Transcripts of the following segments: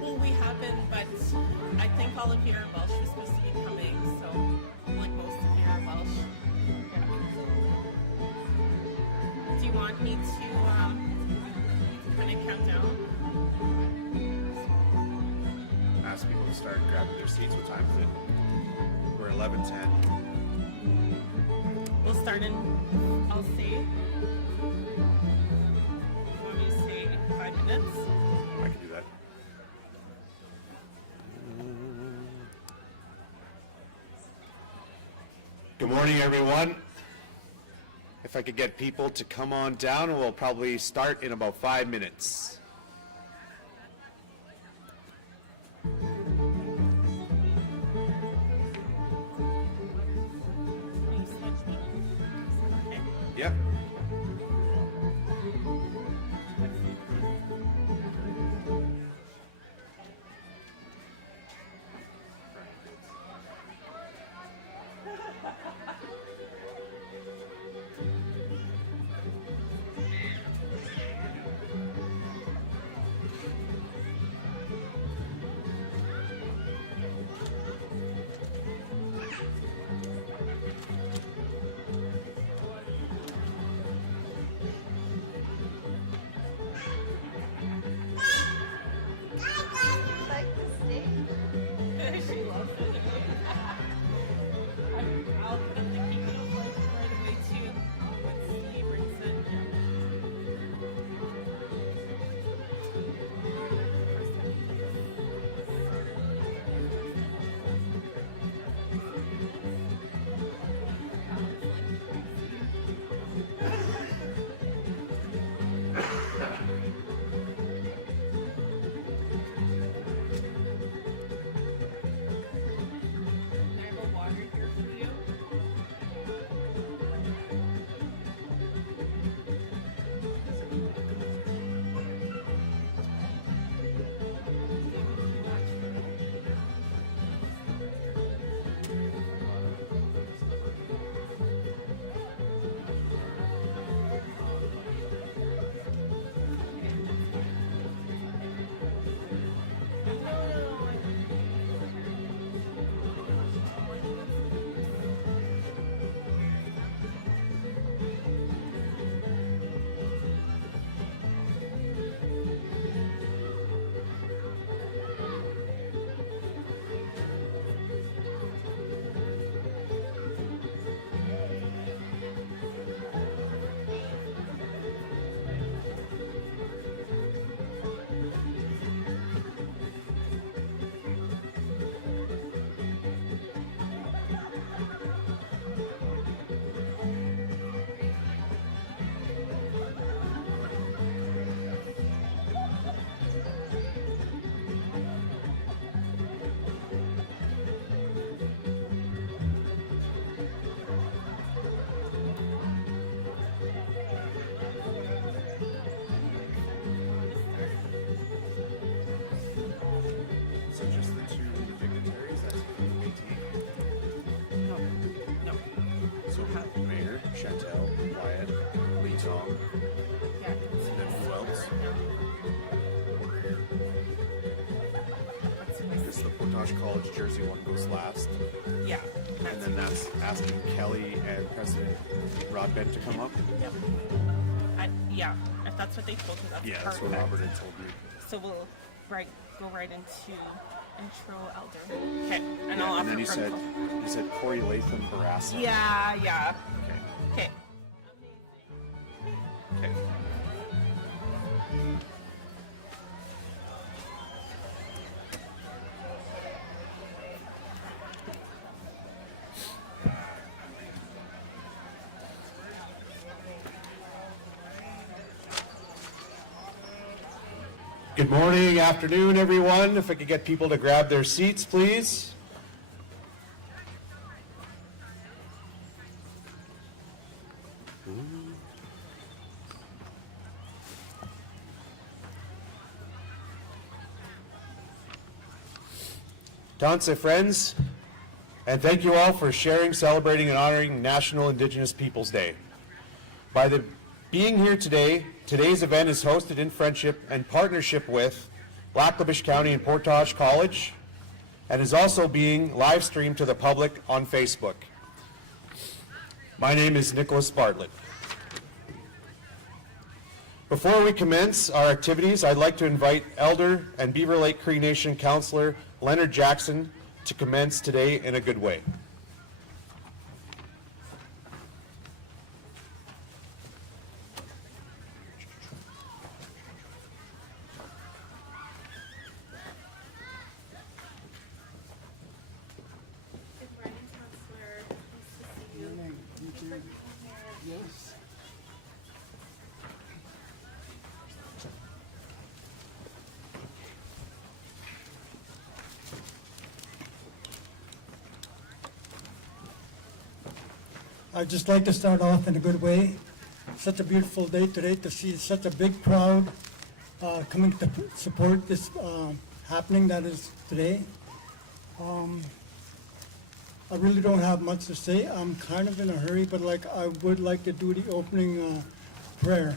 Well, we have been, but I think all of you are Welsh. We're supposed to be coming, so like most of you are Welsh. Yeah. Do you want me to kind of count down? Ask people to start grabbing their seats. What time is it? We're 11:10. We'll start in, I'll say, you want me to say 5 minutes? I can do that. Good morning, everyone. If I could get people to come on down, we'll probably start in about 5 minutes. Yep. She loves it. I'll put the key little like right away too. Once he brings it. I have a water here for you. So just the two dignitaries, that's No. so Mayor, Chantel, Wyatt, Lee Tong, Yeah. and then who else? Because the Portage College jersey one goes last. Yeah. And then that's asking Kelly and President Rodbent to come up. Yep. Yeah. If that's what they told you, that's Yeah, perfect. that's what Robert had told me. So we'll go right into intro elder. Okay. And I'll And then offer you said Corey Latham Barassa. Yeah. Okay. Okay. Okay. Good morning, afternoon, everyone. If I could get people to grab their seats, please. Tanse friends, and thank you all for sharing, celebrating, and honoring National Indigenous Peoples Day. Being here today, today's event is hosted in friendship and partnership with Lac-La-Biche County and Portage College, and is also being live streamed to the public on Facebook. My name is Nicholas Bartlett. Before we commence our activities, I'd like to invite Elder and Beaver Lake Cree Nation Councillor Leonard Jackson to commence today in a good way. Good morning, Counselor. Nice to see you. Yes. I'd just like to start off in a good way. Such a beautiful day today to see such a big crowd coming to support this happening that is today. I really don't have much to say. I'm kind of in a hurry, but I would like to do the opening prayer.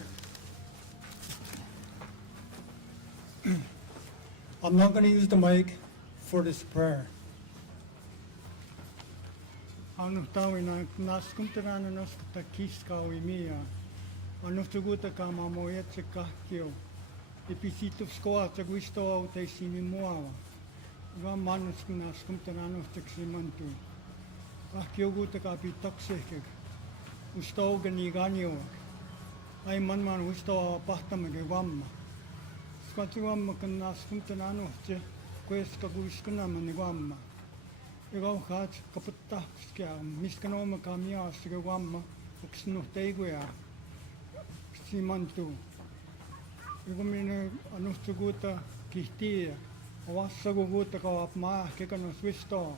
I'm not going to use the mic for this prayer. Anu tawi na naskuntara na nos ta kiska wi mia. Anu tuguta ka mamoyet se kahkio. Episitu skoa ta gusto au te simi moawa. Ga manus kuna skuntara no te simantu. Kahkio guta ka pi toksik. Usto gani ganio. Ai man usto pahta me wamma. Skatu wamma kana skuntara no te questo guskuna man wamma. Ikaw gaat kapatah kaya miskano makamia sige wamma uksno teiguya simantu. Ikaw mine anustuguta kihtia awasaguguta ka apma kekano swisto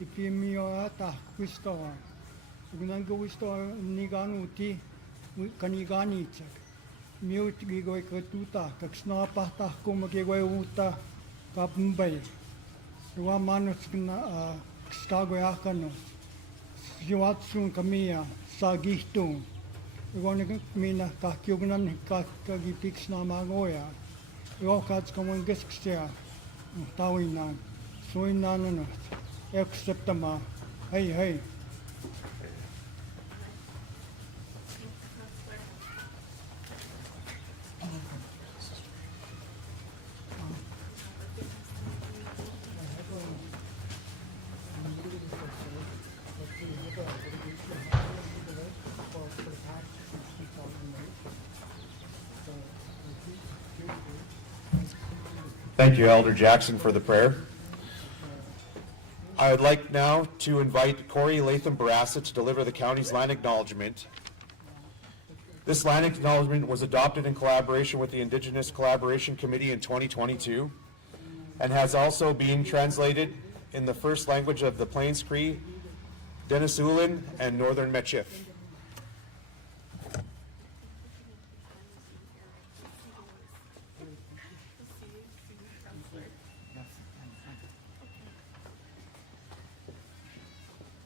ipimio ata swisto. Ikaw wisto niganu ti kanigani chak miut gigoy katuta kaksna pahta ko magigoy uta kapumbay. Iwa manos kena Skago akanos, siwatsun kamia sa gihtung. Iwa mina kakyugnan kagipiks na magoya. Iwa kats kamon gisksia, tawinan, suinanos, acceptama, hey. Thank you, Elder Jackson, for the prayer. I would like now to invite Corey Latham Barassa to deliver the county's land acknowledgement. This land acknowledgement was adopted in collaboration with the Indigenous Collaboration Committee in 2022 and has also been translated in the first language of the Plains Cree, Denisulan, and Northern Mechif.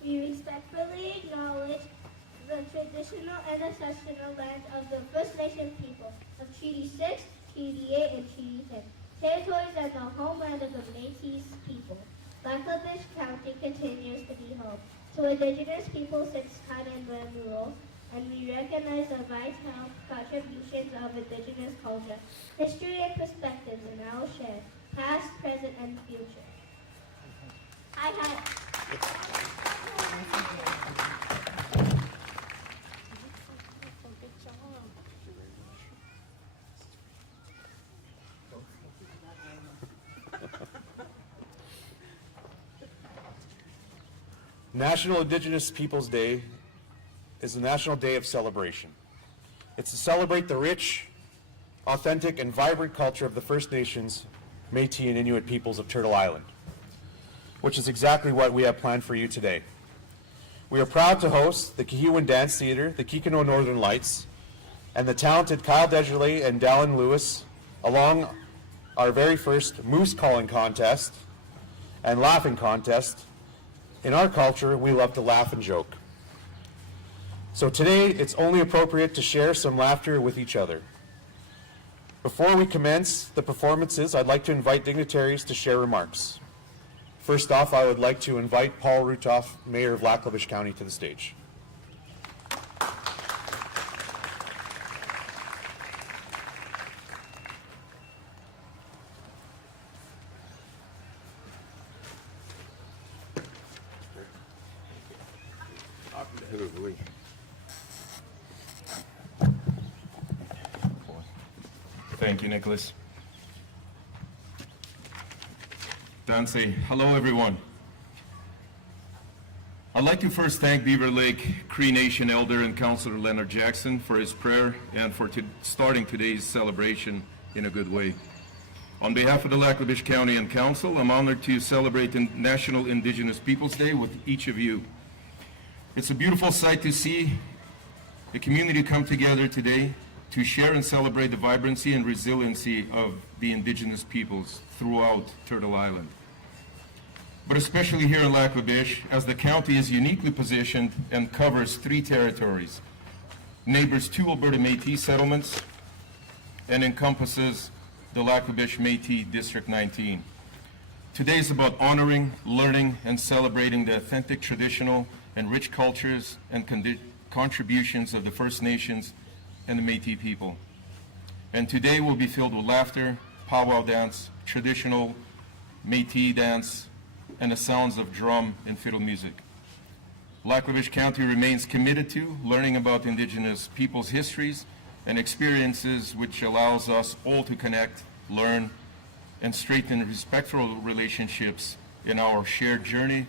We respectfully acknowledge the traditional and ancestral lands of the First Nation people of Treaty 6, Treaty 8, and Treaty 10, territories and the homeland of the Métis people. Lac-La-Biche County continues to be home to Indigenous people since time immemorial, and we recognize the vital contributions of Indigenous culture, history, and perspectives in our shared past, present, and future. National Indigenous Peoples Day is a national day of celebration. It's to celebrate the rich, authentic, and vibrant culture of the First Nations, Métis, and Inuit peoples of Turtle Island, which is exactly what we have planned for you today. We are proud to host the Kihiwan Dance Theater, the Kikino Northern Lights, and the talented Kyle Desjardins and Dallin Lewis, along our very first moose calling contest, and laughing contest. In our culture, we love to laugh and joke. So today, it's only appropriate to share some laughter with each other. Before we commence the performances, I'd like to invite dignitaries to share remarks. First off, I would like to invite Paul Rutoff, Mayor of Lac-La-Biche County, to the stage. Thank you, Nicholas. Dan, say hello, everyone. I'd like to first thank Beaver Lake Cree Nation Elder and Councillor Leonard Jackson for his prayer and for starting today's celebration in a good way. On behalf of the Lac-La-Biche County and Council, I'm honored to celebrate the National Indigenous Peoples Day with each of you. It's a beautiful sight to see the community come together today to share and celebrate the vibrancy and resiliency of the Indigenous peoples throughout Turtle Island. But especially here in Lac-La-Biche, as the county is uniquely positioned and covers 3 territories, neighbors 2 Alberta Métis settlements, and encompasses the Lac-La-Biche Métis District 19. Today is about honoring, learning, and celebrating the authentic, traditional, and rich cultures and contributions of the First Nations and the Métis people. And today will be filled with laughter, powwow dance, traditional Métis dance, and the sounds of drum and fiddle music. Lac-La-Biche County remains committed to learning about Indigenous peoples' histories and experiences, which allows us all to connect, learn, and strengthen respectful relationships in our shared journey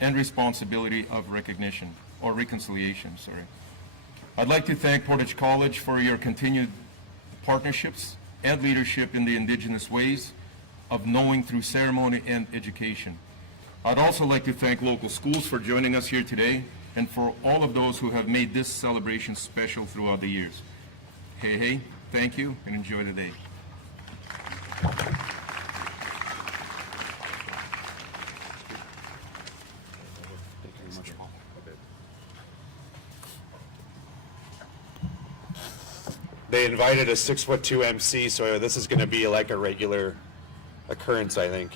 and responsibility of recognition, or reconciliation, sorry. I'd like to thank Portage College for your continued partnerships and leadership in the Indigenous ways of knowing through ceremony and education. I'd also like to thank local schools for joining us here today and for all of those who have made this celebration special throughout the years. Hey, hey, thank you and enjoy the day. They invited a 6'2" MC, so this is going to be like a regular occurrence, I think.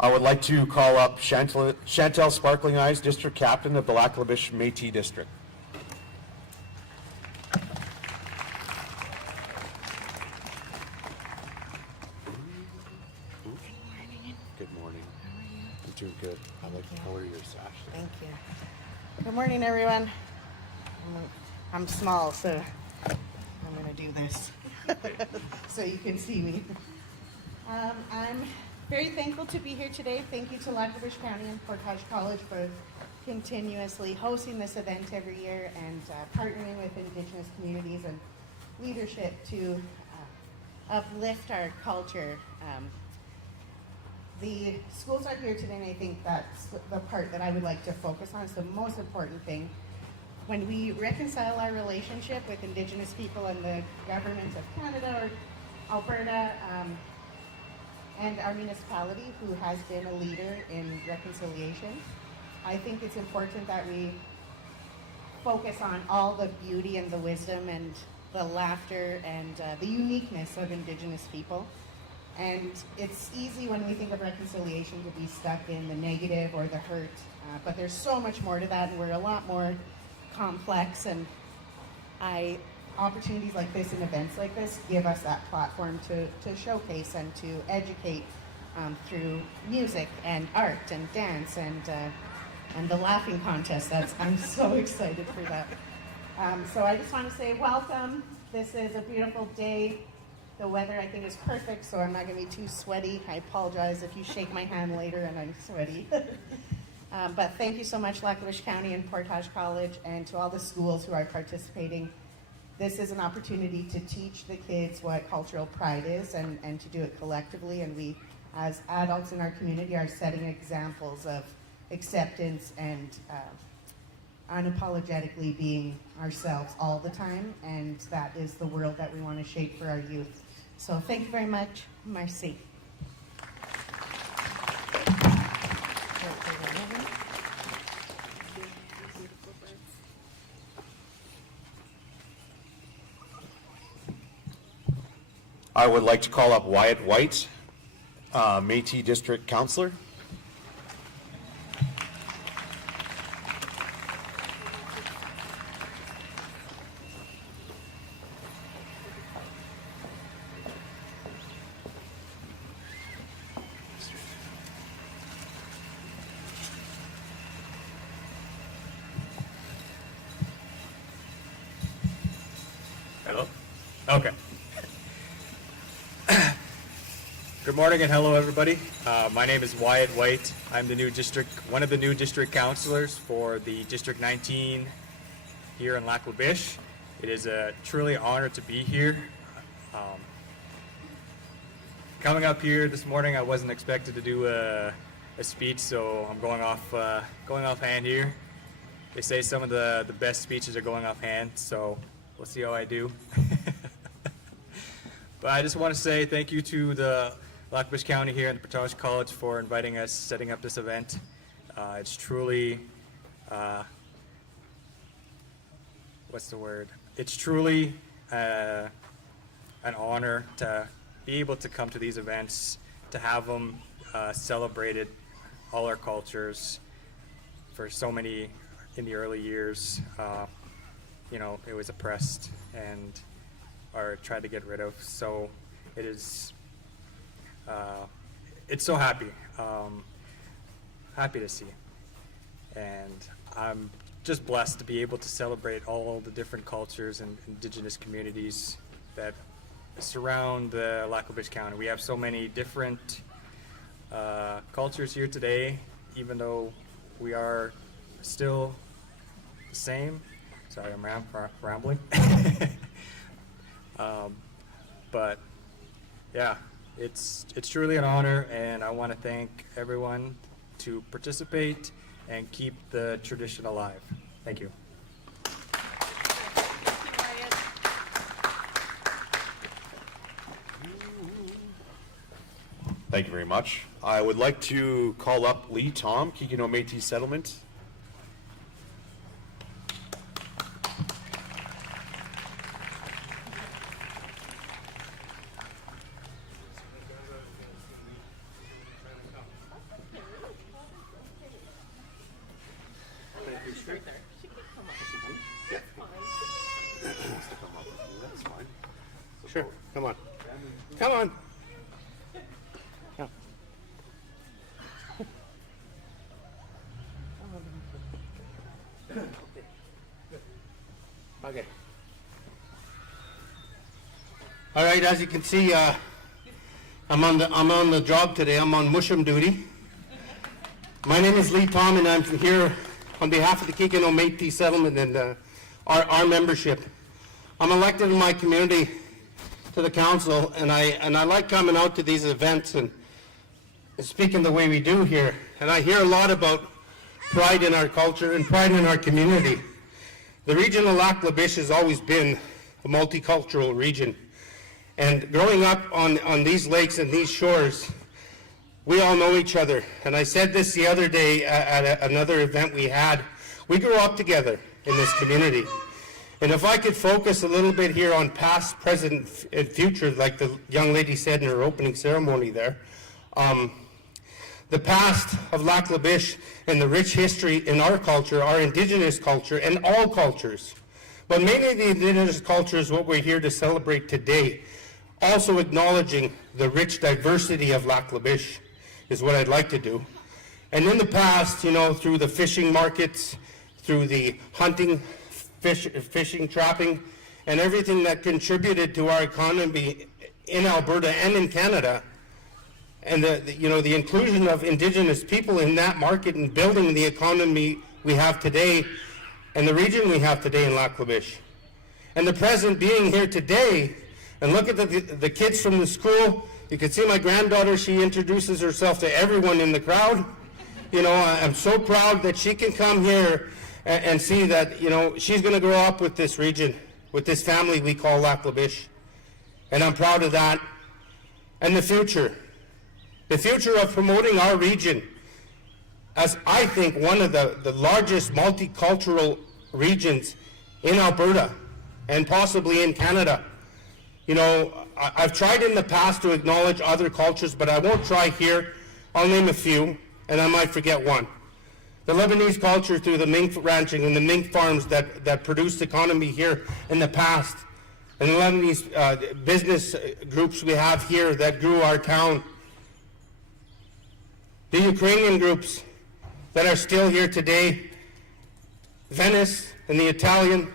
I would like to call up Chantel Sparkling Eyes, District Captain of the Lac-La-Biche Métis District. Good morning. I'm doing good. I like the color of your sash. Thank you. Good morning, everyone. I'm small, so I'm going to do this so you can see me. I'm very thankful to be here today. Thank you to Lac-La-Biche County and Portage College for continuously hosting this event every year and partnering with Indigenous communities and leadership to uplift our culture. The schools are here today, and I think that's the part that I would like to focus on. It's the most important thing. When we reconcile our relationship with Indigenous people and the government of Canada or Alberta and our municipality, who has been a leader in reconciliation, I think it's important that we focus on all the beauty and the wisdom and the laughter and the uniqueness of Indigenous people. And it's easy when we think of reconciliation to be stuck in the negative or the hurt, but there's so much more to that, and we're a lot more complex, and opportunities like this and events like this give us that platform to showcase and to educate through music and art and dance and the laughing contest. I'm so excited for that. So I just want to say welcome. This is a beautiful day. The weather, I think, is perfect, so I'm not going to be too sweaty. I apologize if you shake my hand later and I'm sweaty. But thank you so much, Lac-La-Biche County and Portage College, and to all the schools who are participating. This is an opportunity to teach the kids what cultural pride is and to do it collectively. And we, as adults in our community, are setting examples of acceptance and unapologetically being ourselves all the time. And that is the world that we want to shape for our youth. So thank you very much. Merci. I would like to call up Wyatt White, Métis District Councillor. Hello? Okay. Good morning and hello everybody. My name is Wyatt White. I'm one of the new district councilors for the District 19 here in Lac La Biche. It is a truly honor to be here. Coming up here this morning, I wasn't expected to do a speech, so I'm going off hand here. They say some of the best speeches are going off hand, so we'll see how I do. But I just want to say thank you to the Lac La Biche County here and the Portage College for inviting us, setting up this event. It's truly, It's truly an honor to be able to come to these events, to have them celebrated, all our cultures. For so many in the early years, it was oppressed and or tried to get rid of. So it is. It's so happy to see, and I'm just blessed to be able to celebrate all the different cultures and Indigenous communities that surround the Lac La Biche County. We have so many different cultures here today, even though we are still the same. Sorry, I'm rambling. But yeah, it's truly an honor, and I want to thank everyone to participate and keep the tradition alive. Thank you. Thank you very much. I would like to call up Lee Tom, Kikino Métis Settlement. Sure, come on. Come on. Come. Okay. All right, as you can see, I'm on the job today. I'm on mushroom duty. My name is Lee Tom, and I'm here on behalf of the Kikino Métis Settlement and our membership. I'm elected in my community to the council, and I like coming out to these events and speaking the way we do here. And I hear a lot about pride in our culture and pride in our community. The region of Lac La Biche has always been a multicultural region. And growing up on these lakes and these shores, we all know each other. And I said this the other day at another event we had. We grew up together in this community. And if I could focus a little bit here on past, present, and future, like the young lady said in her opening ceremony there, the past of Lac La Biche and the rich history in our culture, our Indigenous culture, and all cultures. But mainly the Indigenous culture is what we're here to celebrate today. Also acknowledging the rich diversity of Lac La Biche is what I'd like to do. And in the past, through the fishing markets, through the hunting, fishing, trapping, and everything that contributed to our economy in Alberta and in Canada, and the inclusion of Indigenous people in that market and building the economy we have today and the region we have today in Lac La Biche. And the present being here today, and look at the kids from the school. You can see my granddaughter, she introduces herself to everyone in the crowd. I'm so proud that she can come here and see that, she's going to grow up with this region, with this family we call Lac La Biche. and I'm proud of that. And the future of promoting our region as, I think, one of the largest multicultural regions in Alberta and possibly in Canada. You know, I've tried in the past to acknowledge other cultures, but I won't try here. I'll name a few, and I might forget one. The Lebanese culture through the mink ranching and the mink farms that produced economy here in the past, and the Lebanese business groups we have here that grew our town. The Ukrainian groups that are still here today, Venice and the Italian.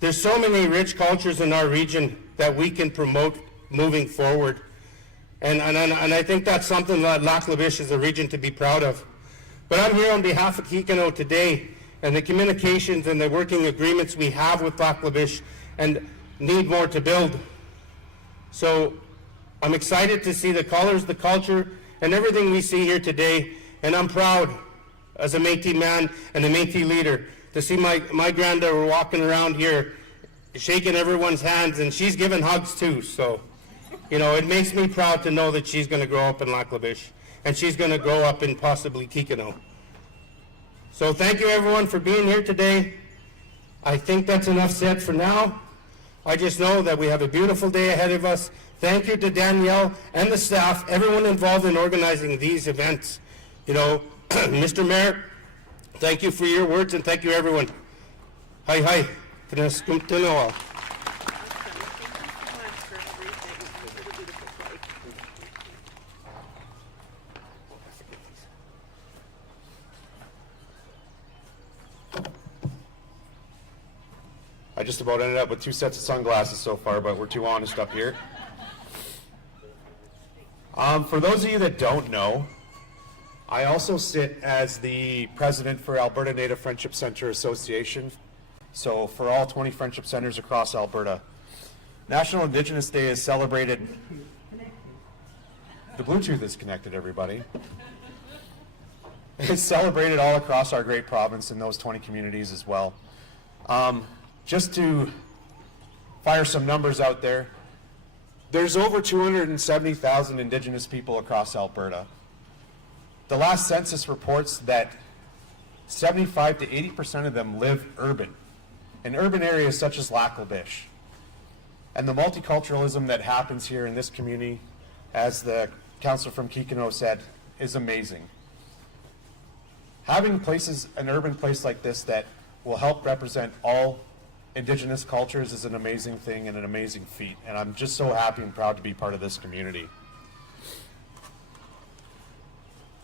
There's so many rich cultures in our region that we can promote moving forward. And I think that's something that Lac La Biche is a region to be proud of. But I'm here on behalf of Kikino today, and the communications and the working agreements we have with Lac La Biche and need more to build. So I'm excited to see the colors, the culture, and everything we see here today. And I'm proud as a Métis man and a Métis leader to see my granddaughter walking around here shaking everyone's hands, and she's giving hugs too. So, you know, it makes me proud to know that she's going to grow up in Lac La Biche, and she's going to grow up in possibly Kikino. So thank you everyone for being here today. I think that's enough said for now. I just know that we have a beautiful day ahead of us. Thank you to Danielle and the staff, everyone involved in organizing these events. You know, Mr. Mayor, thank you for your words, and thank you everyone. Hi, hi. I just about ended up with 2 sets of sunglasses so far, but we're too honest up here. For those of you that don't know, I also sit as the president for Alberta Native Friendship Centre Association. So for all 20 friendship centers across Alberta. National Indigenous Day is celebrated. The Bluetooth is connected, everybody. It's celebrated all across our great province in those 20 communities as well. Just to fire some numbers out there, there's over 270,000 Indigenous people across Alberta. The last census reports that 75 to 80% of them live urban, in urban areas such as Lac La Biche. And the multiculturalism that happens here in this community, as the councillor from Kikino said, is amazing. Having places, an urban place like this that will help represent all Indigenous cultures is an amazing thing and an amazing feat. And I'm just so happy and proud to be part of this community.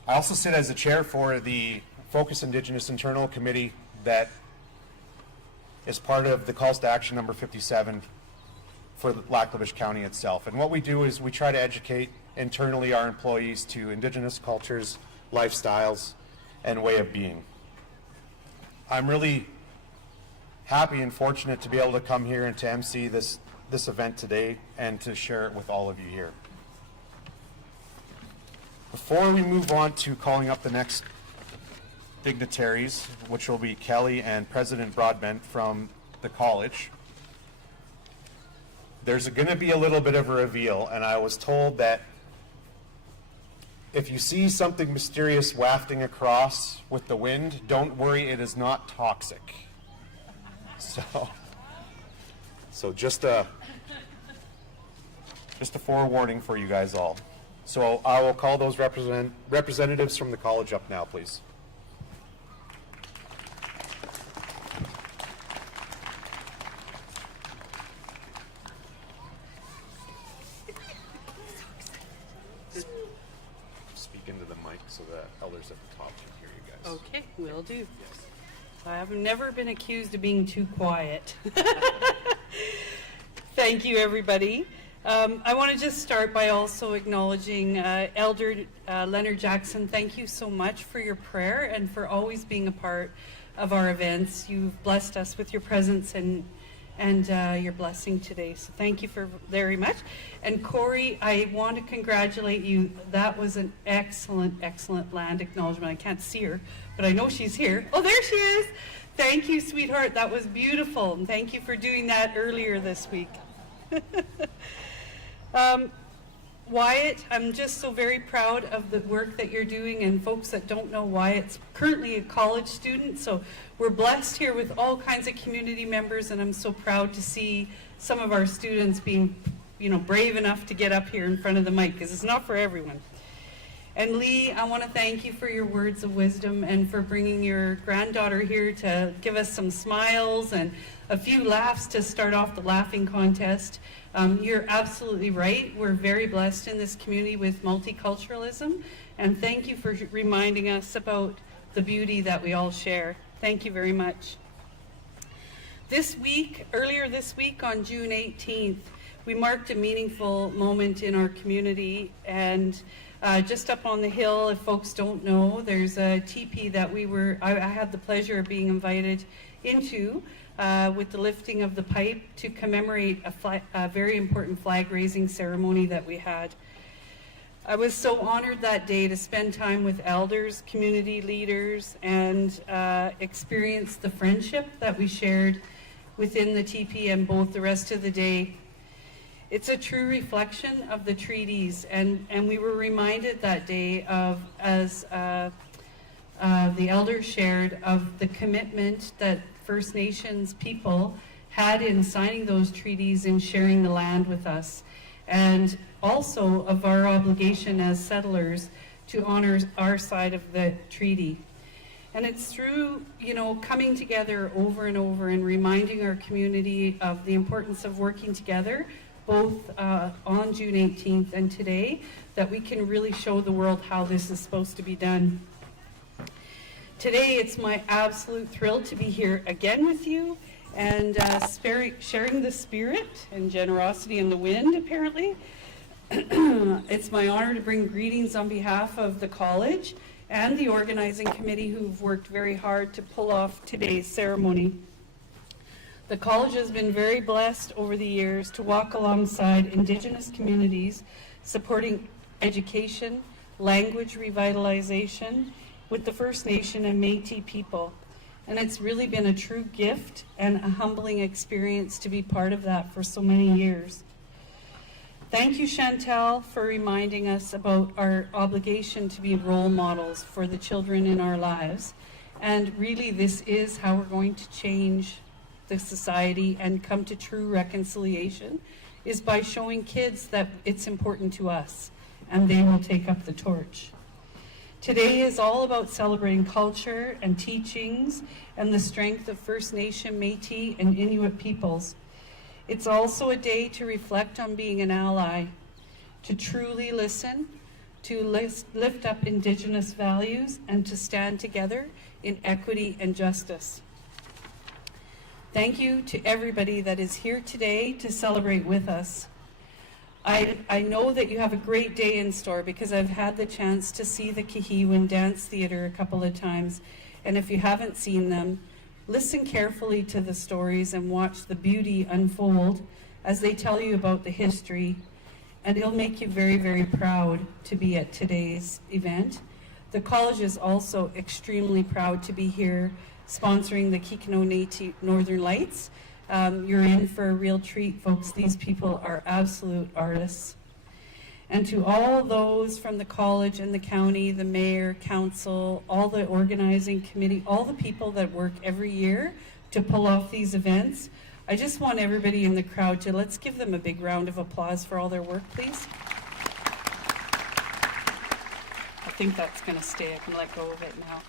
I also sit as the chair for the Focus Indigenous Internal Committee that is part of the Calls to Action number 57 for Lac La Biche County itself. And what we do is we try to educate internally our employees to Indigenous cultures, lifestyles, and way of being. I'm really happy and fortunate to be able to come here and to MC this event today and to share it with all of you here. Before we move on to calling up the next dignitaries, which will be Kelly and President Broadbent from the college, there's going to be a little bit of a reveal, and I was told that if you see something mysterious wafting across with the wind, don't worry, it is not toxic. So just a forewarning for you guys all. So I will call those representatives from the college up now, please. Speak into the mic so the elders at the top can hear you guys. Okay, will do. I've never been accused of being too quiet. Thank you, everybody. I want to just start by also acknowledging Elder Leonard Jackson. Thank you so much for your prayer and for always being a part of our events. You've blessed us with your presence and your blessing today. So thank you very much. And Corey, I want to congratulate you. That was an excellent, excellent land acknowledgement. I can't see her, but I know she's here. Oh, there she is. Thank you, sweetheart. That was beautiful. And thank you for doing that earlier this week. Wyatt, I'm just so very proud of the work that you're doing, and folks that don't know, Wyatt's currently a college student, so we're blessed here with all kinds of community members, and I'm so proud to see some of our students being, brave enough to get up here in front of the mic, because it's not for everyone. And Lee, I want to thank you for your words of wisdom and for bringing your granddaughter here to give us some smiles and a few laughs to start off the laughing contest. You're absolutely right. We're very blessed in this community with multiculturalism, and thank you for reminding us about the beauty that we all share. Thank you very much. Earlier this week on June 18th, we marked a meaningful moment in our community, and just up on the hill, if folks don't know, there's a teepee that I had the pleasure of being invited into with the lifting of the pipe to commemorate a very important flag raising ceremony that we had. I was so honored that day to spend time with elders, community leaders, and experience the friendship that we shared within the teepee and both the rest of the day. It's a true reflection of the treaties, and we were reminded that day of, as the elders shared, of the commitment that First Nations people had in signing those treaties and sharing the land with us, and also of our obligation as settlers to honor our side of the treaty. And it's through, coming together over and over and reminding our community of the importance of working together, both on June 18th and today, that we can really show the world how this is supposed to be done. Today, it's my absolute thrill to be here again with you and sharing the spirit and generosity in the wind, apparently. It's my honor to bring greetings on behalf of the college and the organizing committee who've worked very hard to pull off today's ceremony. The college has been very blessed over the years to walk alongside Indigenous communities, supporting education, language revitalization with the First Nation and Métis people. And it's really been a true gift and a humbling experience to be part of that for so many years. Thank you, Chantal, for reminding us about our obligation to be role models for the children in our lives. And really, this is how we're going to change the society and come to true reconciliation, is by showing kids that it's important to us, and they will take up the torch. Today is all about celebrating culture and teachings and the strength of First Nation, Métis, and Inuit peoples. It's also a day to reflect on being an ally, to truly listen, to lift up Indigenous values, and to stand together in equity and justice. Thank you to everybody that is here today to celebrate with us. I know that you have a great day in store because I've had the chance to see the Kihiwin Dance Theatre a couple of times, and if you haven't seen them, listen carefully to the stories and watch the beauty unfold as they tell you about the history, and it'll make you very, very proud to be at today's event. The college is also extremely proud to be here sponsoring the Kikino Métis Northern Lights. You're in for a real treat, folks. These people are absolute artists. And to all those from the college and the county, the mayor, council, all the organizing committee, all the people that work every year to pull off these events, I just want everybody in the crowd to, let's give them a big round of applause for all their work, please. I think that's going to stay. I can let go of it now.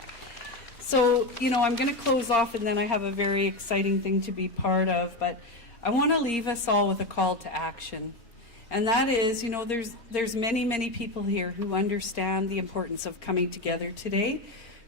So, I'm going to close off, and then I have a very exciting thing to be part of, but I want to leave us all with a call to action. And that is, there's many, many people here who understand the importance of coming together today,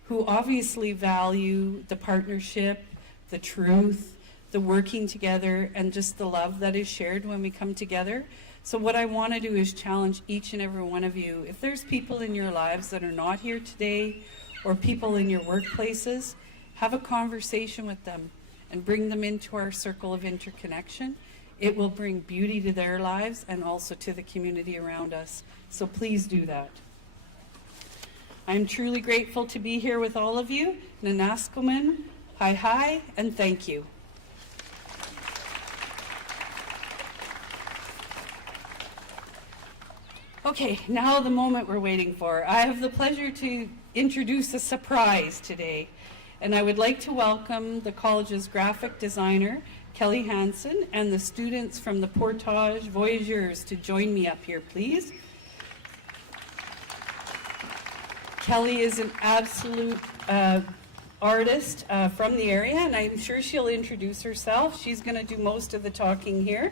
who obviously value the partnership, the truth, the working together, and just the love that is shared when we come together. So what I want to do is challenge each and every one of you. If there's people in your lives that are not here today, or people in your workplaces, have a conversation with them and bring them into our circle of interconnection. It will bring beauty to their lives and also to the community around us. So please do that. I'm truly grateful to be here with all of you. Nanaskomen, hi, and thank you. Okay, now the moment we're waiting for. I have the pleasure to introduce a surprise today, and I would like to welcome the college's graphic designer, Kelly Hansen, and the students from the Portage Voyageurs to join me up here, please. Kelly is an absolute artist from the area, and I'm sure she'll introduce herself. She's going to do most of the talking here.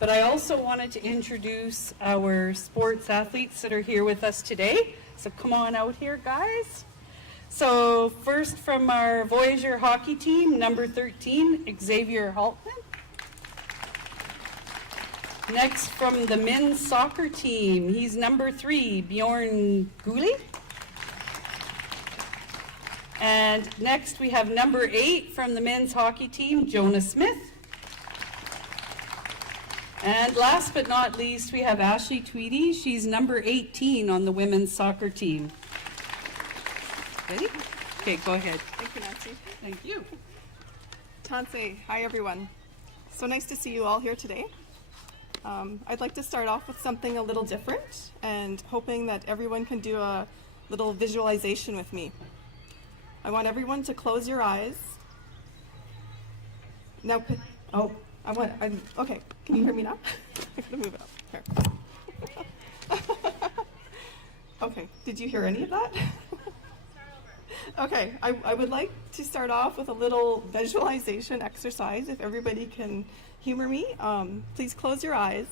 But I also wanted to introduce our sports athletes that are here with us today. So come on out here, guys. So first from our Voyageur hockey team, number 13, Xavier Haltman. Next from the men's soccer team, he's number 3, Bjorn Gulli. And next we have number 8 from the men's hockey team, Jonah Smith. And last but not least, we have Ashley Tweedy. She's number 18 on the women's soccer team. Ready? Okay, go ahead. Thank you, Nancy. Thank you. Tansei, hi everyone. So nice to see you all here today. I'd like to start off with something a little different and hoping that everyone can do a little visualization with me. I want everyone to close your eyes. Now, okay, can you hear me now? I'm gonna move it up, here. Okay, did you hear any of that? Okay, I would like to start off with a little visualization exercise, if everybody can humor me. Please close your eyes.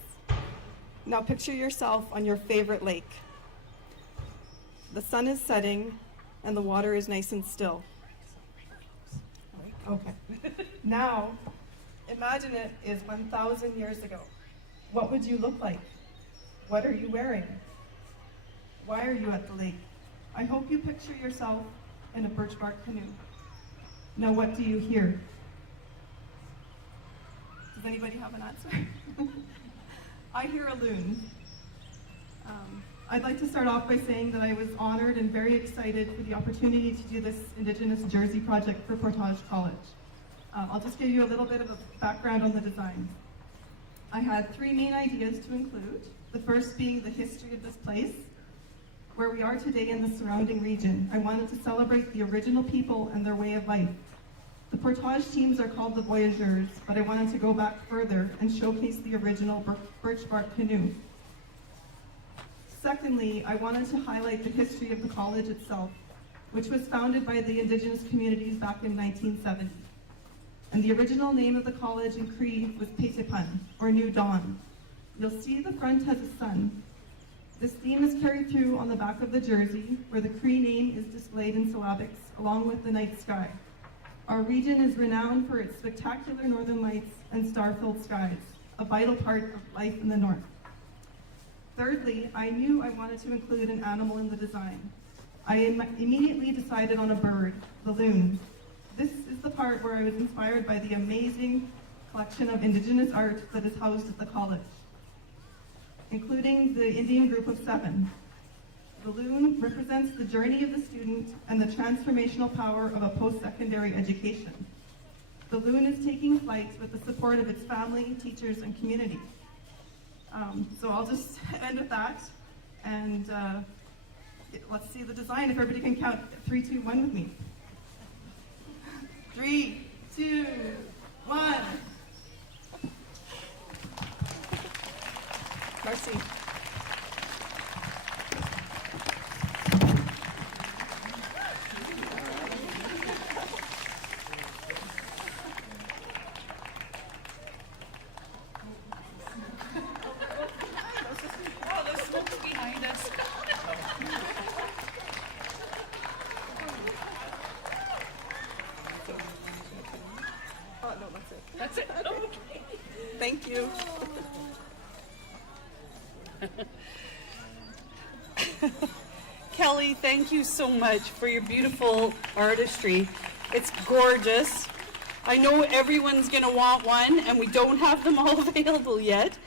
Now picture yourself on your favorite lake. The sun is setting and the water is nice and still. Okay, now imagine it is 1,000 years ago. What would you look like? What are you wearing? Why are you at the lake? I hope you picture yourself in a birch bark canoe. Now what do you hear? Does anybody have an answer? I hear a loon. I'd like to start off by saying that I was honored and very excited for the opportunity to do this Indigenous jersey project for Portage College. I'll just give you a little bit of a background on the design. I had 3 main ideas to include, the first being the history of this place, where we are today in the surrounding region. I wanted to celebrate the original people and their way of life. The Portage teams are called the Voyageurs, but I wanted to go back further and showcase the original birch bark canoe. Secondly, I wanted to highlight the history of the college itself, which was founded by the Indigenous communities back in 1970. And the original name of the college in Cree was Petipun, or New Dawn. You'll see the front has a sun. This theme is carried through on the back of the jersey, where the Cree name is displayed in syllabics, along with the night sky. Our region is renowned for its spectacular northern lights and star-filled skies, a vital part of life in the north. Thirdly, I knew I wanted to include an animal in the design. I immediately decided on a bird, the loon. This is the part where I was inspired by the amazing collection of Indigenous art that is housed at the college, including the Indian group of 7. The loon represents the journey of the student and the transformational power of a post-secondary education. The loon is taking flight with the support of its family, teachers, and community. So I'll just end with that, and let's see the design. If everybody can count 3, 2, 1 with me. 3, 2, 1. Merci. That's it. Okay. Thank you. Kelly, thank you so much for your beautiful artistry. It's gorgeous. I know everyone's going to want one, and we don't have them all available yet.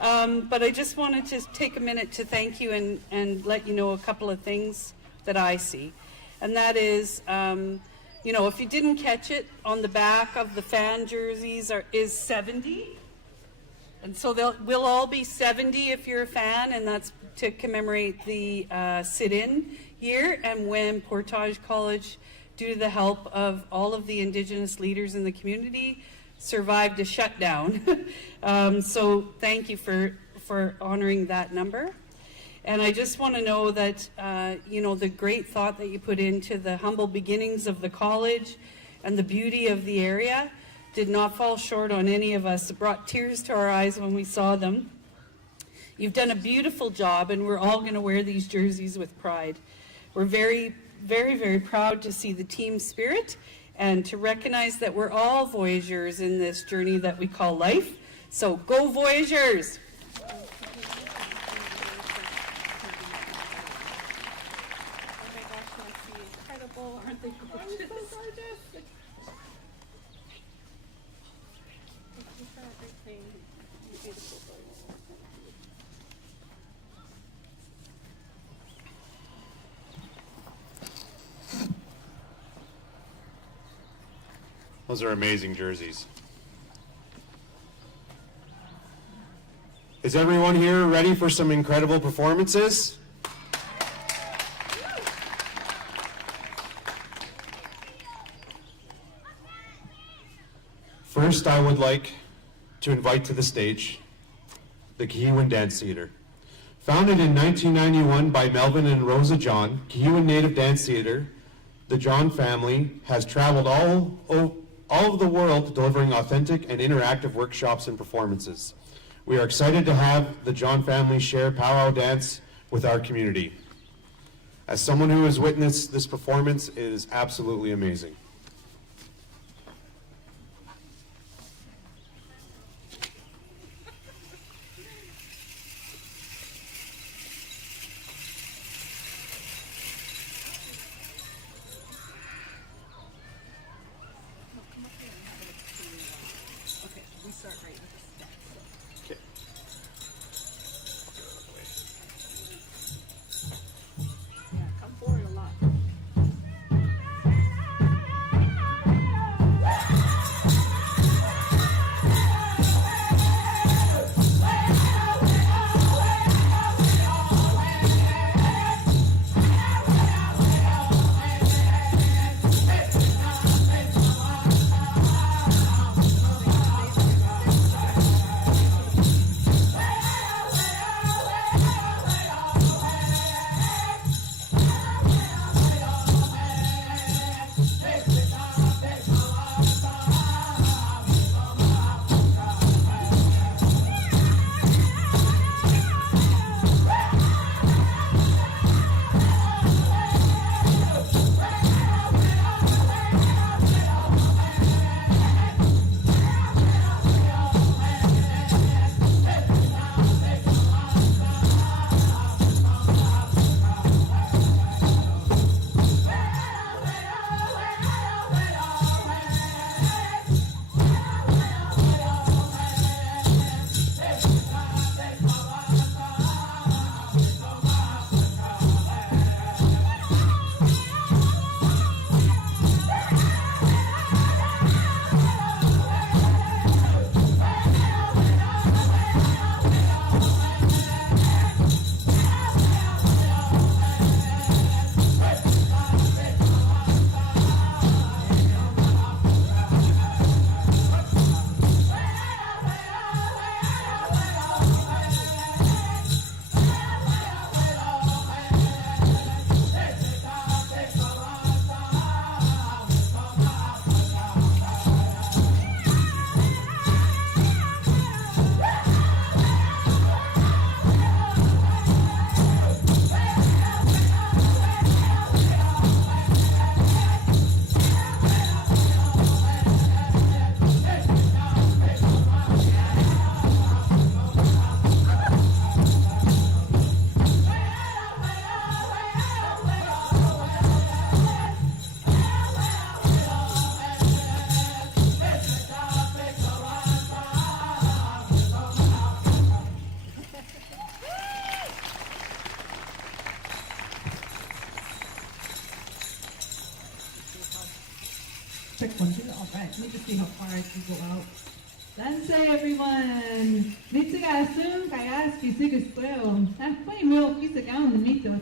But I just wanted to take a minute to thank you and let you know a couple of things that I see. And that is, you know, if you didn't catch it, on the back of the fan jerseys is 70. And so we'll all be 70 if you're a fan, and that's to commemorate the sit-in year. And when Portage College, due to the help of all of the Indigenous leaders in the community, survived a shutdown. So thank you for honoring that number. And I just want to know that, you know, the great thought that you put into the humble beginnings of the college and the beauty of the area did not fall short on any of us. It brought tears to our eyes when we saw them. You've done a beautiful job, and we're all going to wear these jerseys with pride. We're very, very, very proud to see the team spirit and to recognize that we're all voyageurs in this journey that we call life. So go Voyageurs! Incredible, aren't they gorgeous? Thank you for everything. You beautiful birds. Those are amazing jerseys. Is everyone here ready for some incredible performances? First, I would like to invite to the stage the Kihewin Dance Theater. Founded in 1991 by Melvin and Rosa John, Kihewin Native Dance Theater, the John family has traveled all over the world delivering authentic and interactive workshops and performances. We are excited to have the John family share powwow dance with our community. As someone who has witnessed this performance, it is absolutely amazing. Check 1, 2. All right, let me just see how far I can go out. Danse everyone. Mitsuga asum kayas kisigisquel. Halfway meal kisigaon the mito.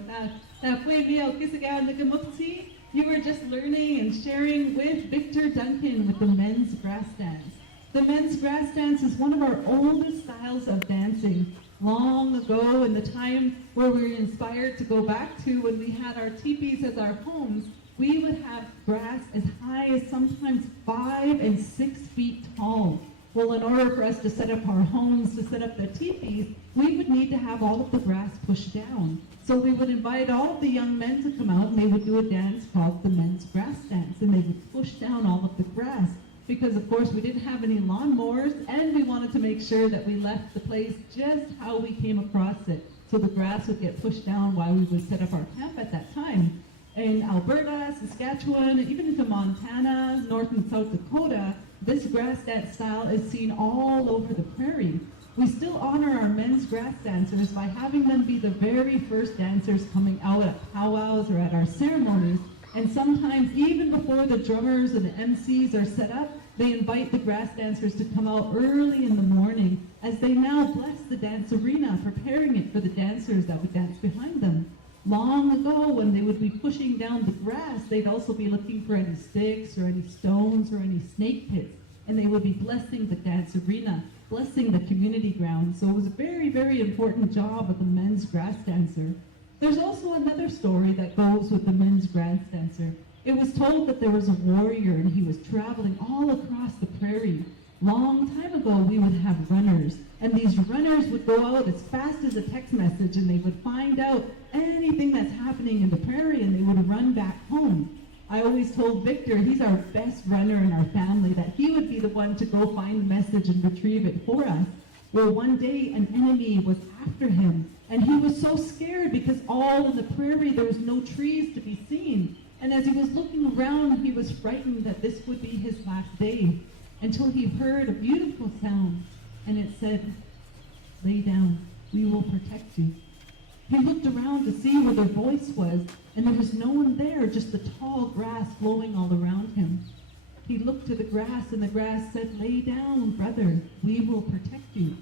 Halfway meal kisigaon the gamukti. You were just learning and sharing with Victor Duncan with the men's grass dance. The men's grass dance is one of our oldest styles of dancing. Long ago, in the time where we were inspired to go back to when we had our teepees as our homes, we would have grass as high as sometimes 5 and 6 feet tall. Well, in order for us to set up our homes, to set up the teepees, we would need to have all of the grass pushed down. So we would invite all of the young men to come out and they would do a dance called the men's grass dance, and they would push down all of the grass because of course we didn't have any lawnmowers and we wanted to make sure that we left the place just how we came across it. So the grass would get pushed down while we would set up our camp at that time. In Alberta, Saskatchewan, even into Montana, North and South Dakota, this grass dance style is seen all over the prairie. We still honor our men's grass dancers by having them be the very first dancers coming out at powwows or at our ceremonies. And sometimes even before the drummers and the MCs are set up, they invite the grass dancers to come out early in the morning as they now bless the dance arena, preparing it for the dancers that would dance behind them. Long ago, when they would be pushing down the grass, they'd also be looking for any sticks or any stones or any snake pits, and they would be blessing the dance arena, blessing the community ground. So it was a very, very important job of the men's grass dancer. There's also another story that goes with the men's grass dancer. It was told that there was a warrior and he was traveling all across the prairie. Long time ago, we would have runners, and these runners would go out as fast as a text message and they would find out anything that's happening in the prairie and they would run back home. I always told Victor, he's our best runner in our family, that he would be the one to go find the message and retrieve it for us. Well, one day an enemy was after him, and he was so scared because all in the prairie there was no trees to be seen. And as he was looking around, he was frightened that this would be his last day, until he heard a beautiful sound, and it said, "Lay down, we will protect you." He looked around to see where their voice was, and there was no one there, just the tall grass flowing all around him. He looked to the grass, and the grass said, "Lay down, brother, we will protect you."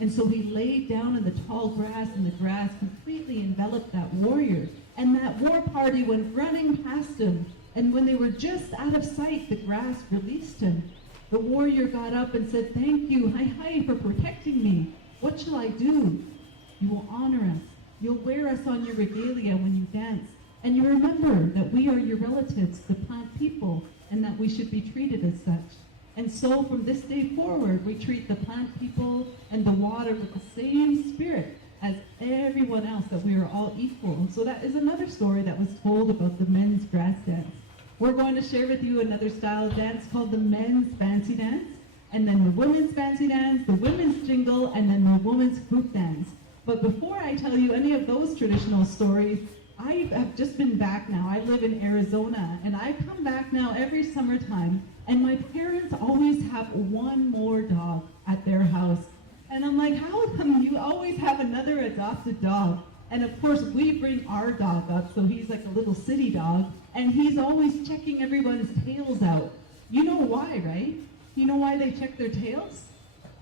And so he laid down in the tall grass, and the grass completely enveloped that warrior. And that war party went running past him, and when they were just out of sight, the grass released him. The warrior got up and said, "Thank you, hi, for protecting me. What shall I do?" "You will honor us. You'll wear us on your regalia when you dance. And you remember that we are your relatives, the plant people, and that we should be treated as such." And so from this day forward, we treat the plant people and the water with the same spirit as everyone else, that we are all equal. So that is another story that was told about the men's grass dance. We're going to share with you another style of dance called the men's fancy dance, and then the women's fancy dance, the women's jingle, and then the women's group dance. But before I tell you any of those traditional stories, I have just been back now. I live in Arizona, and I come back now every summertime, and my parents always have one more dog at their house. And I'm like, how come you always have another adopted dog? And of course, we bring our dog up, so he's like a little city dog, and he's always checking everyone's tails out. You know why, right? You know why they check their tails?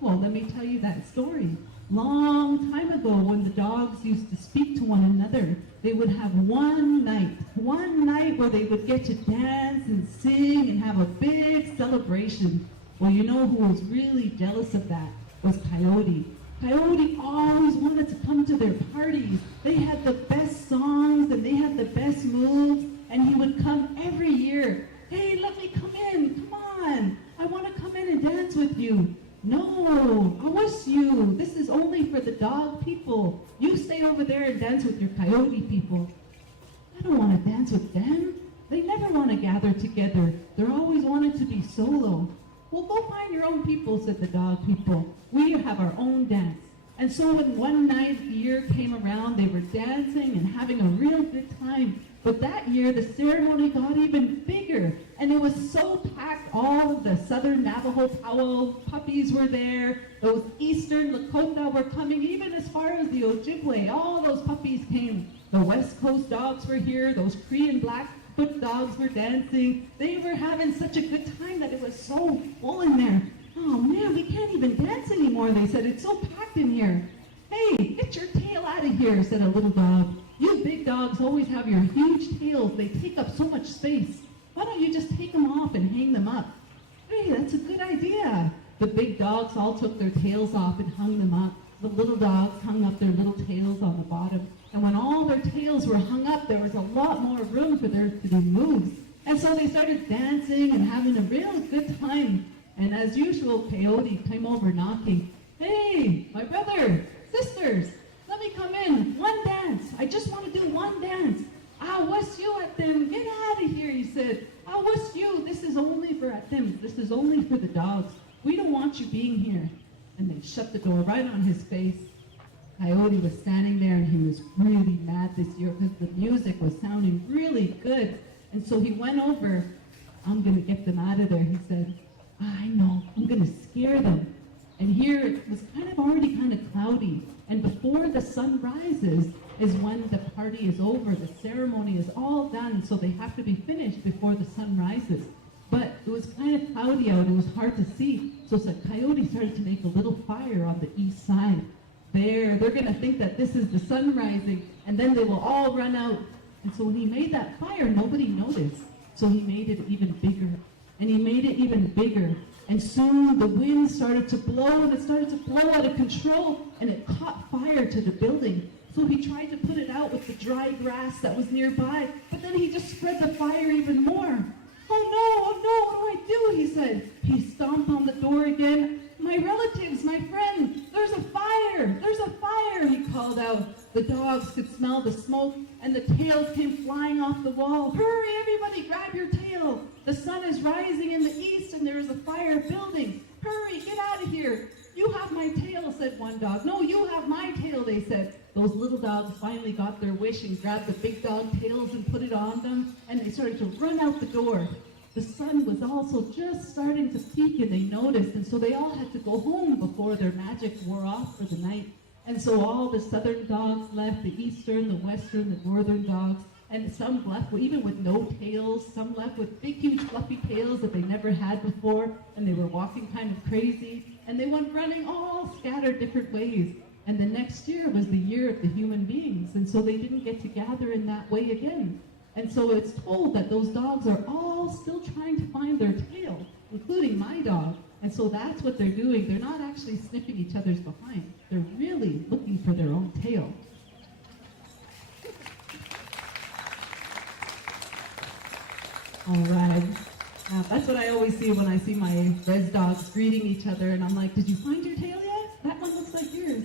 Well, let me tell you that story. Long time ago, when the dogs used to speak to one another, they would have one night where they would get to dance and sing and have a big celebration. Well, you know who was really jealous of that was Coyote. Coyote always wanted to come to their parties. They had the best songs and they had the best moves, and he would come every year. "Hey, let me come in, come on. I want to come in and dance with you." "No, I wish you. This is only for the dog people. You stay over there and dance with your coyote people." "I don't want to dance with them. They never want to gather together. They're always wanting to be solo." "Well, go find your own people," said the dog people. "We have our own dance." And so when one night the year came around, they were dancing and having a real good time. But that year, the ceremony got even bigger, and it was so packed. All of the southern Navajo powwow puppies were there. Those eastern Lakota were coming, even as far as the Ojibwe. All those puppies came. The West Coast dogs were here. Those Cree and Blackfoot dogs were dancing. They were having such a good time that it was so full in there. Oh man, we can't even dance anymore, they said. It's so packed in here. Hey, get your tail out of here, said a little dog. You big dogs always have your huge tails. They take up so much space. Why don't you just take them off and hang them up? Hey, that's a good idea. The big dogs all took their tails off and hung them up. The little dogs hung up their little tails on the bottom. And when all their tails were hung up, there was a lot more room for there to be moves. And so they started dancing and having a real good time. And as usual, Coyote came over knocking. Hey, my brother, sisters, let me come in. One dance. I just want to do one dance. Ah, what's you at them? Get out of here, he said. Ah, what's you? This is only for at them. This is only for the dogs. We don't want you being here. And they shut the door right on his face. Coyote was standing there and he was really mad this year because the music was sounding really good. And so he went over. I'm going to get them out of there, he said. I know, I'm going to scare them. And here it was already kind of cloudy. And before the sun rises is when the party is over. The ceremony is all done, so they have to be finished before the sun rises. But it was kind of cloudy out, it was hard to see. So Coyote started to make a little fire on the east side. They're going to think that this is the sun rising, and then they will all run out. And so when he made that fire, nobody noticed. So he made it even bigger. And he made it even bigger. And soon the wind started to blow, and it started to blow out of control, and it caught fire to the building. So he tried to put it out with the dry grass that was nearby, but then he just spread the fire even more. Oh no, what do I do, he said. He stomped on the door again. My relatives, my friend, there's a fire, he called out. The dogs could smell the smoke, and the tails came flying off the wall. Hurry, everybody, grab your tail. The sun is rising in the east, and there is a fire building. Hurry, get out of here. You have my tail, said one dog. No, you have my tail, they said. Those little dogs finally got their wish and grabbed the big dog tails and put it on them, and they started to run out the door. The sun was also just starting to peak, and they noticed, and so they all had to go home before their magic wore off for the night. And so all the southern dogs left, the eastern, the western, the northern dogs, and some left even with no tails, some left with big, huge, fluffy tails that they never had before, and they were walking kind of crazy, and they went running all scattered different ways. And the next year was the year of the human beings, and so they didn't get to gather in that way again. And so it's told that those dogs are all still trying to find their tail, including my dog. And so that's what they're doing. They're not actually sniffing each other's behind. They're really looking for their own tail. All right. That's what I always see when I see my res dogs greeting each other, and I'm like, did you find your tail yet? That one looks like yours.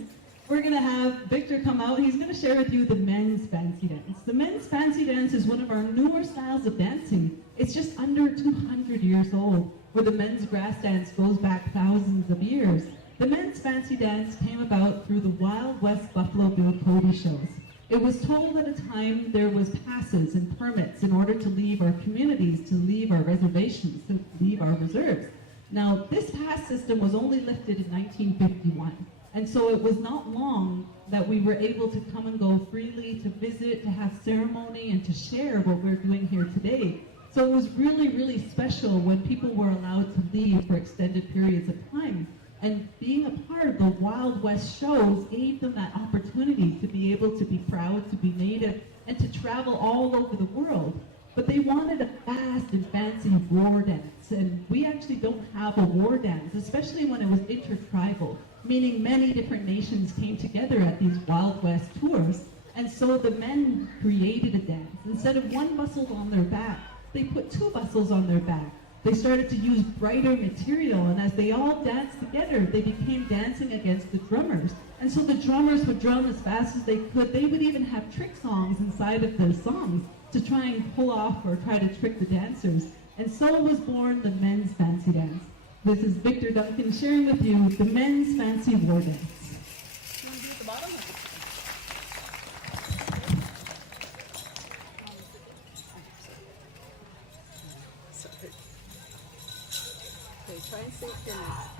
We're going to have Victor come out. He's going to share with you the men's fancy dance. The men's fancy dance is one of our newer styles of dancing. It's just under 200 years old, where the men's grass dance goes back thousands of years. The men's fancy dance came about through the Wild West Buffalo Bill Cody shows. It was told at a time there was passes and permits in order to leave our communities, to leave our reservations, to leave our reserves. Now, this pass system was only lifted in 1951. And so it was not long that we were able to come and go freely, to visit, to have ceremony, and to share what we're doing here today. So it was really, really special when people were allowed to leave for extended periods of time. And being a part of the Wild West shows gave them that opportunity to be able to be proud, to be native, and to travel all over the world. But they wanted a fast and fancy war dance, and we actually don't have a war dance, especially when it was intertribal, meaning many different nations came together at these Wild West tours. And so the men created a dance. Instead of one bustle on their back, they put two bustles on their back. They started to use brighter material, and as they all danced together, they became dancing against the drummers. And so the drummers would drum as fast as they could. They would even have trick songs inside of their songs to try and pull off or try to trick the dancers. And so was born the men's fancy dance. This is Victor Duncan sharing with you the men's fancy war dance. You want to do at the bottom? Okay, try and sink your neck.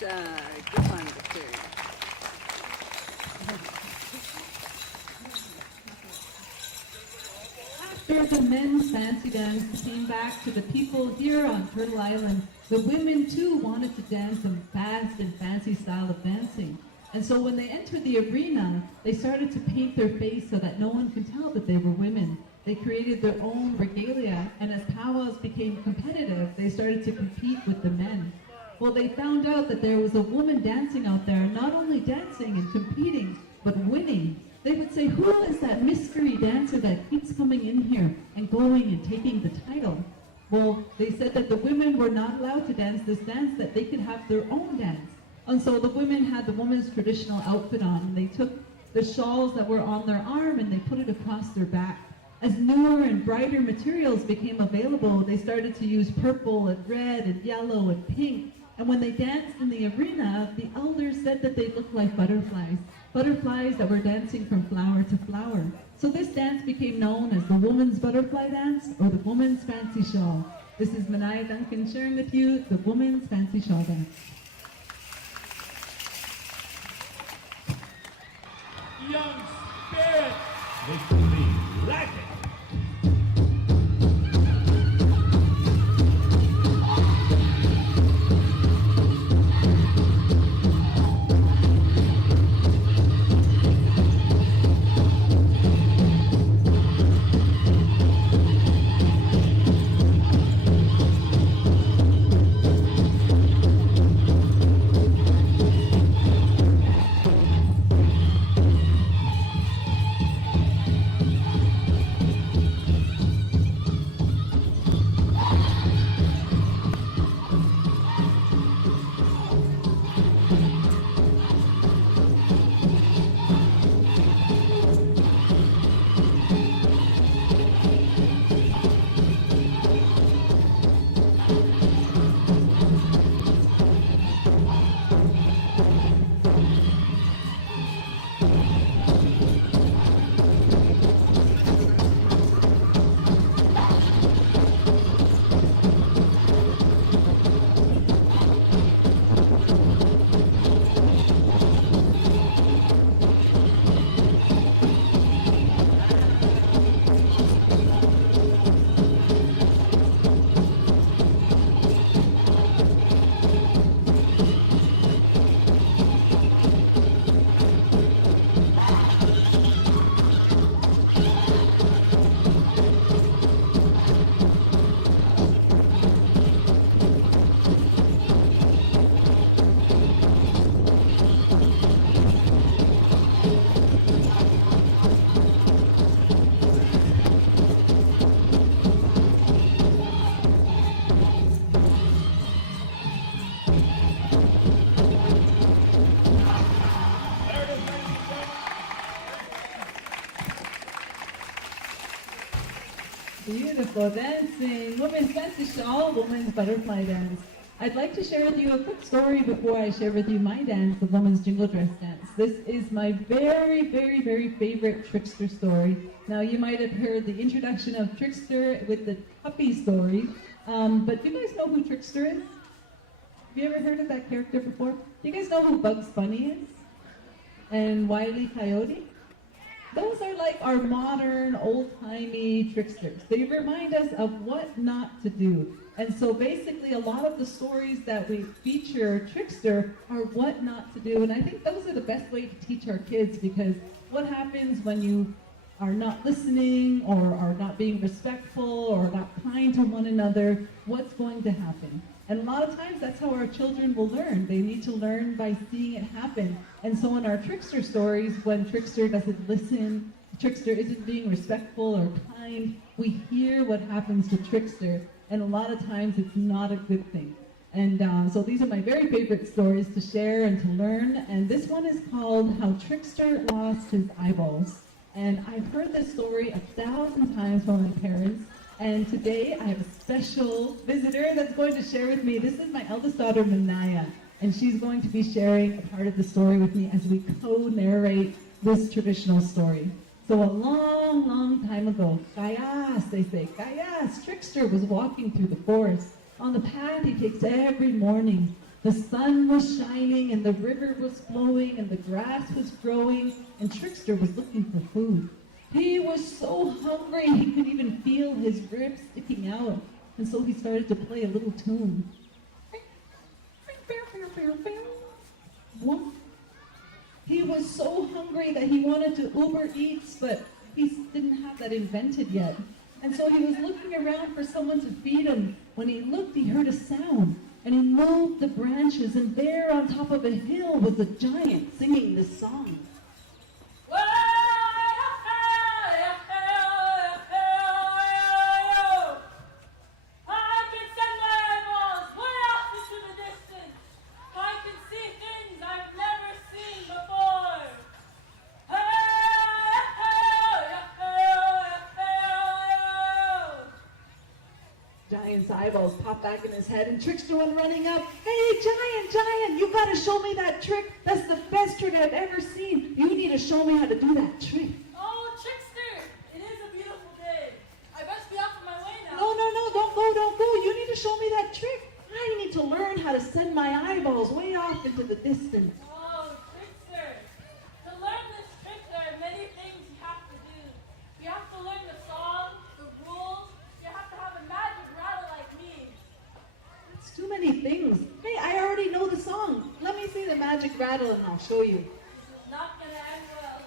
Good one, Victoria. After the men's fancy dance came back to the people here on Turtle Island, the women too wanted to dance in fast and fancy style of dancing. And so when they entered the arena, they started to paint their face so that no one could tell that they were women. They created their own regalia, and as powwows became competitive, they started to compete with the men. Well, they found out that there was a woman dancing out there, not only dancing and competing, but winning. They would say, who is that mystery dancer that keeps coming in here and going and taking the title? Well, they said that the women were not allowed to dance this dance, that they could have their own dance. And so the women had the woman's traditional outfit on, and they took the shawls that were on their arm and they put it across their back. As newer and brighter materials became available, they started to use purple and red and yellow and pink. And when they danced in the arena, the elders said that they looked like butterflies. Butterflies that were dancing from flower to flower. So this dance became known as the woman's butterfly dance or the woman's fancy shawl. This is Manaya Duncan sharing with you the woman's fancy shawl dance. Young spirit, victory, like it. Beautiful dancing, women's fancy shawl, women's butterfly dance. I'd like to share with you a quick story before I share with you my dance, the women's jingle dress dance. This is my very, very, very favorite trickster story. Now you might have heard the introduction of Trickster with the puppy story, but do you guys know who Trickster is? Have you ever heard of that character before? Do you guys know who Bugs Bunny is? And Wile E. Coyote? Those are like our modern, old-timey tricksters. They remind us of what not to do. And so basically a lot of the stories that we feature Trickster are what not to do. And I think those are the best way to teach our kids, because what happens when you are not listening or are not being respectful or not kind to one another, what's going to happen? And a lot of times that's how our children will learn. They need to learn by seeing it happen. And so in our Trickster stories, when Trickster doesn't listen, Trickster isn't being respectful or kind, we hear what happens to Trickster. And a lot of times it's not a good thing. And so these are my very favorite stories to share and to learn. And this one is called How Trickster Lost His Eyeballs. And I've heard this story 1,000 times from my parents. And today I have a special visitor that's going to share with me. This is my eldest daughter, Manaya, and she's going to be sharing a part of the story with me as we co-narrate this traditional story. So a long, long time ago, Kayas, they say, Kayas, Trickster was walking through the forest. On the path he takes every morning, The sun was shining, and the river was flowing, and the grass was growing, and Trickster was looking for food. He was so hungry, he could even feel his ribs sticking out, and so he started to play a little tune. He was so hungry that he wanted to Uber Eats, but he didn't have that invented yet. And so he was looking around for someone to feed him. When he looked, he heard a sound, and he moved the branches, and there on top of a hill was a giant singing this song. Giant's eyeballs popped back in his head, and Trickster went running up. Hey, Giant, you gotta show me that trick. That's the best trick I've ever seen. You need to show me how to do that trick. Oh, Trickster, it is a beautiful day. I best be off on my way now. No, don't go. You need to show me that trick. I need to learn how to send my eyeballs way off into the distance. Oh, Trickster, to learn this trick, there are many things you have to do. You have to learn the song, the rules. You have to have a magic rattle like me. That's too many things. Hey, I already know the song. Let me see the magic rattle and I'll show you. This is not going to end well.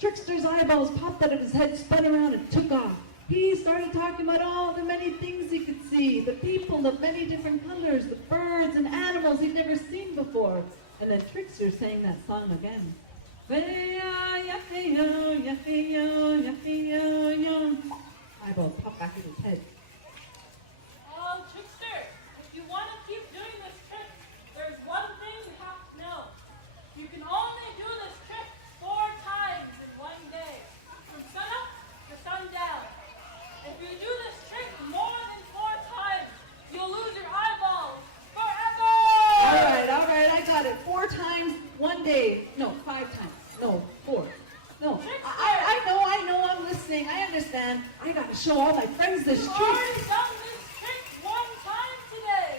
Trickster's eyeballs popped out of his head, spun around, and took off. He started talking about all the many things he could see, the people of many different colors, the birds and animals he'd never seen before. And then Trickster sang that song again. Eyeballs popped back in his head. Oh, Trickster, if you want to keep doing this trick, there's one thing you have to know. You can only do this trick 4 times in one day, from sunup to sundown. If you do this trick more than 4 times, you'll lose your eyeballs forever! All right, I got it. 4 times, 1 day. No, 5 times. No, 4. No, I know, I'm listening. I understand. I gotta show all my friends this You've trick. already done this trick 1 time today!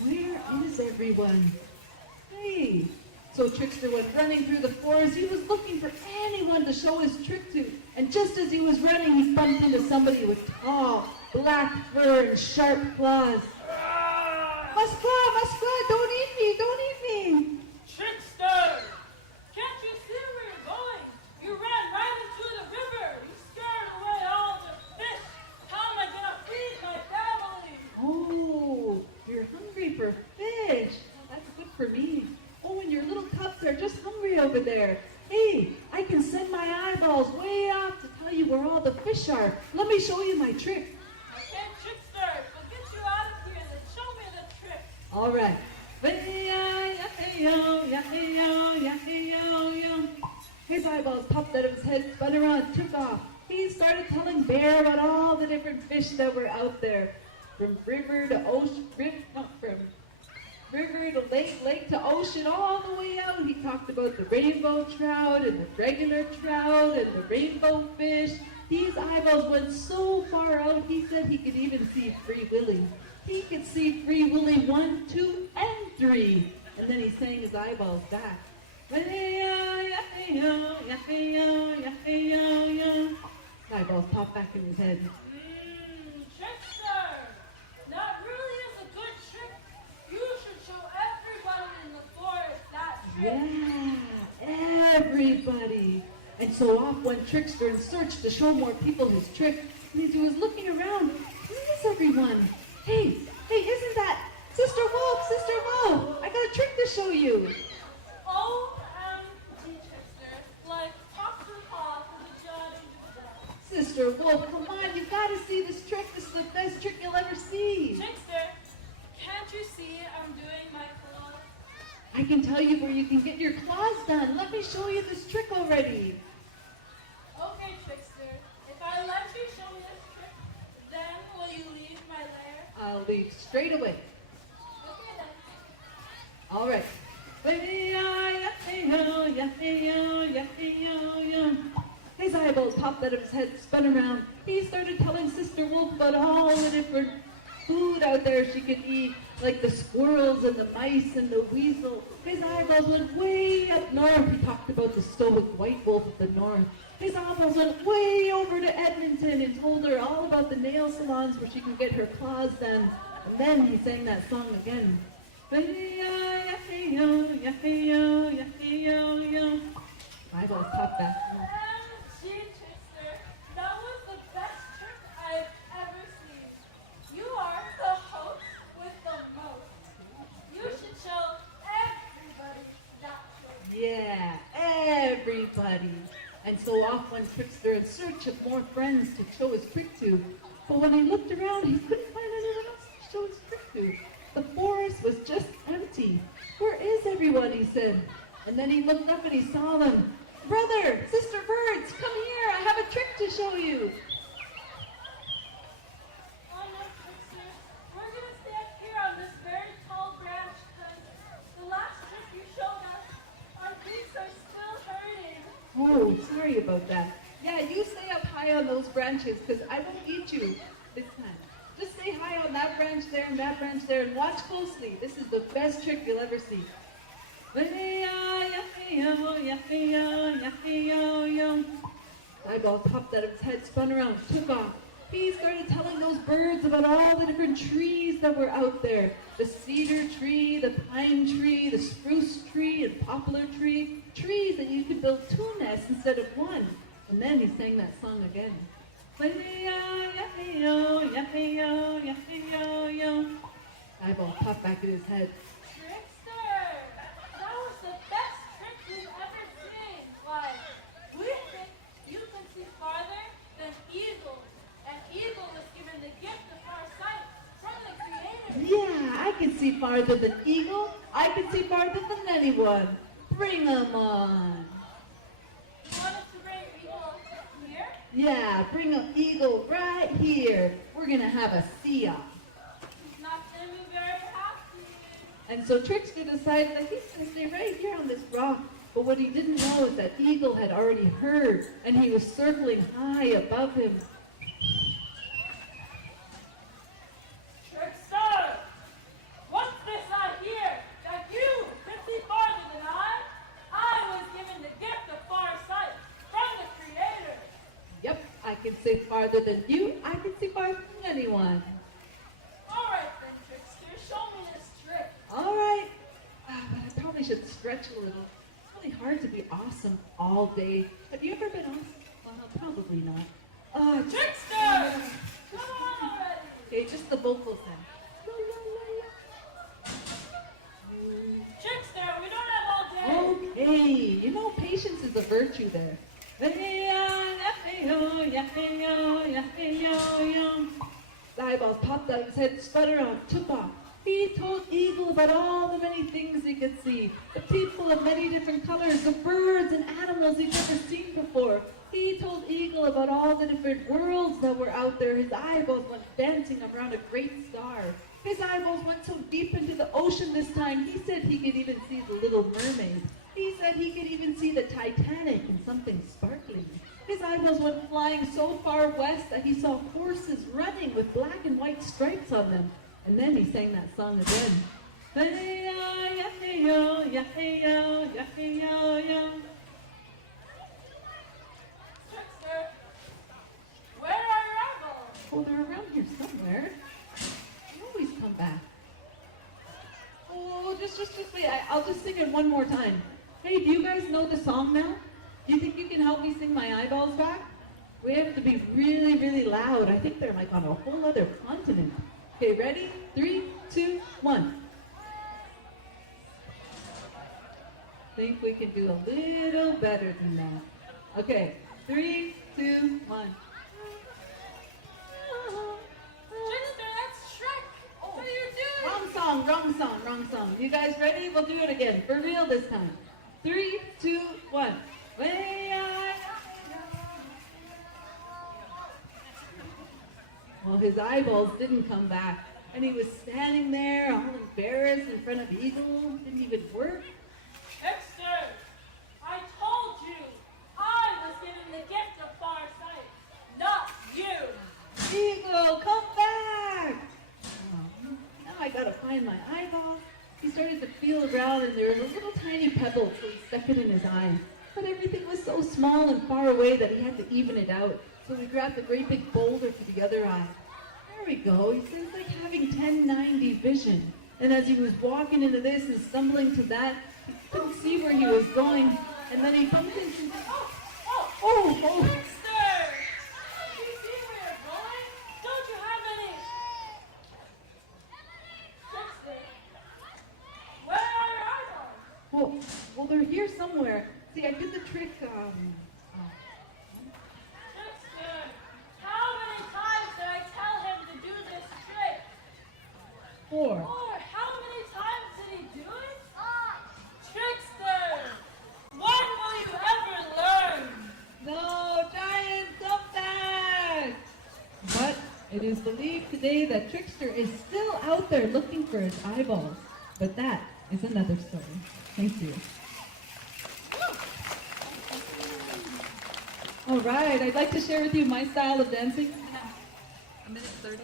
Where is everyone? Hey. So Trickster went running through the forest. He was looking for anyone to show his trick to. And just as he was running, he bumped into somebody with tall, black fur and sharp claws. Muskrat, don't eat me. Trickster! Can't you see where you're going? You ran right into the river. You scared away all the fish. How am I gonna feed my family? Oh, you're hungry for fish. That's good for me. Oh, and your little cubs are just hungry over there. Hey, I can send my eyeballs way off to tell you where all the fish are. Let me show you my trick. Okay, Trickster, we'll get you out of here and show me the trick. All right. His eyeballs popped out of his head, spun around, took off. He started telling Bear about all the different fish that were out there. From river to ocean, from river to lake to ocean, all the way out. He talked about the rainbow trout and the regular trout and the rainbow fish. These eyeballs went so far out, he said he could even see Free Willy. He could see Free Willy 1, 2, and 3. And then he sang his eyeballs back. Eyeballs popped back in his head. Trickster! That really is a good trick. You should show everybody in the forest that trick. Yeah, everybody. And so off went Trickster in search to show more people his trick. And as he was looking around, where is everyone? Hey, isn't that Sister Wolf? I got a trick to show you. OMG, Trickster. Like, talk to Paul for the judge. Sister Wolf, come on, you gotta see this trick. This is the best trick you'll ever see. Trickster, can't you see I'm doing my claws? I can tell you where you can get your claws done. Let me show you this trick already. Okay, Trickster. If I let you show me this trick, then will you leave my lair? I'll leave straight away. Okay, then. All right. His eyeballs popped out of his head, spun around. He started telling Sister Wolf about all the different food out there she could eat, like the squirrels and the mice and the weasel. His eyeballs went way up north. He talked about the stoic white wolf of the north. His eyeballs went way over to Edmonton and told her all about the nail salons where she could get her claws done. And then he sang that song again. Eyeballs popped back. OMG, Trickster, that was the best trick I've ever seen. You are the host with the most. You should show everybody that trick. Yeah, everybody. And so off went Trickster in search of more friends to show his trick to. But when he looked around, he couldn't find anyone else to show his trick to. The forest was just empty. Where is everyone, he said. And then he looked up and he saw them. Brother, Sister Birds, come here. I have a trick to show you. Oh no, Trickster, we're gonna stay up here on this very tall branch because the last trick you showed us, our feet are still hurting. Oh, sorry about that. Yeah, you stay up high on those branches because I won't eat you this time. Just stay high on that branch there and that branch there and watch closely. This is the best trick you'll ever see. Eyeball popped out of his head, spun around, took off. He started telling those birds about all the different trees that were out there. The cedar tree, the pine tree, the spruce tree, and poplar tree. Trees that you could build two nests instead of one. And then he sang that song again. Eyeball popped back in his head. Trickster, that was the best trick we've ever seen. Why, we think you can see farther than eagles. And eagle was given the gift of far sight from the Creator. Yeah, I can see farther than eagle. I can see farther than anyone. Bring 'em on. You want us to bring eagle here? Yeah, bring 'em eagle right here. We're gonna have a see-off. He's not going to be very happy. And so Trickster decided that he's gonna stay right here on this rock. But what he didn't know is that eagle had already heard, and he was circling high above him. Trickster, what's this I hear? That you can see farther than I? I was given the gift of far sight from the Creator. Yep, I can see farther than you. I can see farther than anyone. All right then, Trickster, show me this trick. All right. But I probably should stretch a little. It's really hard to be awesome all day. Have you ever been awesome? Well, probably not. Trickster, come on already. Okay, just the vocals then. Trickster, we don't have all day. Okay, you know patience is a virtue there. The eyeballs popped out of his head, spun around, took off. He told Eagle about all the many things he could see, the people of many different colors, the birds and animals he'd never seen before. He told Eagle about all the different worlds that were out there. His eyeballs went dancing around a great star. His eyeballs went so deep into the ocean this time, he said he could even see the Little Mermaid. He said he could even see the Titanic and something sparkling. His eyeballs went flying so far west that he saw horses running with black and white stripes on them. And then he sang that song again. Trickster, where are your eyeballs? Oh, they're around here somewhere. They always come back. Oh, just wait. I'll just sing it one more time. Hey, do you guys know the song now? You think you can help me sing my eyeballs back? We have to be really, really loud. I think they're like on a whole other continent. Okay, ready? 3, 2, 1. Think we can do a little better than that. Okay, 3, 2, 1. Trickster, that's Shrek. What are you doing? Wrong song. You guys ready? We'll do it again. For real this time. 3, 2, 1. Well, his eyeballs didn't come back. And he was standing there all embarrassed in front of Eagle. Didn't even work. Trickster, I told you I was given the gift of far sight. find my eyeballs. He started to feel around and there was a little tiny pebble, so he stuck it in his eye. But everything was so small and far away that he had to even it out. So he grabbed a great big boulder for the other eye. There we go. He said it's like having 1090 vision. And as he was walking into this and stumbling to that, he couldn't see where he was going. And then he bumped into something. Oh! Trickster! Do you see where you're going? Don't you have any? Trickster! Where are your eyeballs? Well, they're here somewhere. See, I did the trick, Trickster! How many times did I tell him to do this trick? 4. Or how many times did he do it? Trickster! When will you ever learn? No, Giant, come back! But it is believed today that Trickster is still out there looking for his eyeballs. But that is another story. Thank you. All right, I'd like to share with you my style of dancing. A minute 30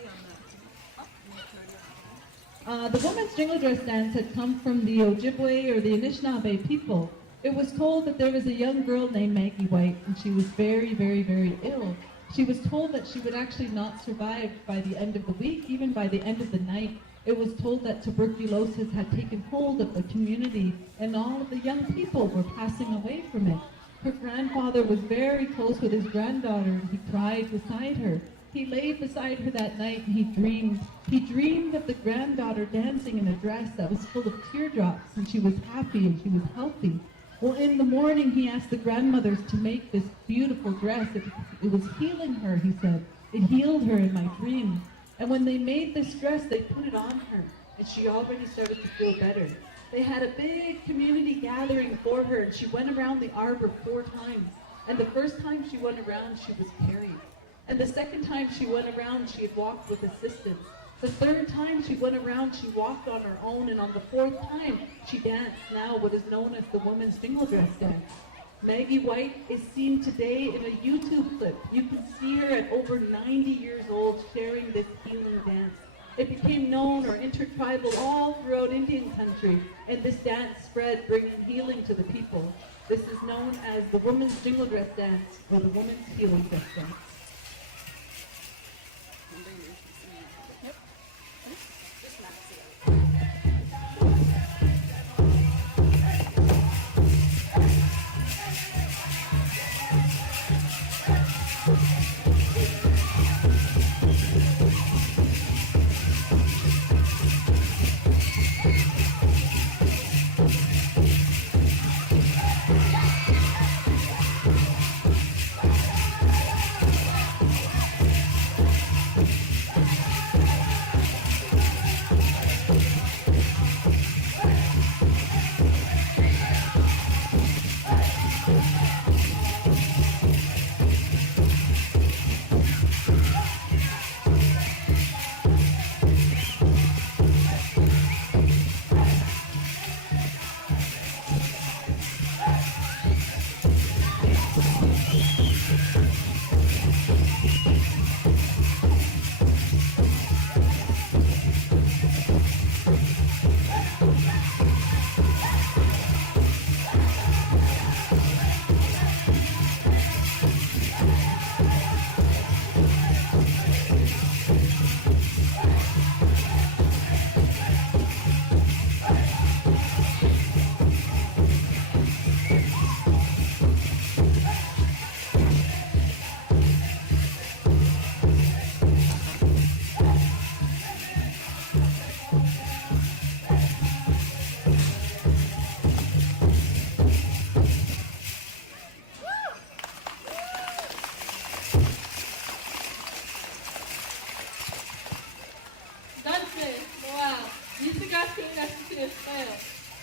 on that. The woman's jingle dress dance had come from the Ojibwe or the Anishinaabe people. It was told that there was a young girl named Maggie White, and she was very, very, very ill. She was told that she would actually not survive by the end of the week, even by the end of the night. It was told that tuberculosis had taken hold of the community, and all of the young people were passing away from it. Her grandfather was very close with his granddaughter, and he cried beside her. He lay beside her that night and he dreamed. He dreamed of the granddaughter dancing in a dress that was full of teardrops, and she was happy and she was healthy. Well, in the morning he asked the grandmothers to make this beautiful dress. It was healing her, he said. It healed her in my dream. And when they made this dress, they put it on her, and she already started to feel better. They had a big community gathering for her, and she went around the arbor 4 times. And the first time she went around, she was carried. And the second time she went around, she had walked with assistance. The third time she went around, she walked on her own. And on the 4th time, she danced now what is known as the woman's jingle dress dance. Maggie White is seen today in a YouTube clip. You can see her at over 90 years old sharing this healing dance. It became known or intertribal all throughout Indian country, and this dance spread, bringing healing to the people. This is known as the woman's jingle dress dance, or the woman's healing dress dance.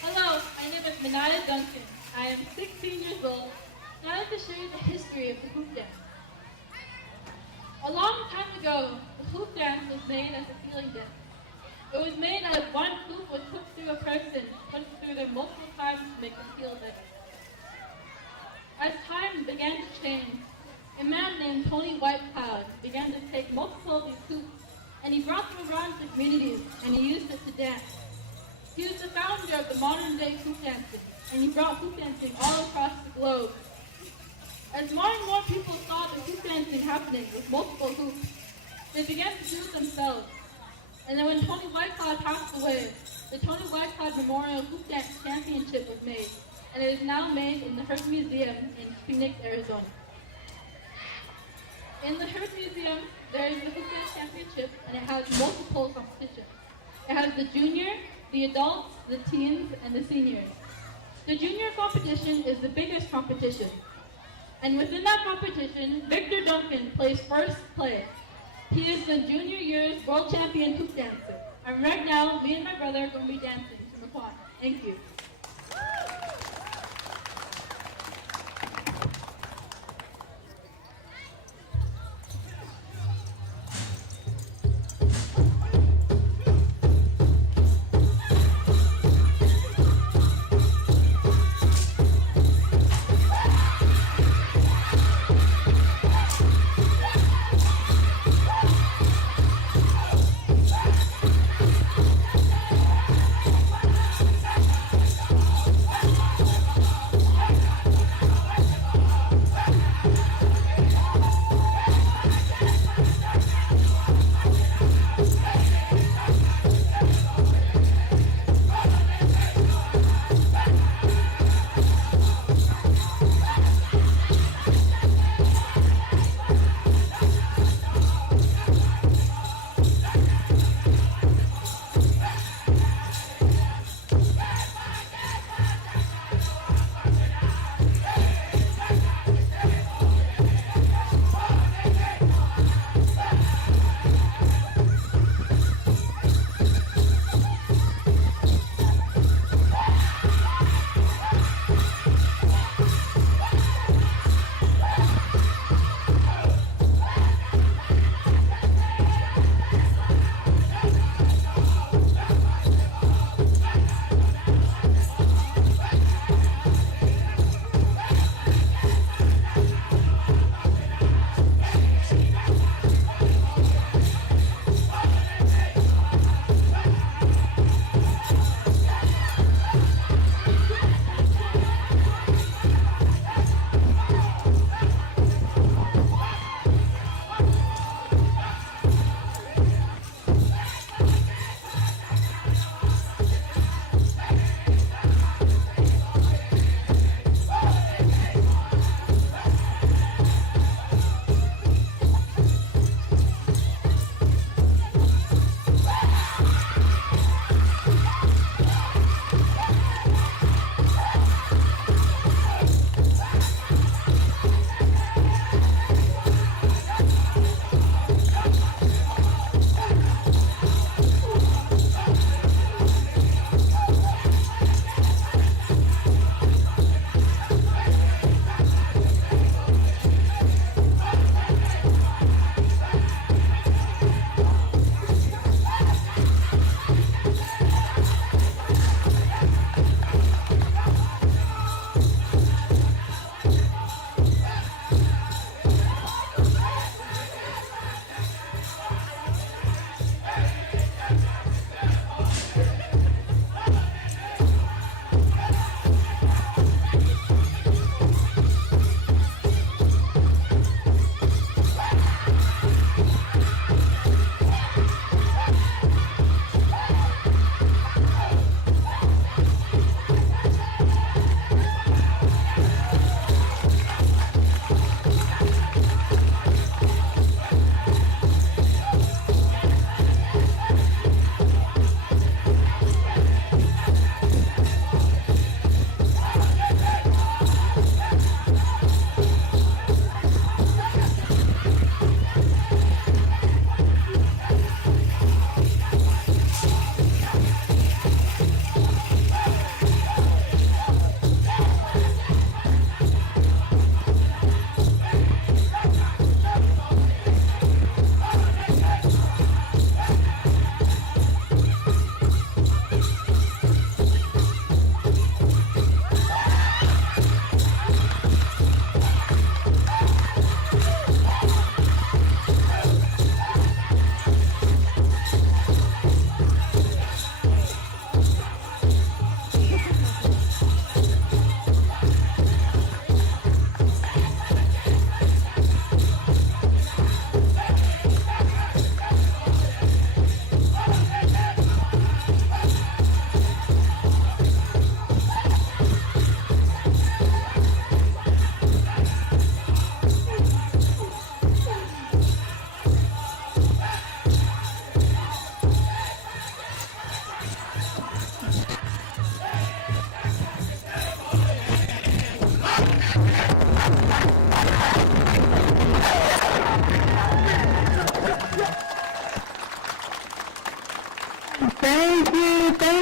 Hello, my name is Minaya Duncan. I am 16 years old, and I'd like to share the history of the hoop dance. A long time ago, the hoop dance was made as a healing dance. It was made as one hoop was put through a person, punched through them multiple times to make them feel better. As time began to change, a man named Tony Whitecloud began to take multiple of these hoops, and he brought them around to the communities, and he used it to dance. founder of the modern day hoop dancing, and he brought hoop dancing all across the globe. As more and more people saw the hoop dancing happening with multiple hoops, they began to do it themselves. And then when Tony Whitecloud passed away, the Tony Whitecloud Memorial Hoop Dance Championship was made, and it is now made in the Hurt Museum in Phoenix, Arizona. In the Hurt Museum, there is the Hoop Dance Championship, and it has multiple competitions. It has the junior, the adults, the teens, and the seniors. The junior competition is the biggest competition. And within that competition, Victor Duncan placed first place. He is the junior year's world champion hoop dancer. And right now, me and my brother are going to be dancing to McArthur. Thank you.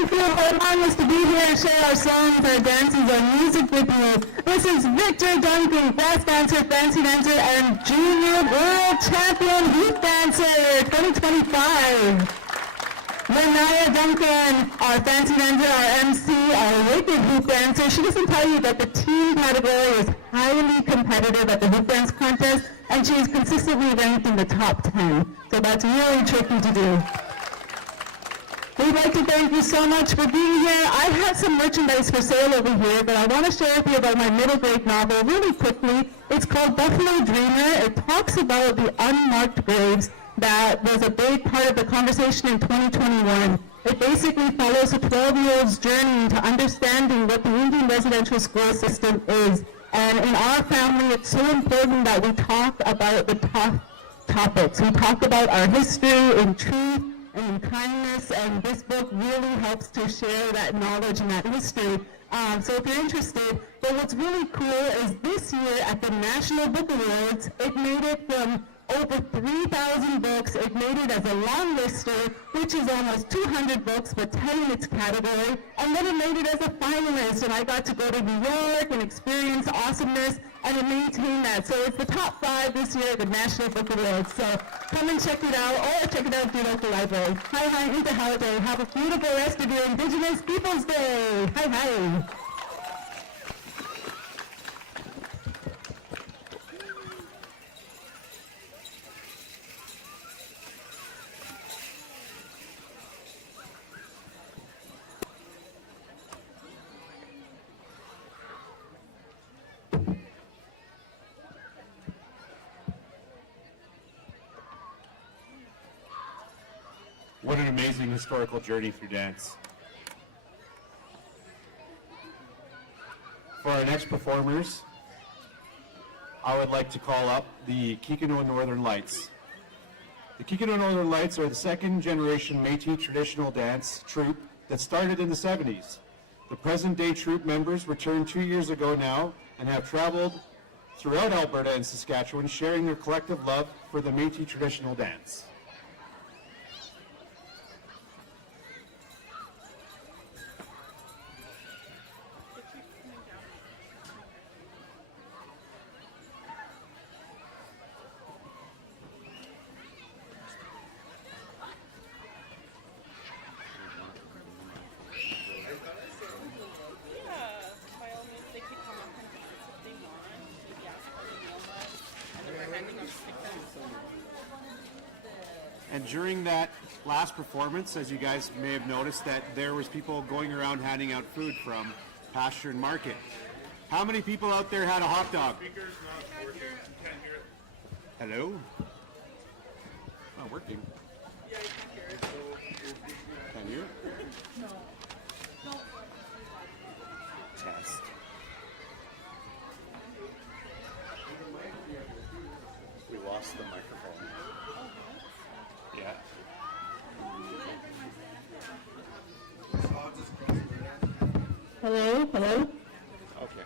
thank you for allowing us to be here and share our songs, our dances, our music with you. This is Victor Duncan, brass dancer, fancy dancer, and junior world champion hoop dancer 2025. Renaya Duncan, our fancy dancer, our MC, our wicked hoop dancer. She doesn't tell you that the team category is highly competitive at the hoop dance contest, and she is consistently ranked in the top 10. So that's really tricky to do. We'd like to thank you so much for being here. I have some merchandise for sale over here, but I want to share with you about my middle grade novel really quickly. It's called Buffalo Dreamer. It talks about the unmarked graves that was a big part of the conversation in 2021. It basically follows a 12-year-old's journey into understanding what the Indian residential school system is. And in our family, it's so important that we talk about the tough topics. We talk about our history in truth and in kindness, and this book really helps to share that knowledge and that history. So if you're interested, but what's really cool is this year at the National Book Awards, it made it from over 3,000 books. It made it as a long lister, which is almost 200 books, but 10 in its category. And then it made it as a finalist, and I got to go to New York and experience awesomeness, and it maintained that. So it's the top 5 this year at the National Book Awards. So come and check it out, or check it out at your local library. Hi, hi, Inta Holiday. Have a beautiful rest of your Indigenous Peoples Day. Hi, hi. What an amazing historical journey through dance. For our next performers, I would like to call up the Kikino Northern Lights. The Kikino Northern Lights are the second generation Métis traditional dance troupe that started in the 70s. The present day troupe members returned 2 years ago now and have traveled throughout Alberta and Saskatchewan, sharing their collective love for the Métis traditional dance. And during that last performance, as you guys may have noticed, that there was people going around handing out food from Pasture and Market. How many people out there had a hot dog? Hello? Not working. Yeah, you can hear it. Can you? No. No. Test. We lost the microphone. Yeah. Hello, hello. Okay.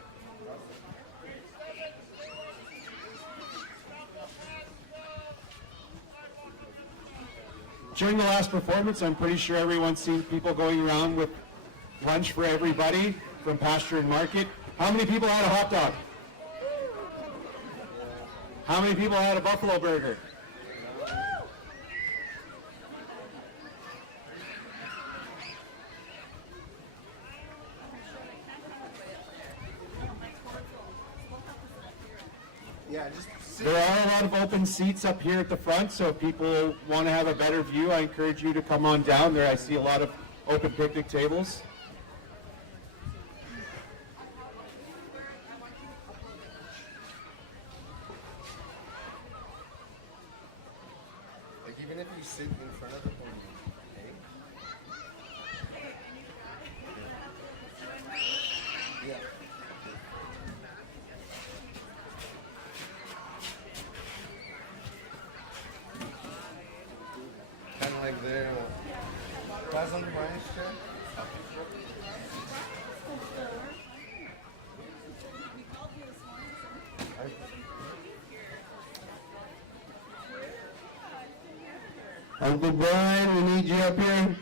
During the last performance, I'm pretty sure everyone's seen people going around with lunch for everybody from Pasture and Market. How many people had a hot dog? How many people had a buffalo burger? There are a lot of open seats up here at the front, so if people want to have a better view, I encourage you to come on down there. I see a lot of open picnic tables. Like even if you sit in front of the podium, okay? Yeah. Kind of like there. Pass on the Brian's chair. Uncle Brian, we need you up here.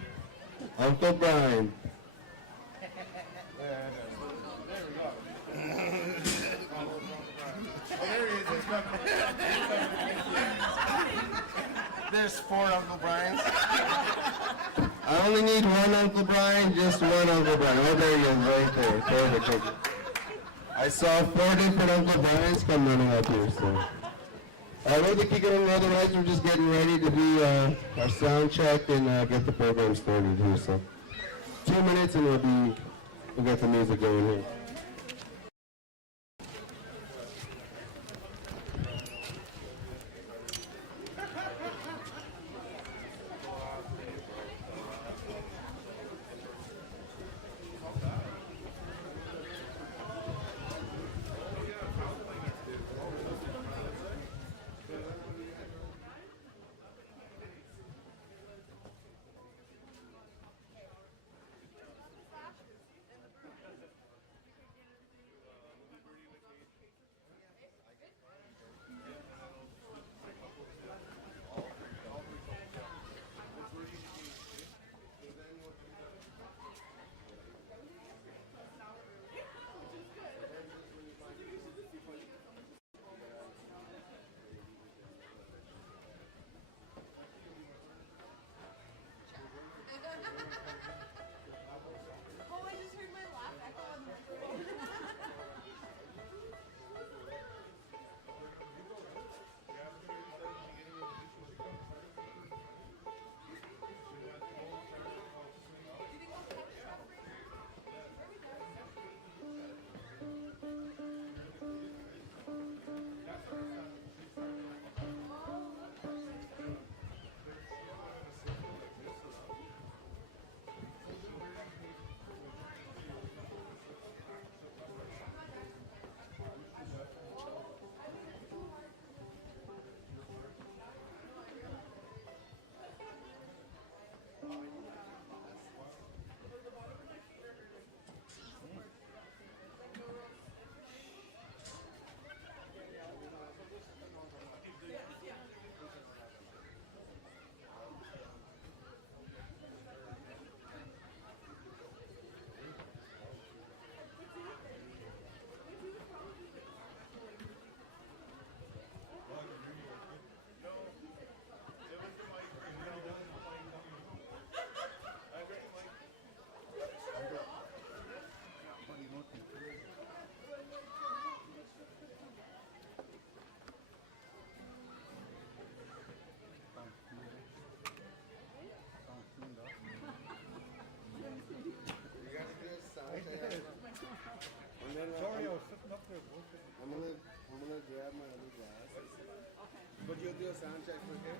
Uncle Brian. There's 4 Uncle Brians. I only need 1 Uncle Brian, just 1 Uncle Brian. Oh, there he is, right there. Perfect, thank you. I saw 4 different Uncle Brians come running up here, so. We're the Kikano, otherwise we're just getting ready to do our sound check and get the program started here, so. 2 minutes and we'll get the music going here. Sorry, I was sitting up there. I'm gonna grab my other glasses. Okay. But you'll do a sound check for here?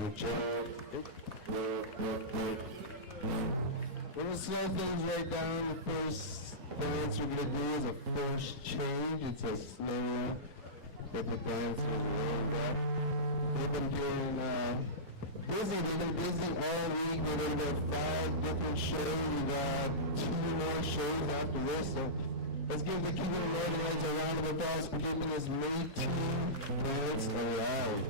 Good job. We're going to slow things right down. The first dance we're going to do is a first change. It's a slow that the dancers rolled up. They've been doing busy. They've been busy all week. They've been doing 5 different shows. We got 2 more shows after this. So let's give the Keeping the Northern Lights a round of applause for keeping this Métis dance alive.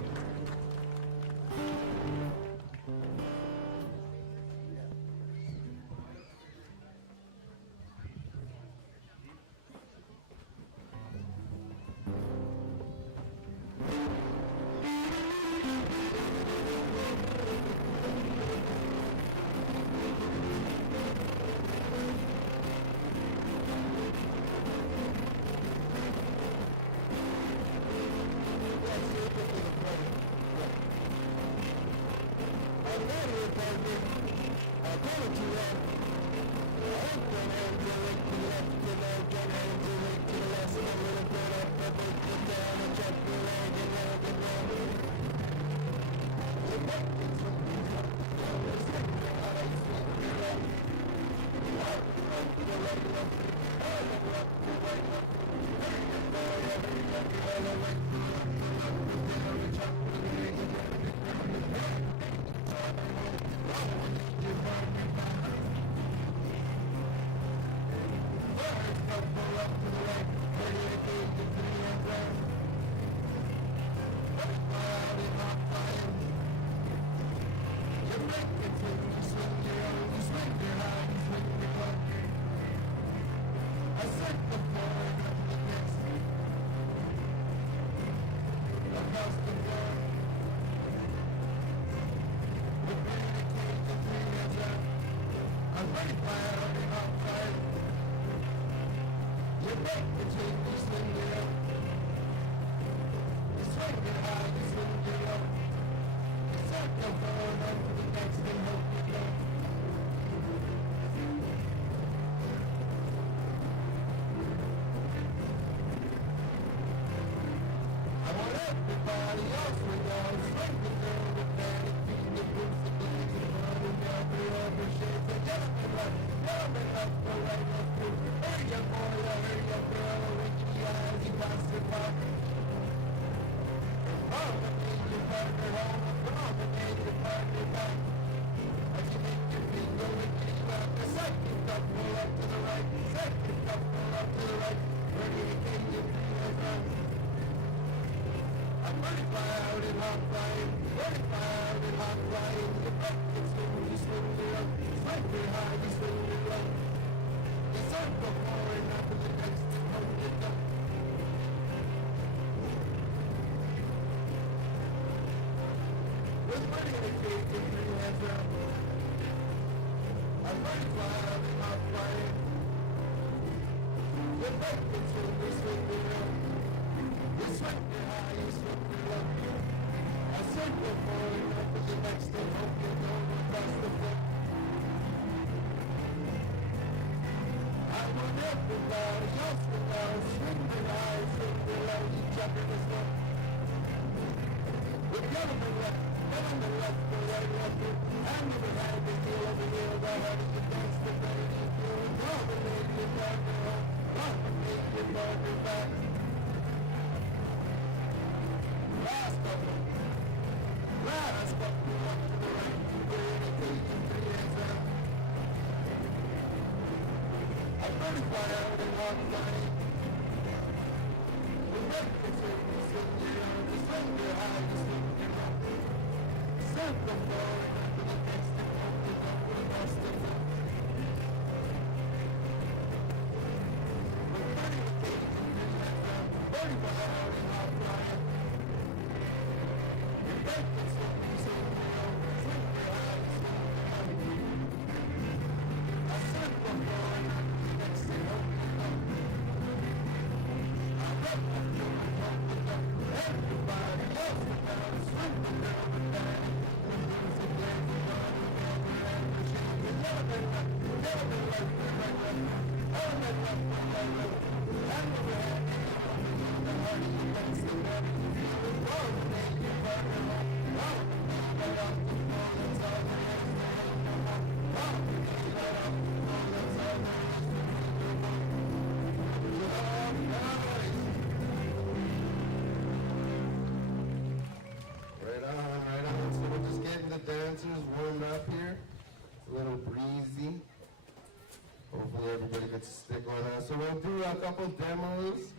So we'll do a couple demos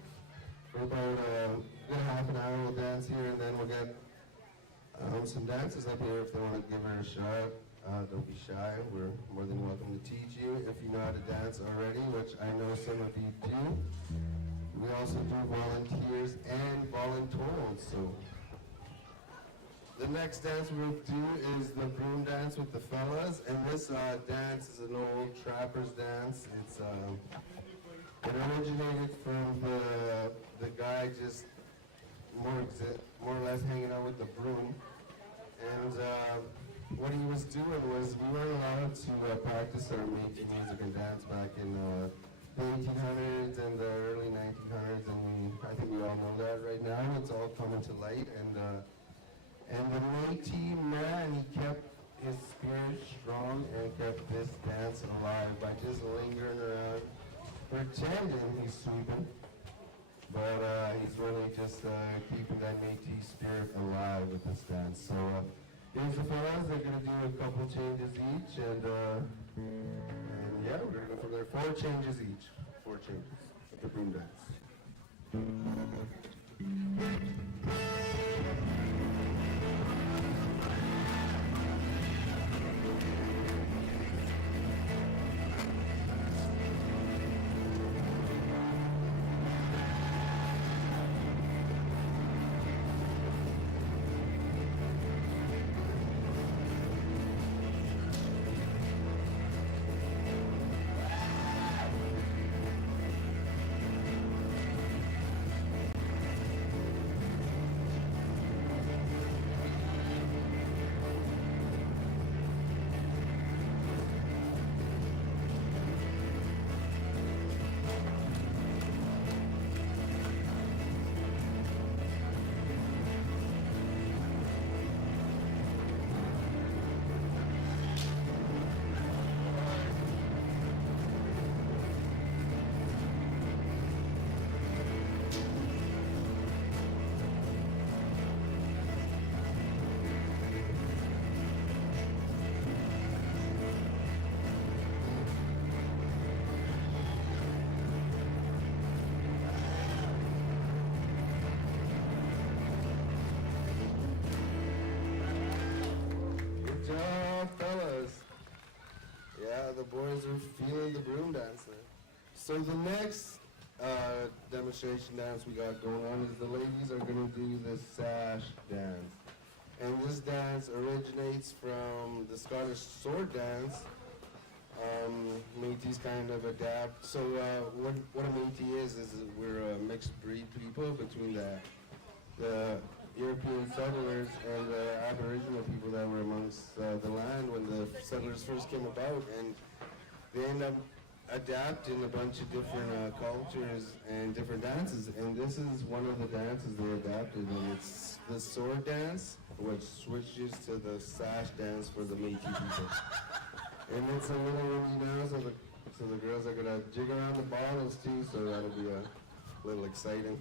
for about a good half an hour. We'll dance here, and then we'll get some dancers up here if they want to give her a shot. Don't be shy. We're more than welcome to teach you if you know how to dance already, which I know some of you do. We also do volunteers and voluntold. So the next dance we'll do is the broom dance with the fellas, and this dance is an old trapper's dance. It originated from the guy just more or less hanging out with the broom, and what he was doing was we weren't allowed to practice our Métis music and dance back in the 1800s and the early 1900s, and I think we all know that right now. It's all coming to light, and the Métis man, he kept his spirit strong and kept this dance alive by just lingering around, pretending he's sweeping, but he's really just keeping that Métis spirit alive with this dance. So here's the fellas. They're going to do a couple changes each, and yeah, we're going to go from there. 4 changes each. 4 changes of the broom dance. The boys are feeling the broom dance there. So the next demonstration dance we got going on is the ladies are going to do the sash dance. And this dance originates from the Scottish sword dance. Métis kind of adapt. So what a Métis is we're a mixed breed people between the European settlers and the Aboriginal people that were amongst the land when the settlers first came about, and they end up adapting a bunch of different cultures and different dances, and this is one of the dances they adapted, and it's the sword dance, which switches to the sash dance for the Métis people. And it's a little windy now, so the girls are gonna jig around the bottles too, so that'll be a little exciting.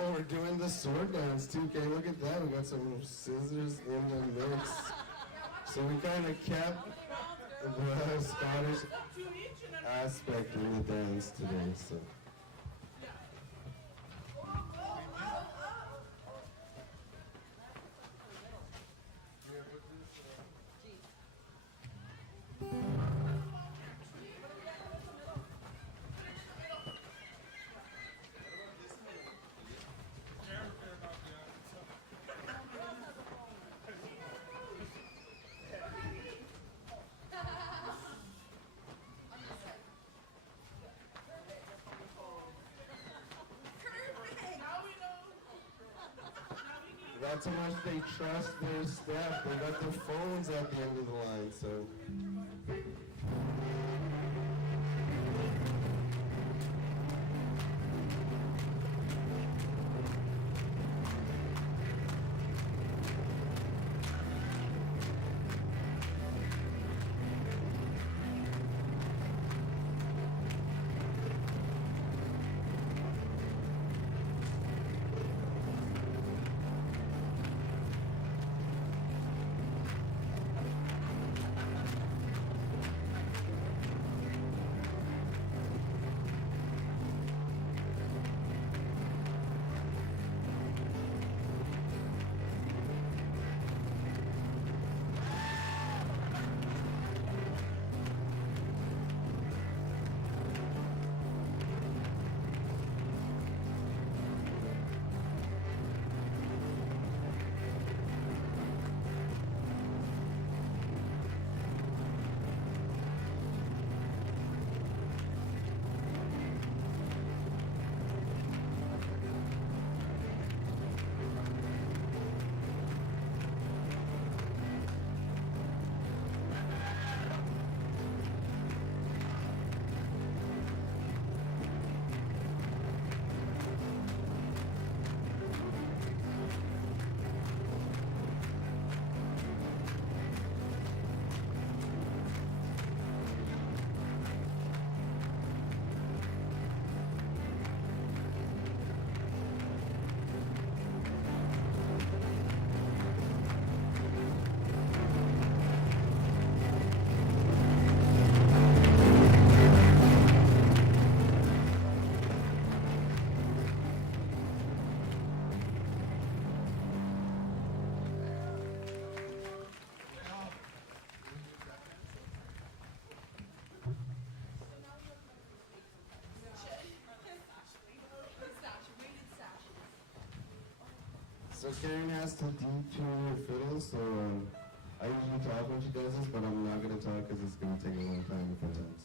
Oh, we're doing the sword dance too. Okay, look at that. We got some scissors in the mix. So we kind of kept the Scottish aspect in the dance today. So. That's how much they trust their staff. They got their phones at the end of the line, so. So Karen has to detune her fiddle, so I usually talk when she does this, but I'm not going to talk because it's going to take a long time if I talk. So.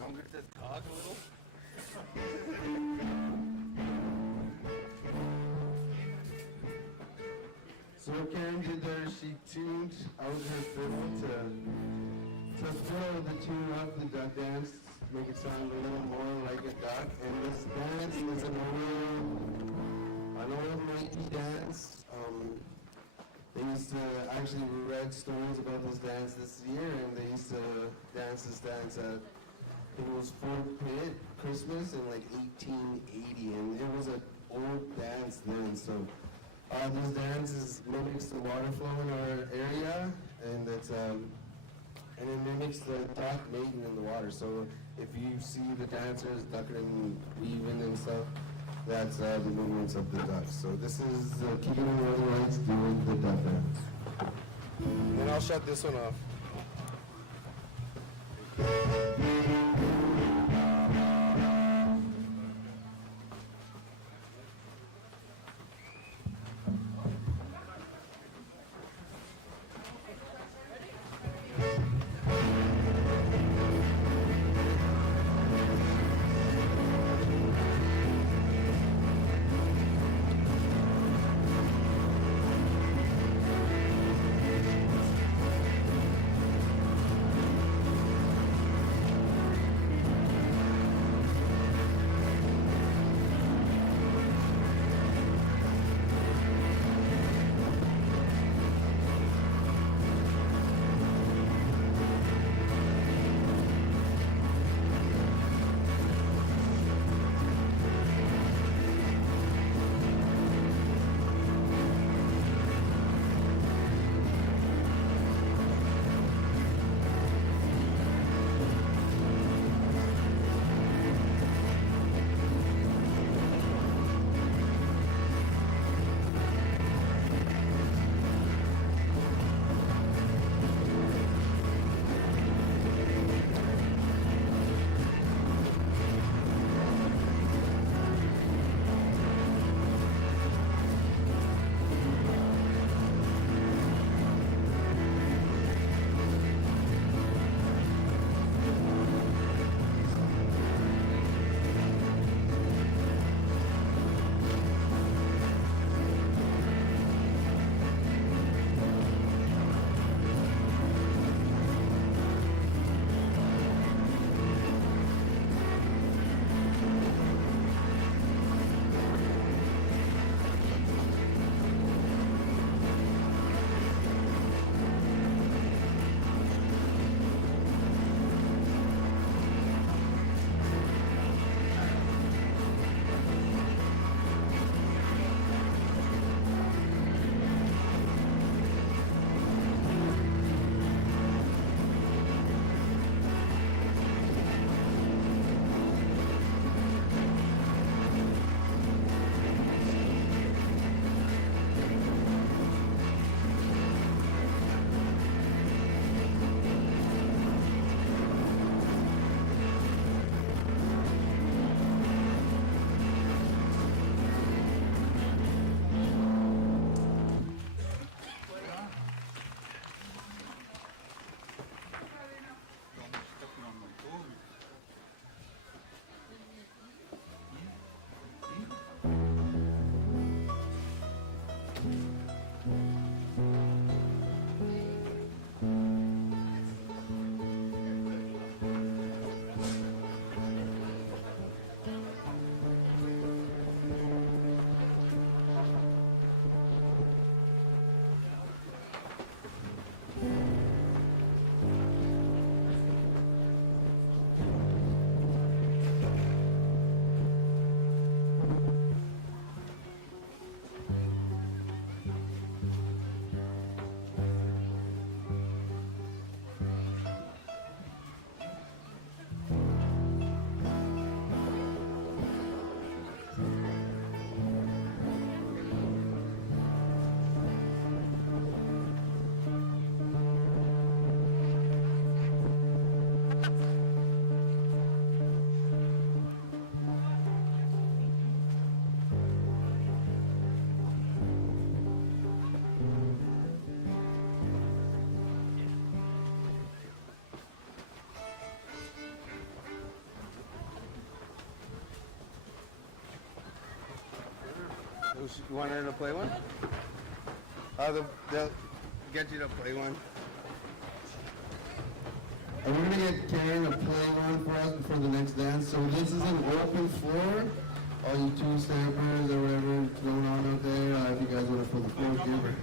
Longer to talk a little. So what Karen did there, she tuned out her fiddle to fill the tune up, the duck dance, make it sound a little more like a duck. And this dance is an old Métis dance. They used to actually read stories about this dance this year, and they used to dance this dance at, it was Fort Pitt Christmas in like 1880, and it was an old dance then. So this dance mimics the water flow in our area, and and it mimics the duck mating in the water. So if you see the dancers ducking and weaving and stuff, that's the movements of the ducks. So this is keeping the Northern Lights doing the duck dance. And I'll shut this one off. You want her to play one? They'll get you to play one. And we're gonna get Karen to play one for us before the next dance. So this is an open floor. All you two-stampers or whatever going on out there, if you guys want to fill the floor, give her.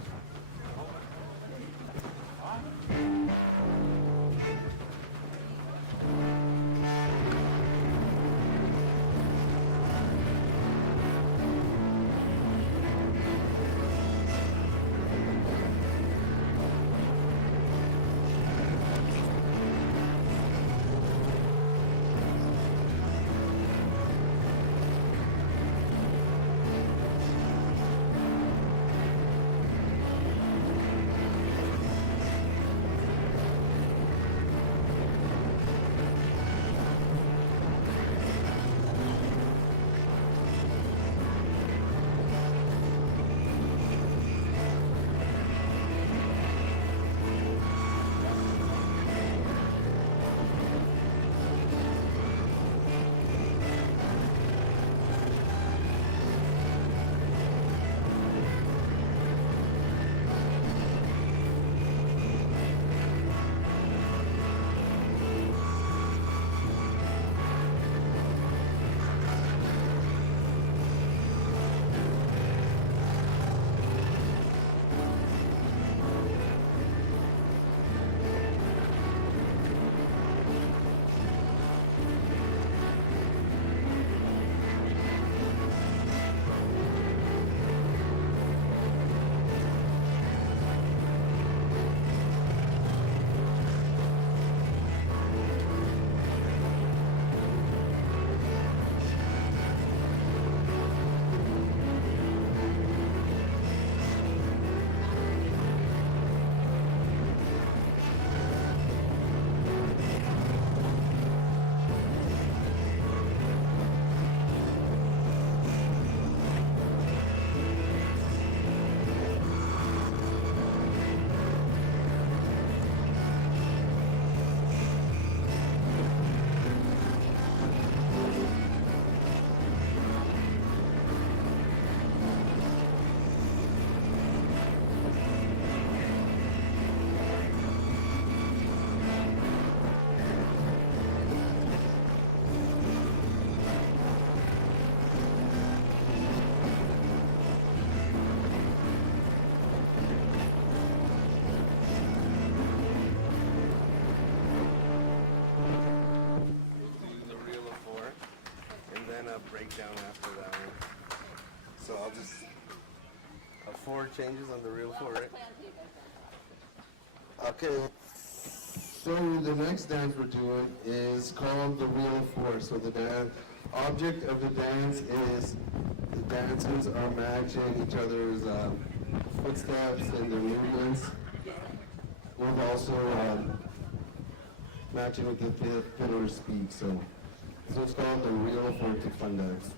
Breakdown after that one. So I'll just 4 changes on the reel 4, right? Okay. So the next dance we're doing is called the reel 4. So the object of the dance is the dancers are matching each other's footsteps and their movements. We're also matching with the fiddler's speed. So it's called the reel 4 to fun dance.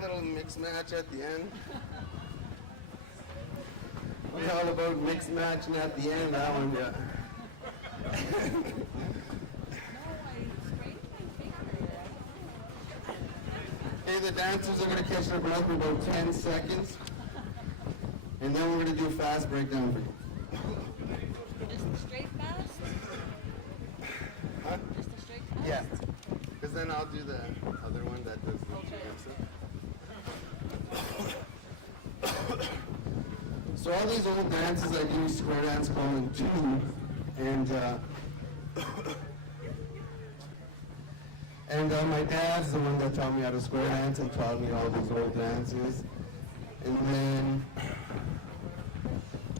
that little mix match at the end? We all about mix matching at the end, that one, yeah. Okay, the dancers are going to catch their breath for about 10 seconds. And then we're going to do a fast breakdown for you. Just the straight fast? Huh? Just the straight fast? Yeah. Because then I'll do the other one that does the stuff. So all these old dances I do square dance ball in two. And my dad's the one that taught me how to square dance and taught me all these old dances. And then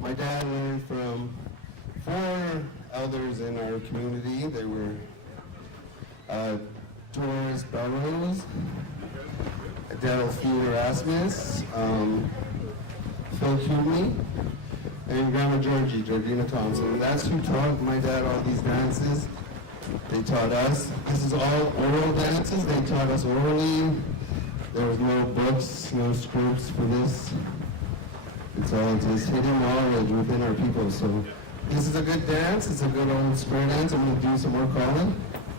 my dad learned from 4 elders in our community. They were Doris Belrose, Delphine Erasmus, Phil Cooley, and Grandma Georgina Thompson. And that's who taught my dad all these dances. They taught us. This is all oral dances. They taught us orally. There was no books, no scripts for this. It's all just hidden knowledge within our people. So this is a good dance. It's a good old square dance. I'm going to do some more calling.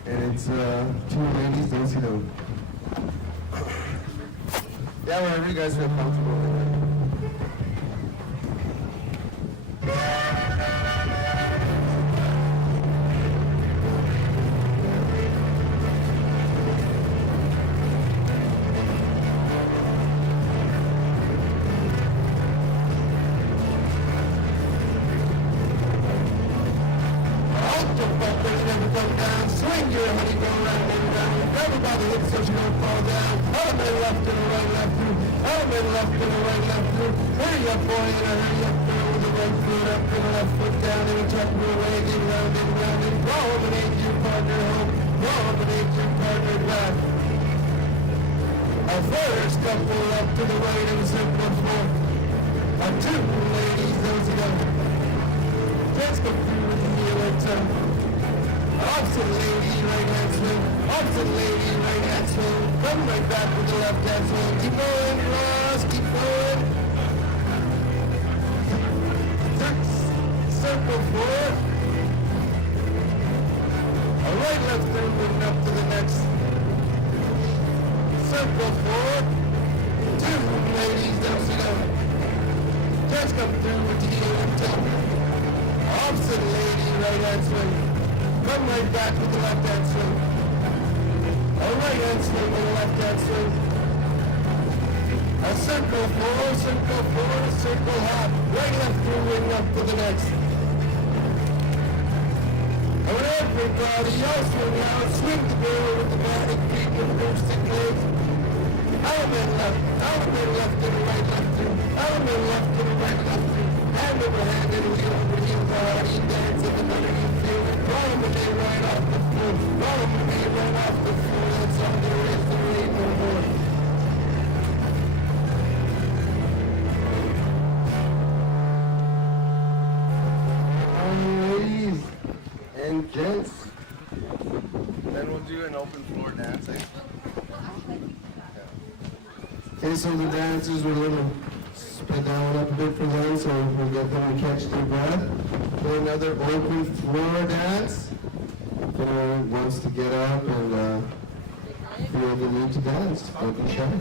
And it's 2 ladies dancing down. Yeah, wherever you guys feel comfortable. So the dancers were a little spit down up a bit for them, so we'll get them to catch their breath. Do another open floor dance. If anyone wants to get up and feel the need to dance, don't be shy.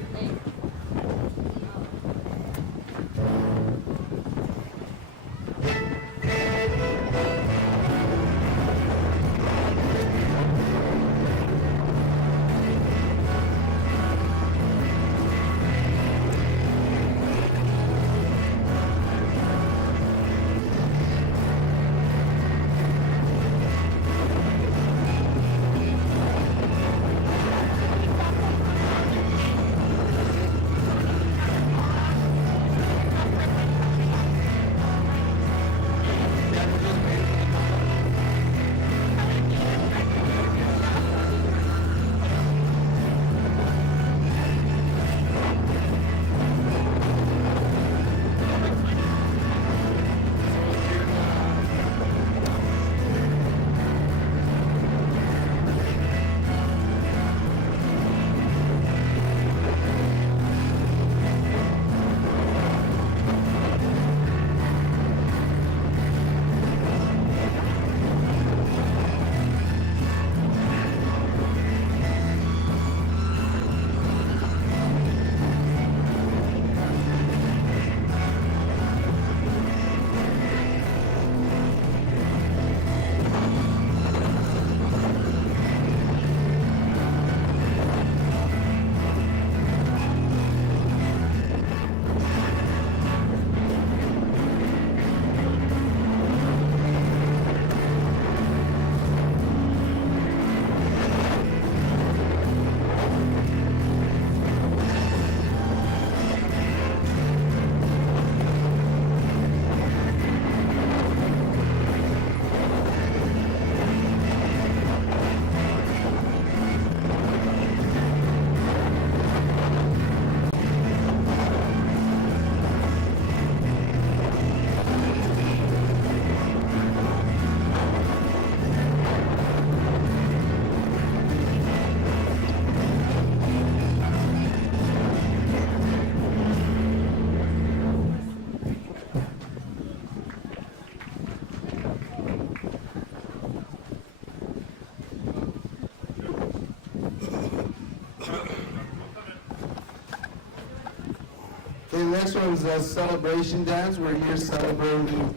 next one is a celebration dance. We're here celebrating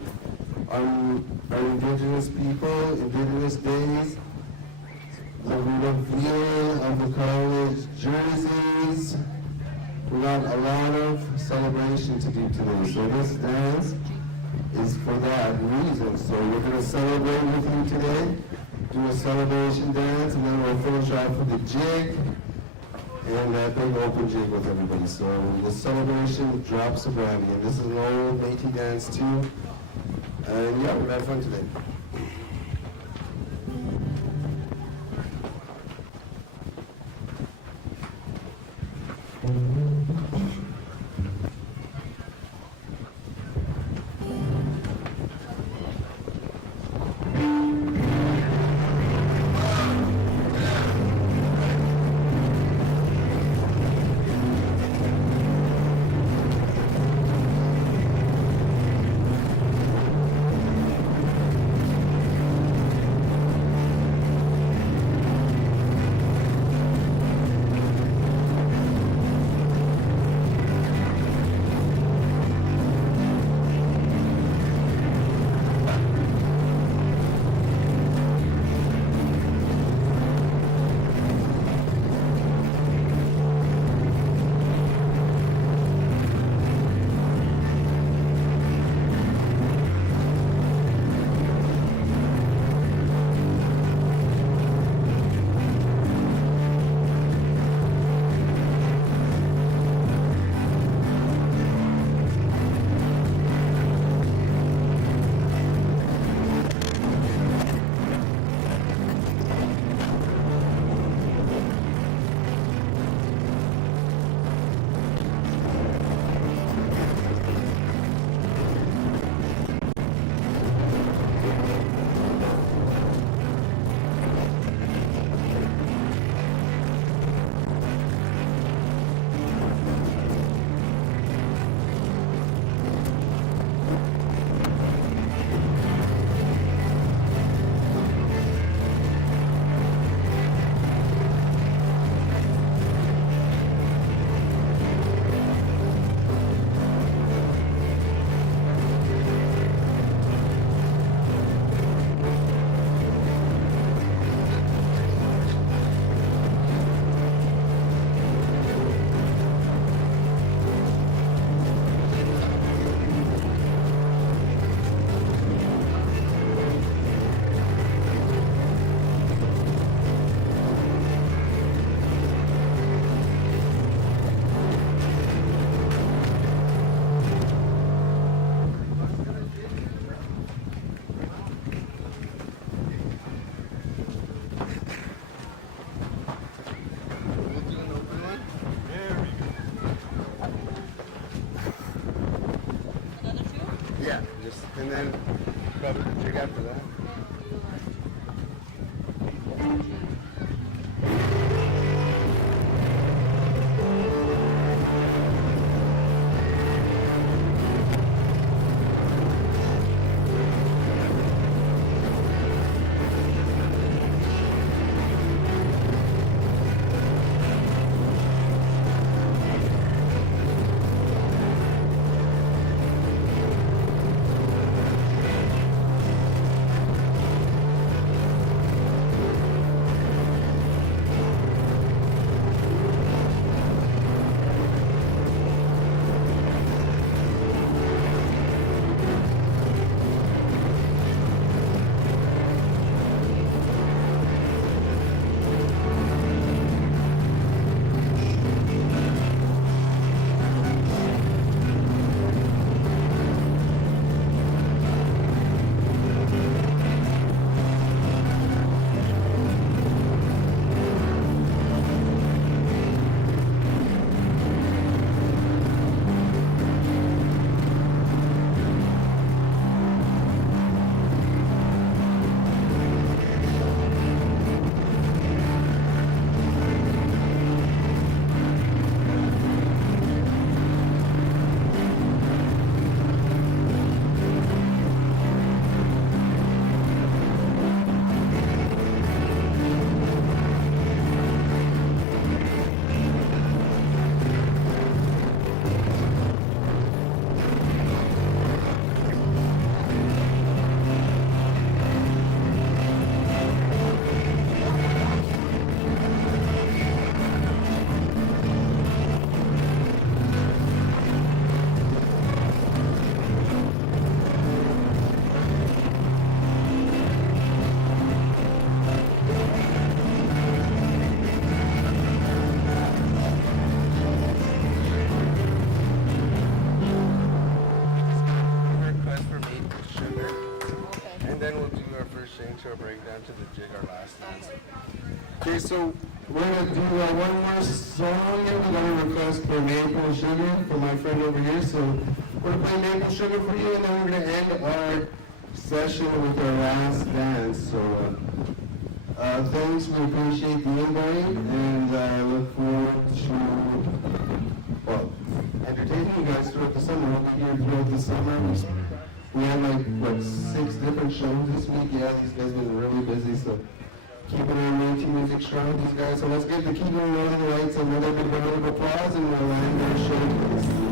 our Indigenous people, Indigenous days, the reveal of the college jerseys. We got a lot of celebration to do today. So this dance is for that reason. So we're going to celebrate with you today, do a celebration dance, and then we'll finish off with a jig and a big open jig with everybody. So the celebration drops of brandy, and this is an old Métis dance too. And yeah, we're gonna have fun today. Yeah, just, and then probably the jig after that. and then we'll do our first chainsaw breakdown to the jig, our last dance. Okay, so we're gonna do one more song here. We got a request for Maple Sugar from my friend over here, so we're gonna play Maple Sugar for you, and then we're gonna end our session with our last dance. So thanks, we appreciate the invite, and look forward to, well, entertaining you guys throughout the summer. We'll be here throughout the summer. We had like, what, 6 different shows this week. Yeah, these guys have been really busy, so keeping our Métis music strong with these guys. So let's give the Keeping Northern Lights another big round of applause, and we'll end our show.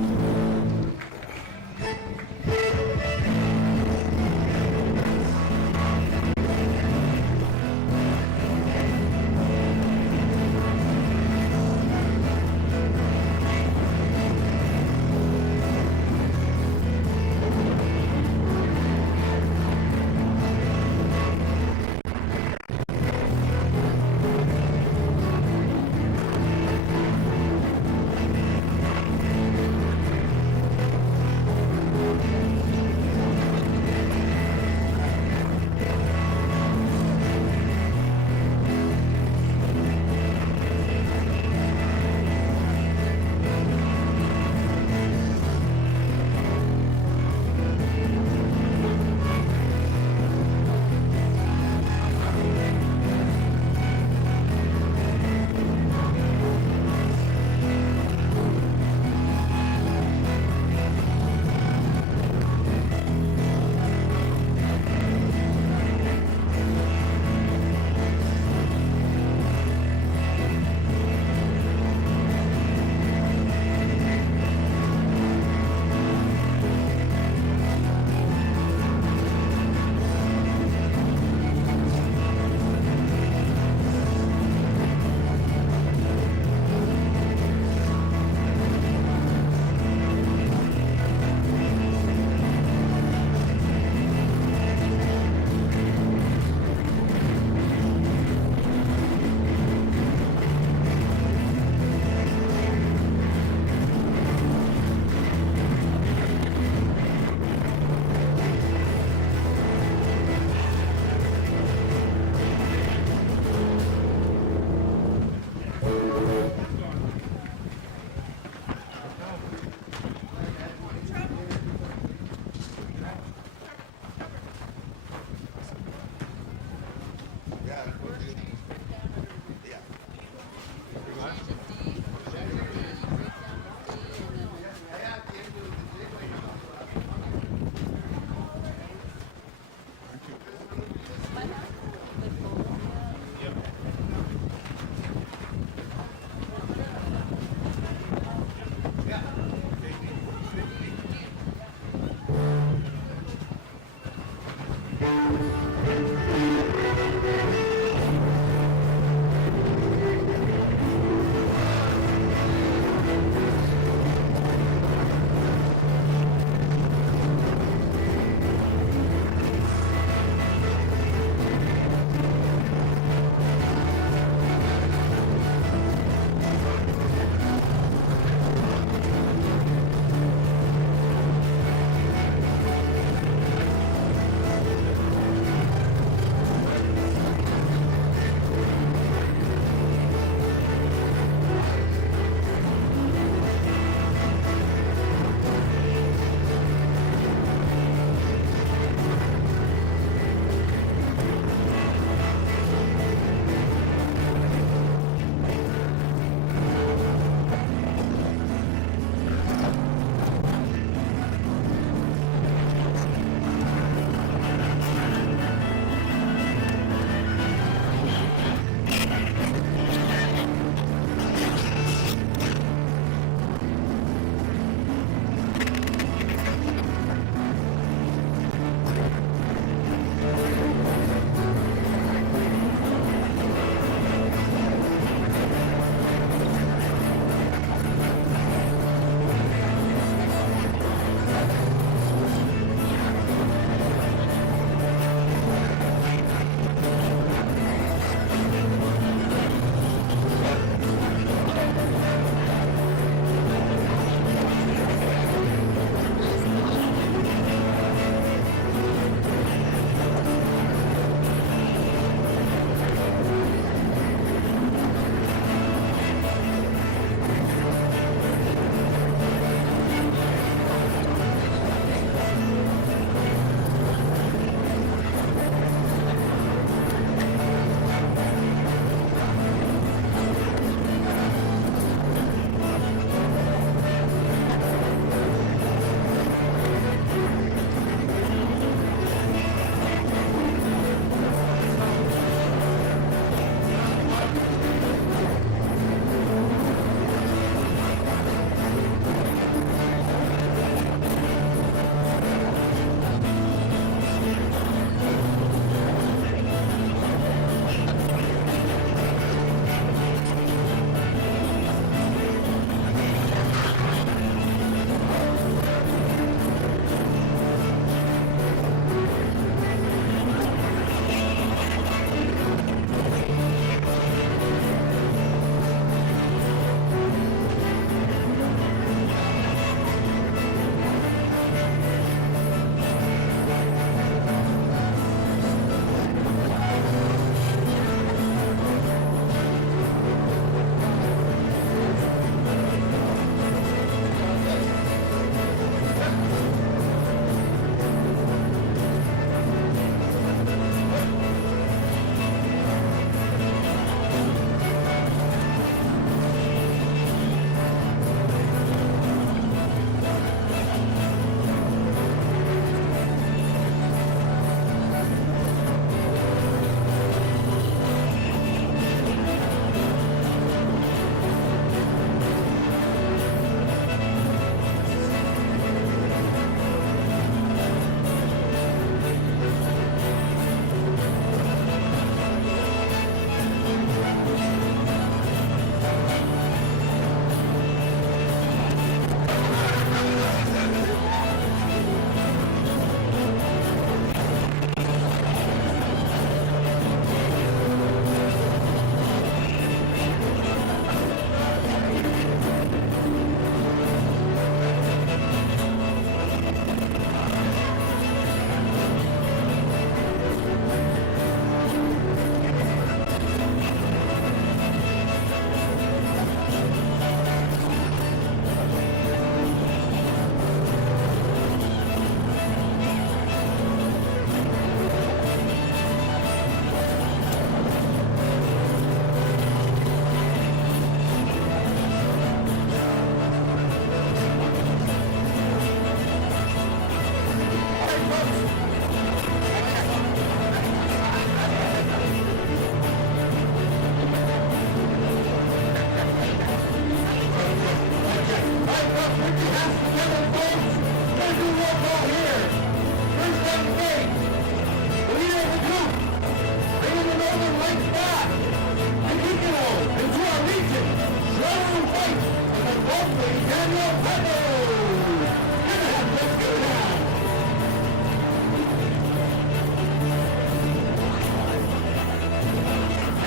Daniel Pebbles. Give it up, let's give it up.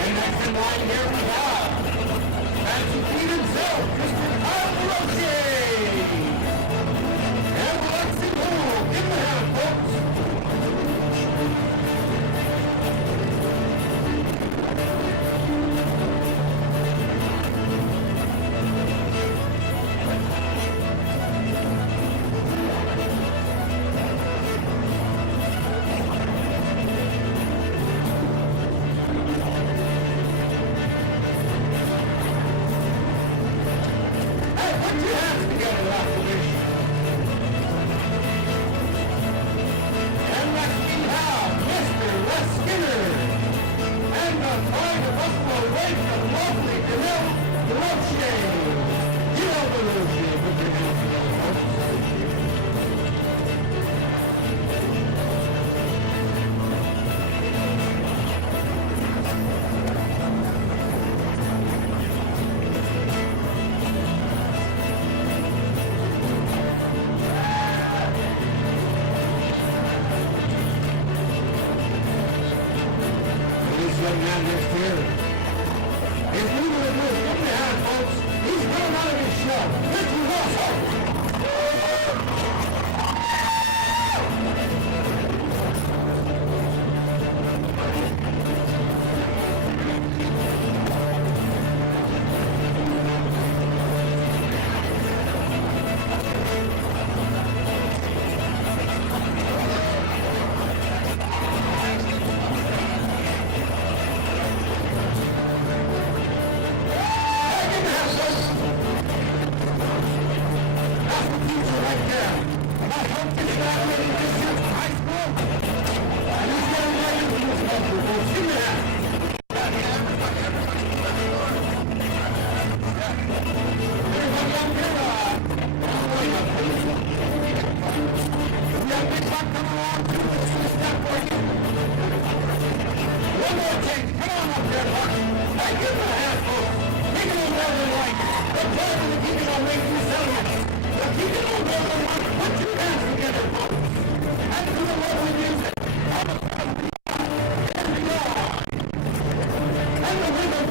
And next in line here we have Nancy Pete himself, Mr. Kyle Roche. And Alexi Poole. Give him a hand, folks. Hey, put your hands together, Rockville. And next we have Mr. Wes Skinner. And the fine Buffalo Wake from lovely Camille Roche. You know the Roche. Put your hands together, folks. This young man next here is moving with this. Give me a hand, folks. He's running out of his shell. Mr. Russell. One more change. Come on up there, Mark. Hey, give him a hand, folks. Make it a Northern Light. The president of the Indigenous make you settlements. The Indigenous Northern Light. Put your hands together, folks. And to the lovely music. And the women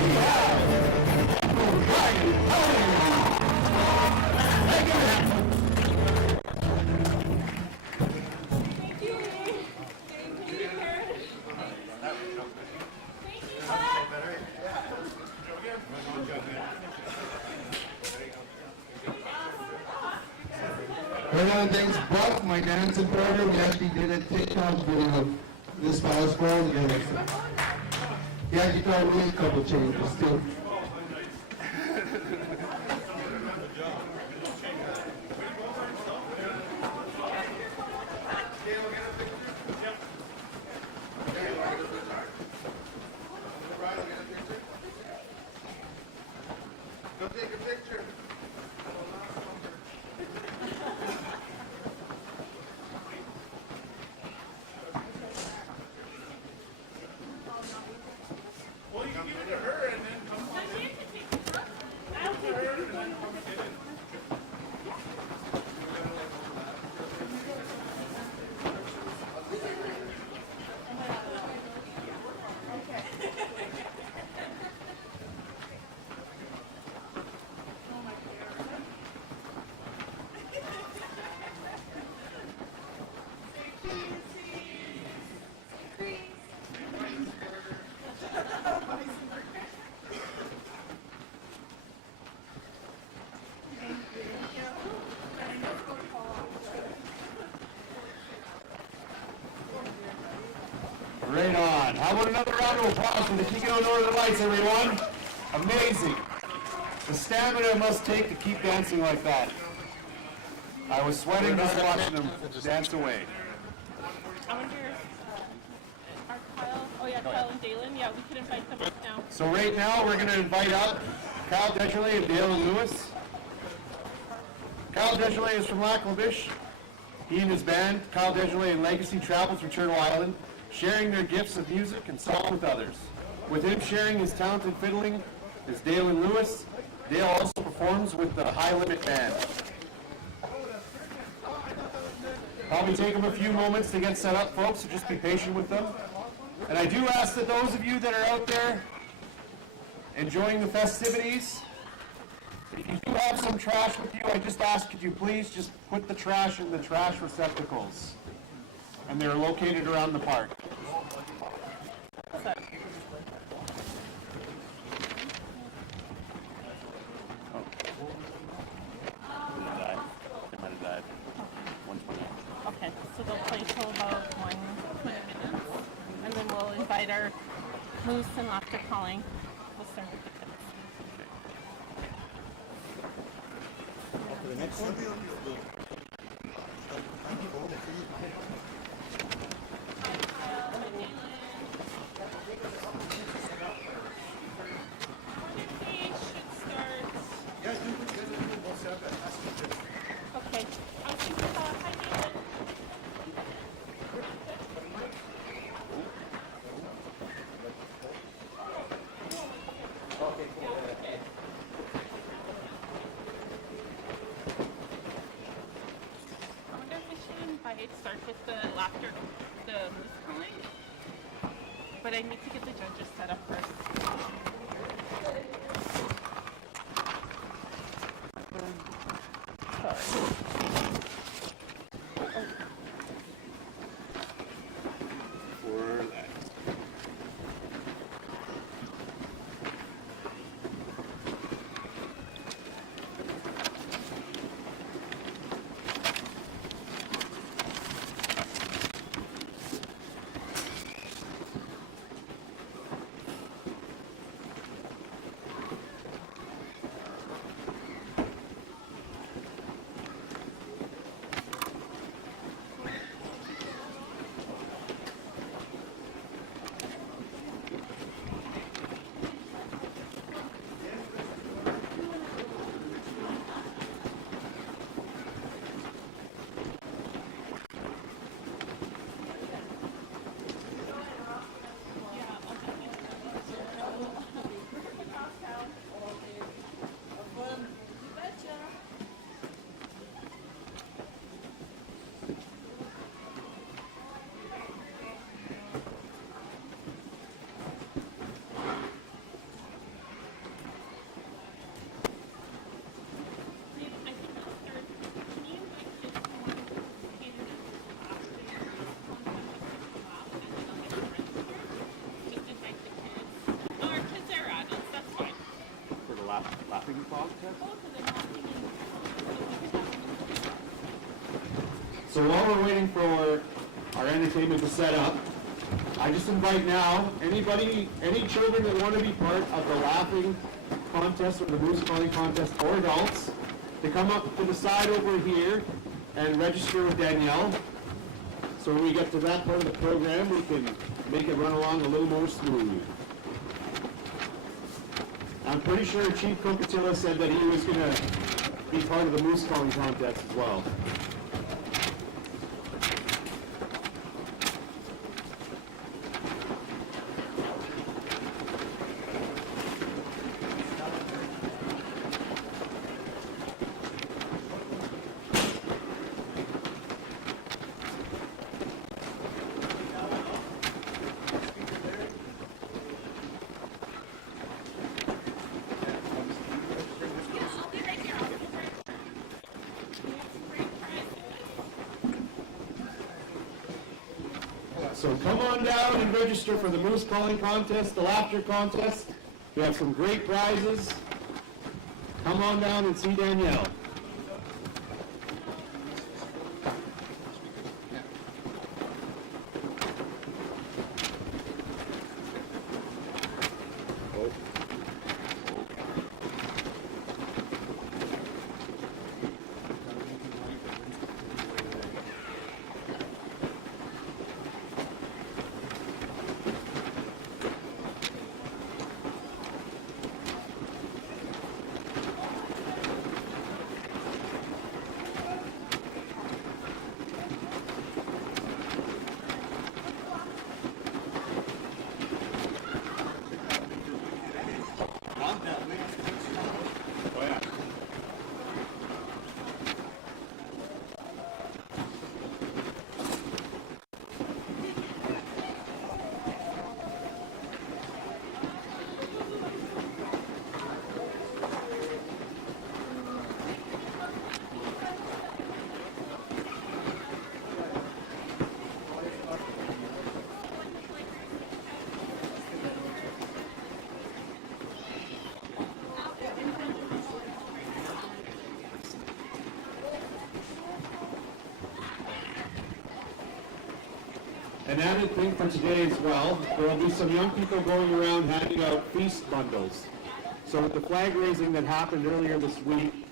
we have. Brian Howard. Hey, give him a hand, folks. One of the things, Buck, my dancing partner, we actually did a TikTok video this past fall together. He actually taught me a couple changes too. Go take a picture. Well, you can give it to her and then come on in. I'll take her and then come in. Right on. How about another round of applause for the Kikino Northern Lights, everyone? Amazing. The stamina it must take to keep dancing like that. I was sweating just watching them dance away. I wonder, are Kyle, oh yeah, Kyle and Dalen, yeah, we could invite them up now. So right now, we're going to invite up Kyle Deschelets and Dalen Lewis. Kyle Deschelets is from Lac La Biche. He and his band, Kyle Deschelets and Legacy, travel through Turtle Island, sharing their gifts of music and song with others. With him sharing his talented fiddling is Dalen Lewis, Dale also performs with the High Limit Band. Probably take them a few moments to get set up, folks, so just be patient with them. And I do ask that those of you that are out there enjoying the festivities, if you do have some trash with you, I just ask, could you please just put the trash in the trash receptacles? And they're located around the park. Okay, so they'll play till about 20 minutes, and then we'll invite our moose and laughter calling. We'll start with the kids. The next one? Okay. Hi, David. I wonder if we should start with the laughter, the moose calling. But I need to get the judges set up first. Sorry. Laughing contest? So while we're waiting for our entertainment to set up, I just invite now any children that want to be part of the laughing contest or the moose calling contest, or adults, to come up to the side over here and register with Danielle. So when we get to that part of the program, we can make it run along a little more smoothly. I'm pretty sure Chief Kokatilla said that he was going to be part of the moose calling contest as well. So come on down and register for the moose calling contest, the laughter contest. We have some great prizes. Come on down and see Danielle. An added thing for today as well, there will be some young people going around handing out feast bundles. So with the flag raising that happened earlier this week,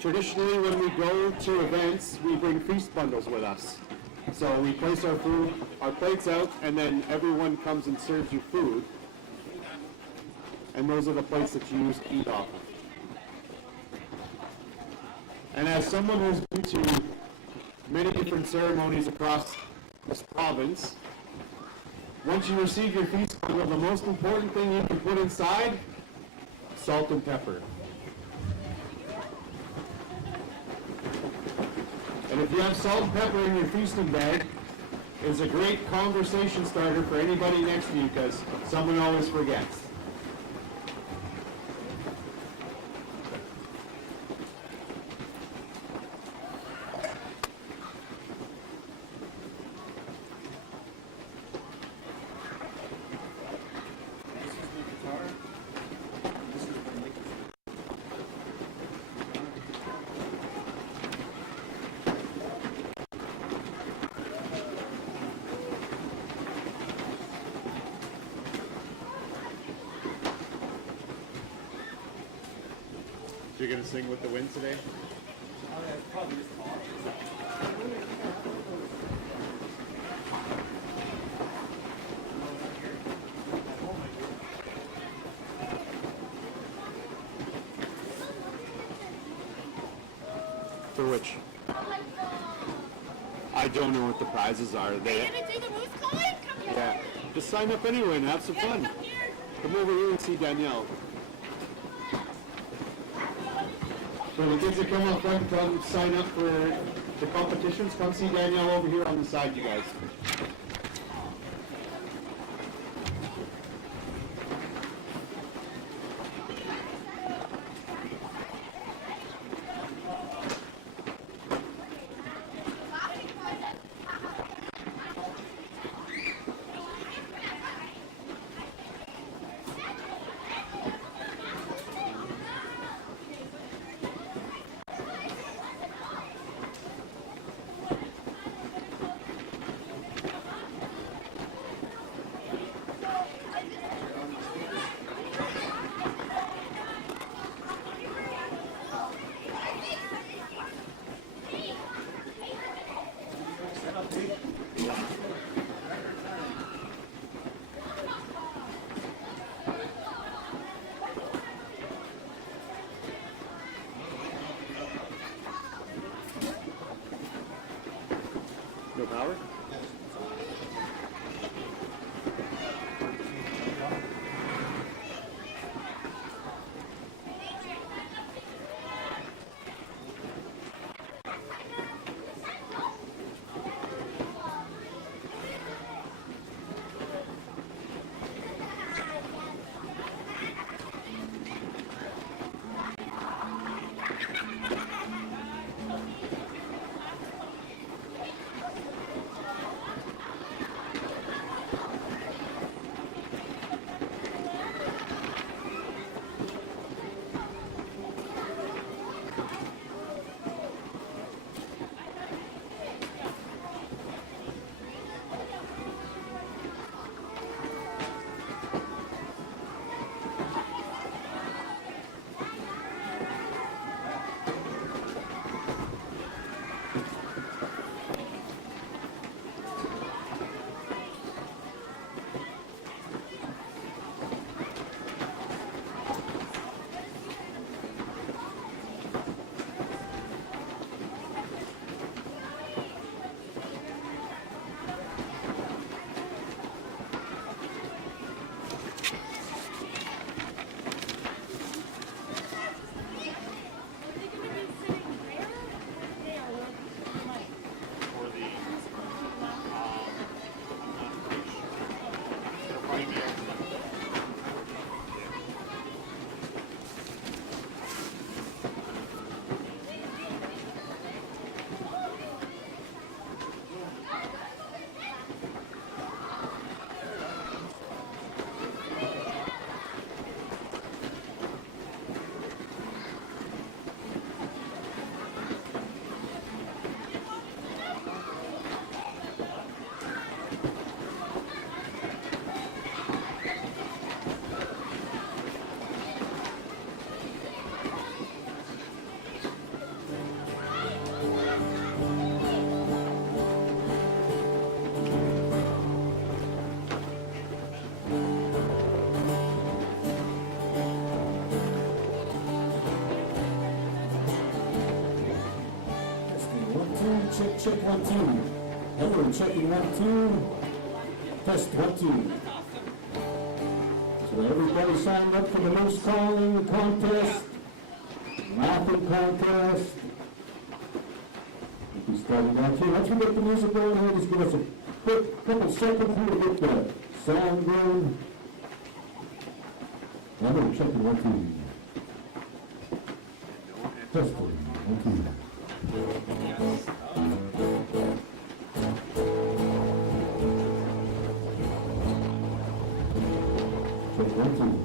traditionally when we go to events, we bring feast bundles with us. So we place our food, our plates out, and then everyone comes and serves you food. And those are the plates that you use to eat off of. And as someone who's been to many different ceremonies across this province, once you receive your feast bundle, the most important thing you can put inside, salt and pepper. And if you have salt and pepper in your feasting bag, it's a great conversation starter for anybody next to you because someone always forgets. You're going to sing with the wind today? For which? I don't know what the prizes are. Yeah. Just sign up anyway and have some fun. Come over here and see Danielle. So the kids that come up front, come sign up for the competitions. Come see Danielle over here on the side, you guys. No power? check, 1, 2. Hello, checking 1, 2. Test 1, 2. So everybody signed up for the moose calling contest, laughing contest. We'll be starting out here. Once we get the music going here, just give us a quick couple seconds here to get the sound going. Hello, checking 1, 2. Testing 1, 2. Check 1, 2.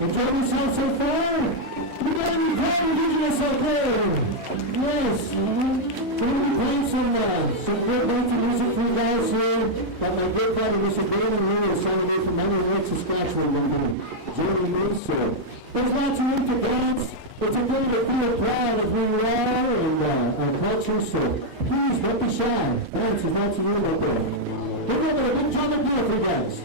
Enjoyed yourself so far? You got any proud Indigenous out there? Yes. We're going to be playing some good country music for you guys here. Got my good buddy, Mr. David Lewis, all the way from Underwood, Saskatchewan, going to be joining me. So there's lots of room to dance. It's a day to feel proud of who we are and our culture. So please don't be shy. Dance is lots of room out there. We're going to a big job of deal for you guys.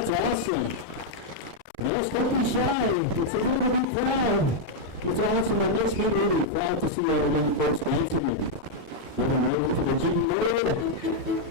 That's awesome. Yes, don't be shy. It's a little bit proud. It's awesome. It makes me really proud to see all the young folks dancing and getting ready to the G mode.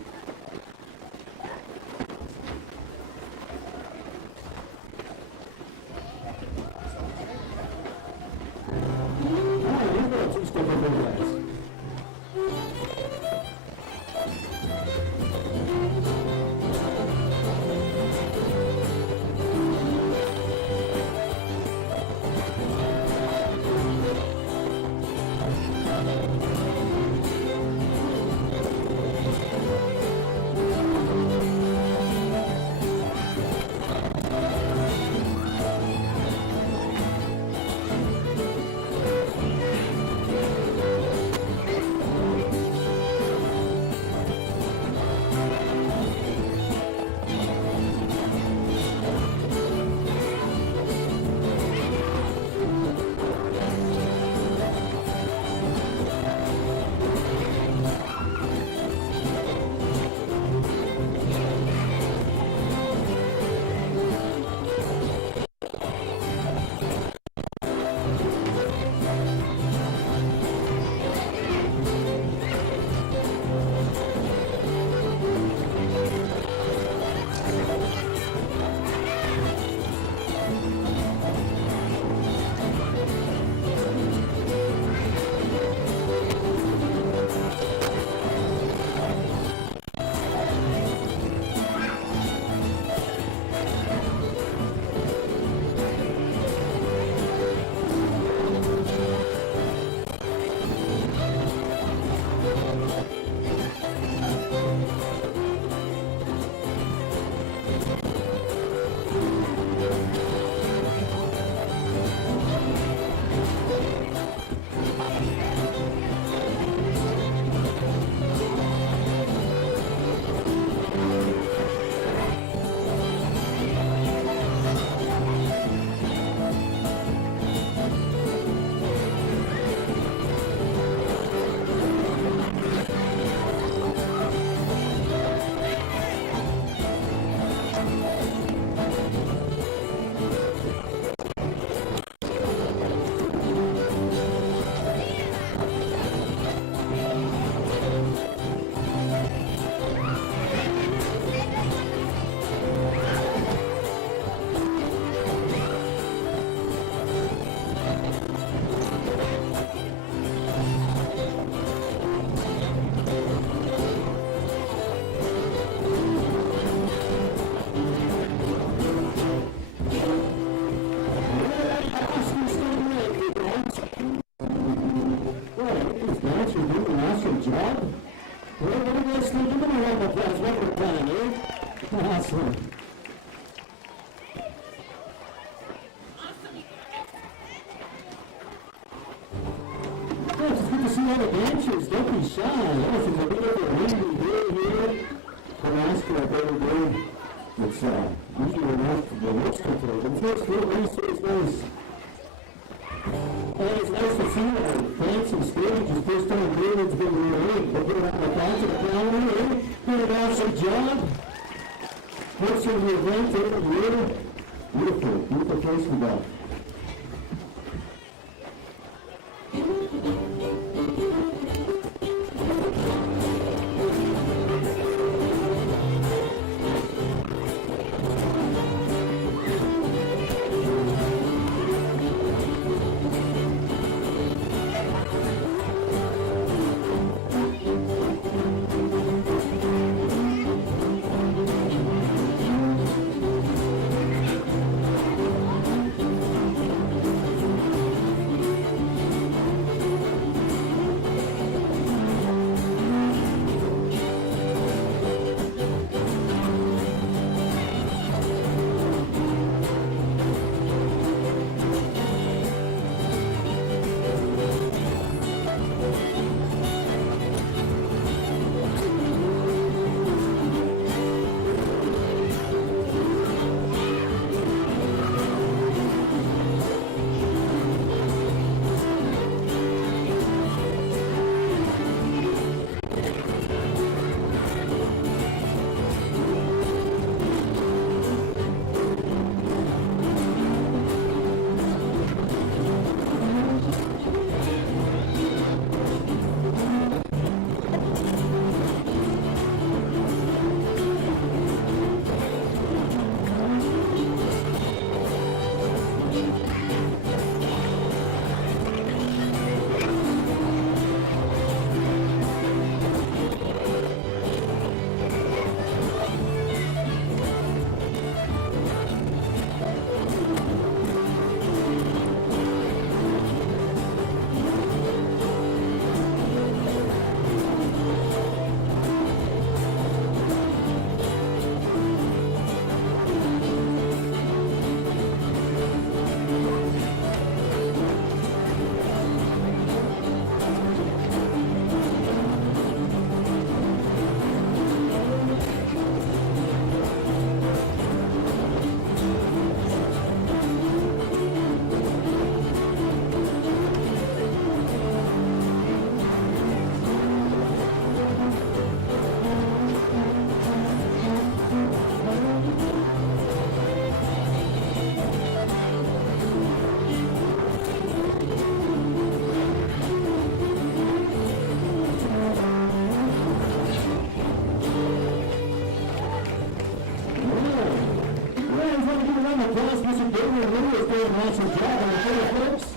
awesome job on the folks.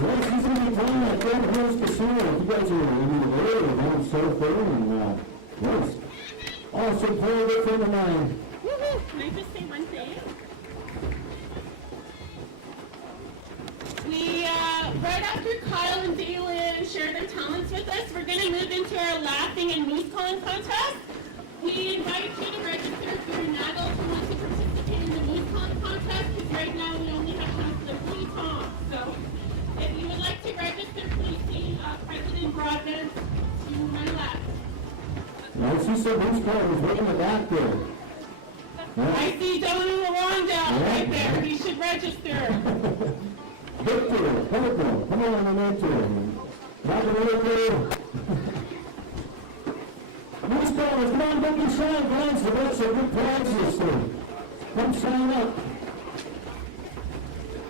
Well, she's going to be playing at Red Hills Casino. If you guys are in the area, we're going so far, and yes, awesome play, good friend of mine. Woohoo! Can I just say one thing? Right after Kyle and Dalen share their talents with us, we're going to move into our laughing and moose calling contest. We invite you to register if you're an adult who wants to participate in the moose calling contest, because right now we only have time for the blue tom. So if you would like to register, please see President Broadbent to my left. I see some moose callers right in the back there. I see Donald Lawandale right there. He should register. Victor, Parker, come on, I'm into it. Not a little bit. Moose callers, come on, don't be shy, guys. We've got some good prizes, so come sign up.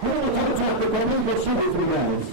Hello, Untitled Chapter, come we'll shoot with you guys.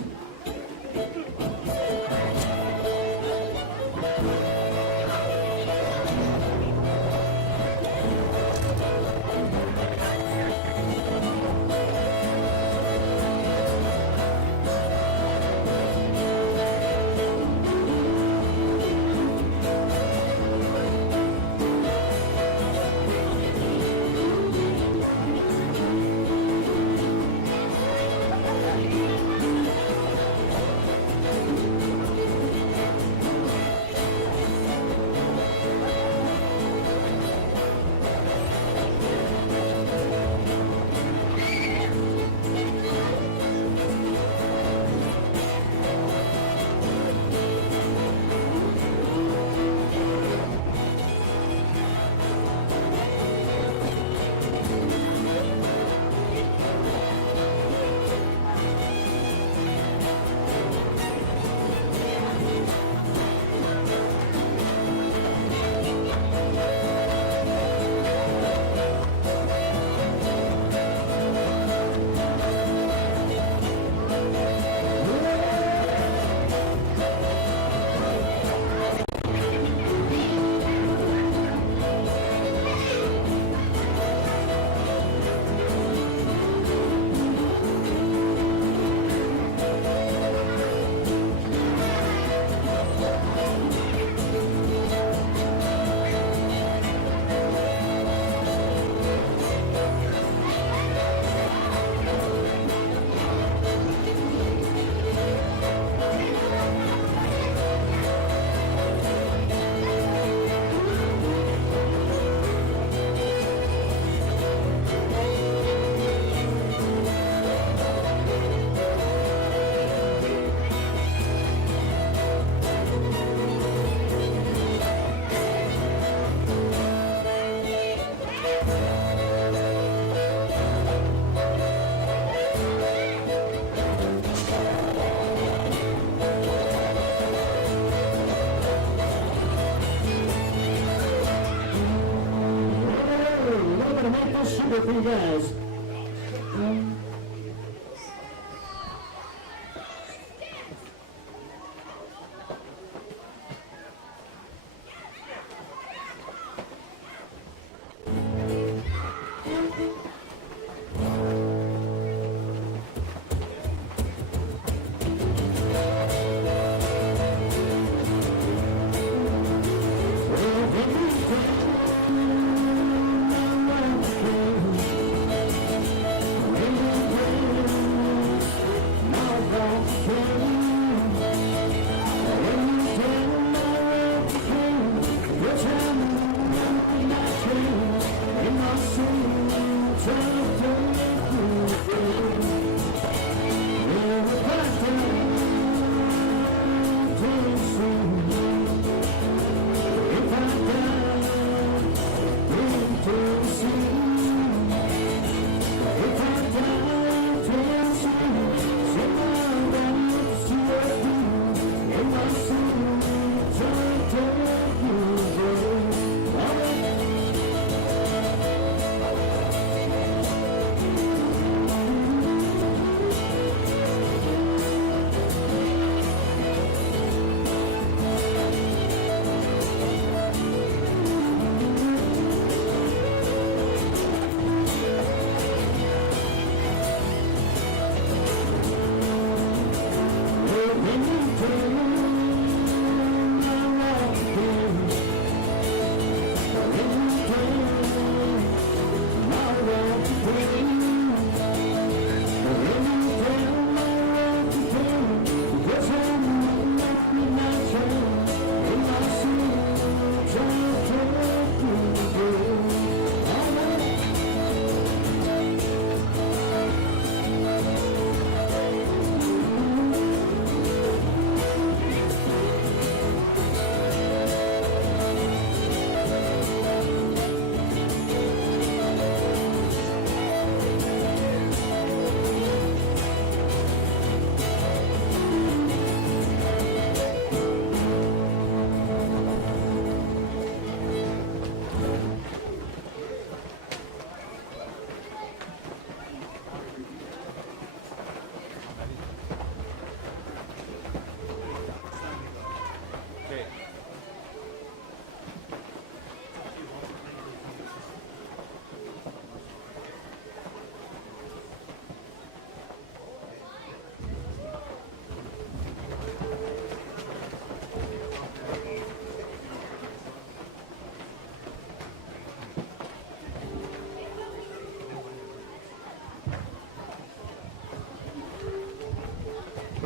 For you guys.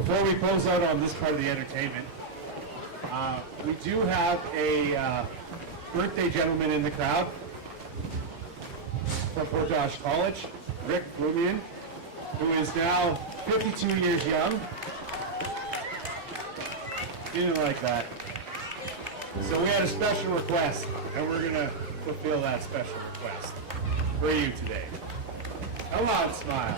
Before we close out on this part of the entertainment, we do have a birthday gentleman in the crowd from Portage College, Rick Blumian, who is now 52 years young. He didn't like that. So we had a special request, and we're going to fulfill that special request for you today. Come on, smile.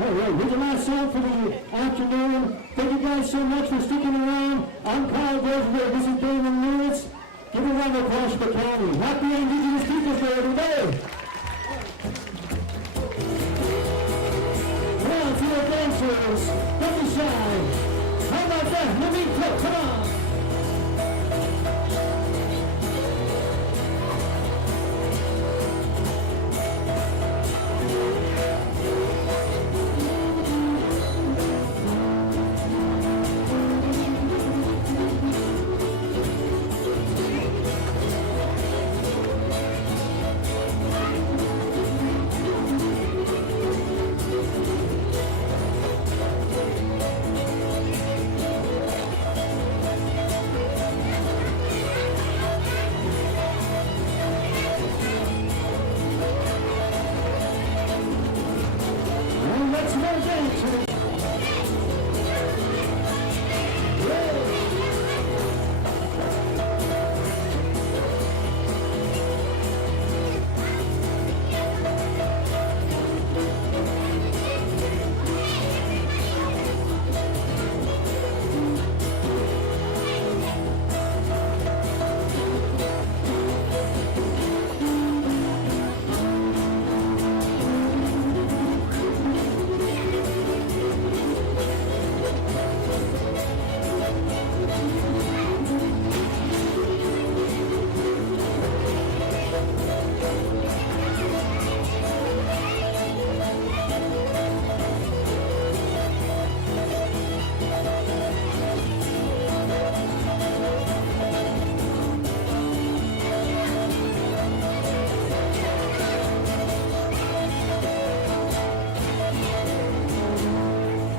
All right, here's the last song for the afternoon. Thank you guys so much for sticking around. I'm Kyle Rosenberg. This is Damon Lewis. Give a round of applause for the county. Happy Indigenous Peoples Day, everybody. Now to our dancers. Don't be shy. How about that? Let me go. Come on.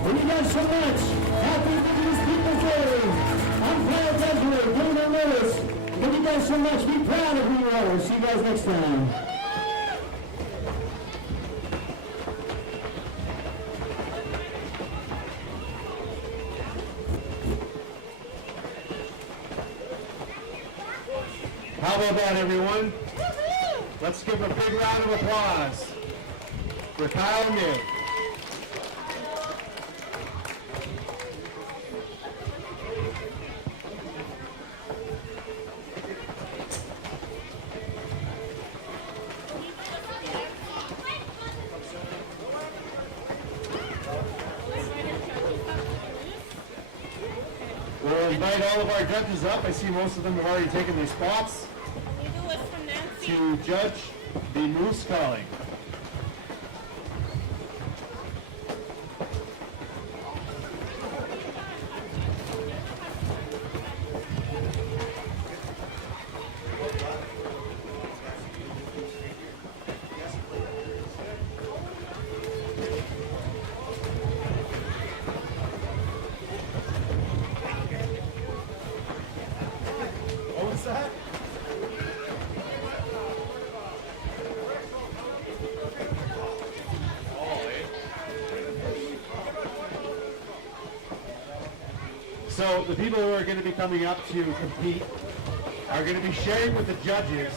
Thank you guys so much. Happy Indigenous Peoples Day. I'm Kyle Rosenberg, Damon Lewis. Thank you guys so much. Be proud of who you are. See you guys next time. How about that, everyone? Let's give a big round of applause for Kyle and Nick. We'll invite all of our judges up. I see most of them have already taken their spots to judge the moose calling. So the people who are going to be coming up to compete are going to be sharing with the judges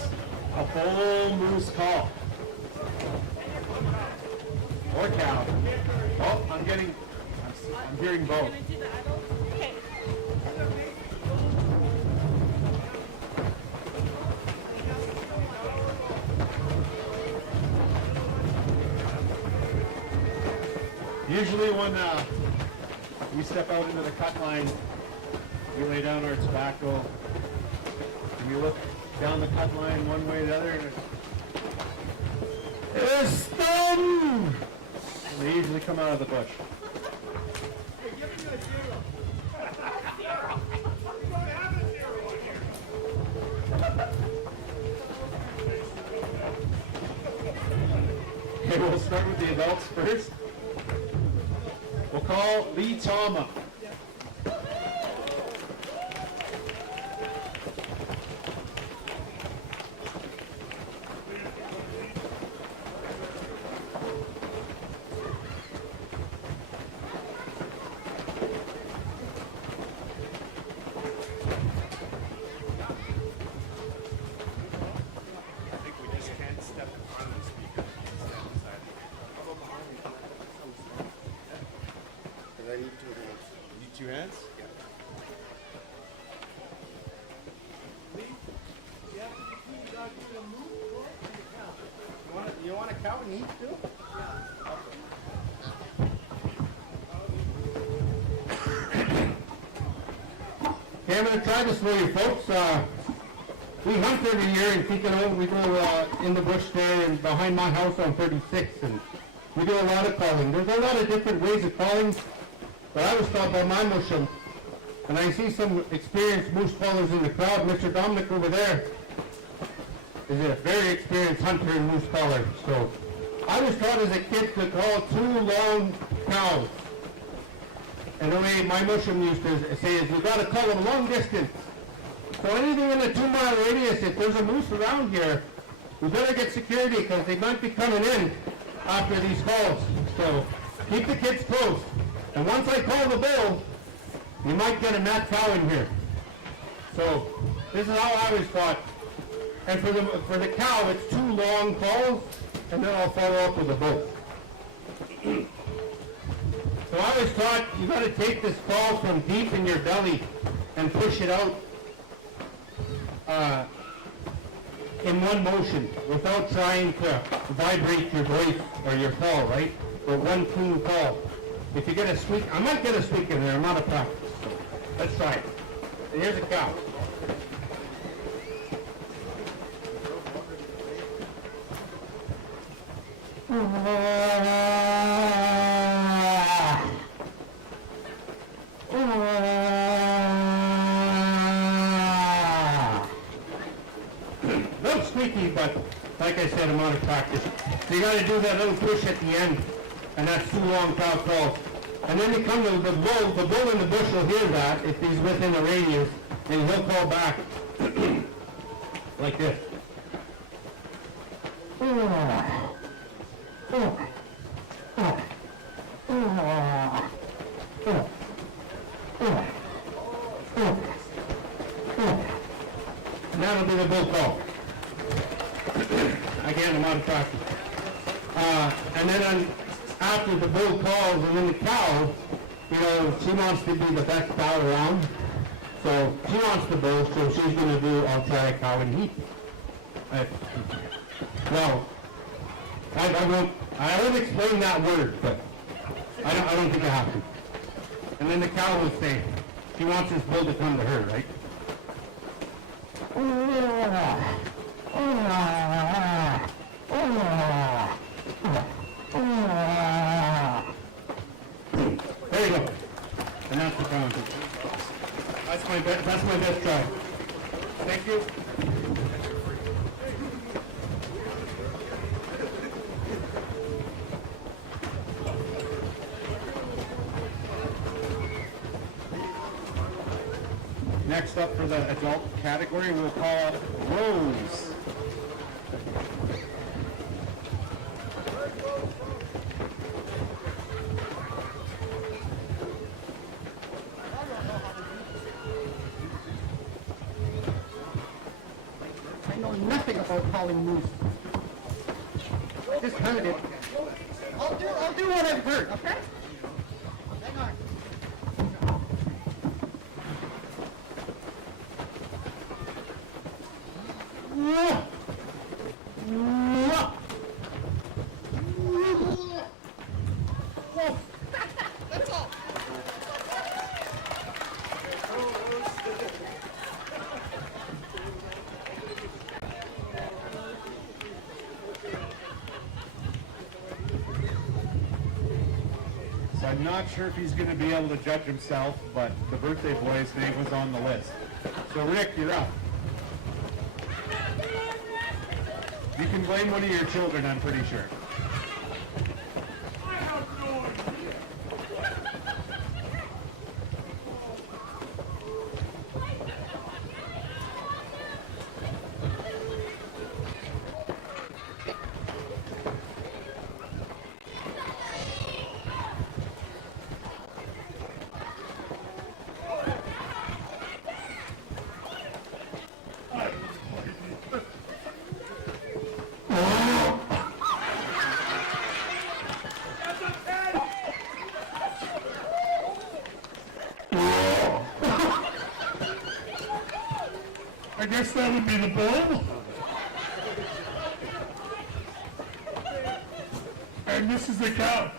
a bull moose call. Or cow. Oh, I'm hearing both. Usually when we step out into the cut line, we lay down our tobacco, and we look down the cut line one way or the other, and it's done! And they usually come out of the bush. Okay, we'll start with the adults first. We'll call Lee Tom up. Two hands? Yeah. You want a cow and eat too? Okay, I'm going to try this for you folks. We hunt every year in Kikino. We go in the bush there and behind my house on 36, and we do a lot of calling. There's a lot of different ways of calling. But I was taught by my mushroom, and I see some experienced moose callers in the crowd. Mr. Dominic over there is a very experienced hunter and moose caller. So I was taught as a kid to call two long cows. And the way my mushroom used to say is, you got to call them long distance. So anything in a 2-mile radius, if there's a moose around here, we better get security because they might be coming in after these calls. So keep the kids close. And once I call the bull, you might get a mad cow in here. So this is how I was taught. And for the cow, it's 2 long calls, and then I'll follow up with a bull. So I was taught you got to take this call from deep in your belly and push it out in one motion without trying to vibrate your voice or your call, right? But one clean call. If you get a squeak, I might get a squeak in there. I'm out of practice. So let's try it. And here's a cow. Little squeaky, but like I said, I'm out of practice. So you got to do that little push at the end. And that's 2 long cow calls. And then you come to the bull in the bush will hear that if he's within a radius, and he'll call back like this. And that'll be the bull call. Again, I'm out of practice. And then after the bull calls, and then the cow, you know, she wants to be the best cow around. So she wants the bull, so she's going to do I'll try a cow and heat. Well, I won't explain that word, but I don't think I have to. And then the cow will say, she wants this bull to come to her, right? There you go. And that's the cow. That's my best try. Thank you. Next up for the adult category, we'll call Rose. nothing about calling moose. Just heard it. I'll do what I've heard, okay? Hang on. That's all. So I'm not sure if he's going to be able to judge himself, but the birthday boy's name was on the list. So Rick, you're up. You can blame one of your children, I'm pretty sure. I guess that would be the bull. And this is the cow.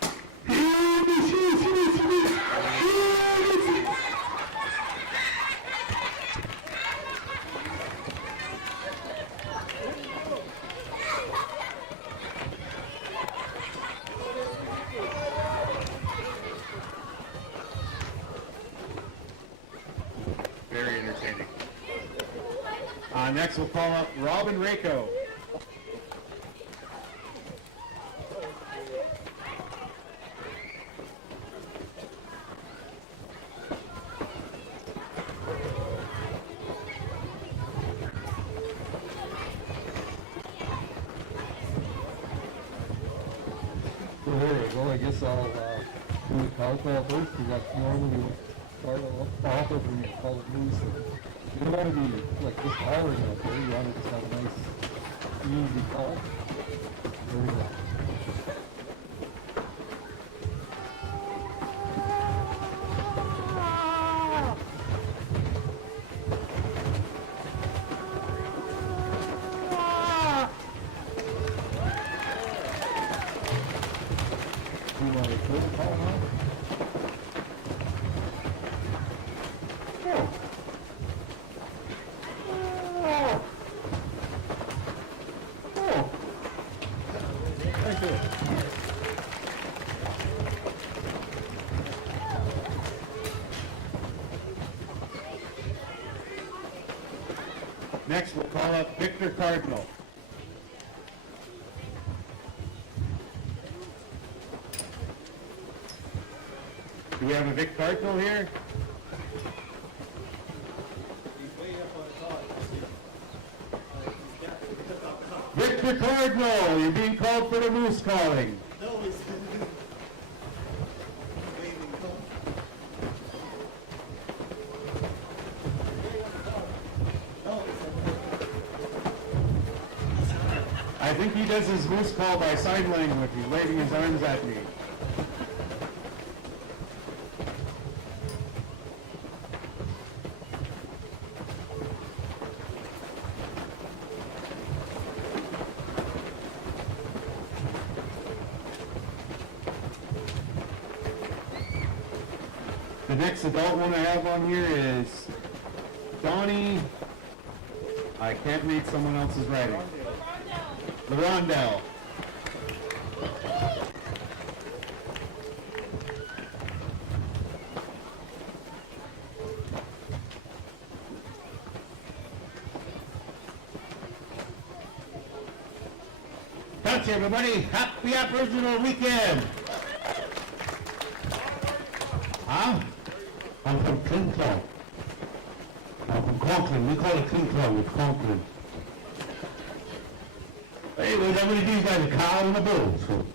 Very entertaining. Next we'll call up Robin Rako. Well, I guess I'll do the cow call first, because that's normally part of the office when you call it moose. You don't want to be like just hollering out there. You want to just have a nice, easy call. Very good. Do you want a quick call now? Next we'll call up Victor Cardinal. Do we have a Vic Cardinal here? Victor Cardinal, you're being called for the moose calling. I think he does his moose call by sign language. He's waving his arms at me. The next adult one I have on here is Donnie. I can't read someone else's writing. LaRondelle. Thanks everybody. Happy Aboriginal weekend. Huh? I'm from Clinclaw. I'm from Conklin. We call it Clinclaw with Conklin. Anyways, I'm going to give you guys a cow and a bull. So.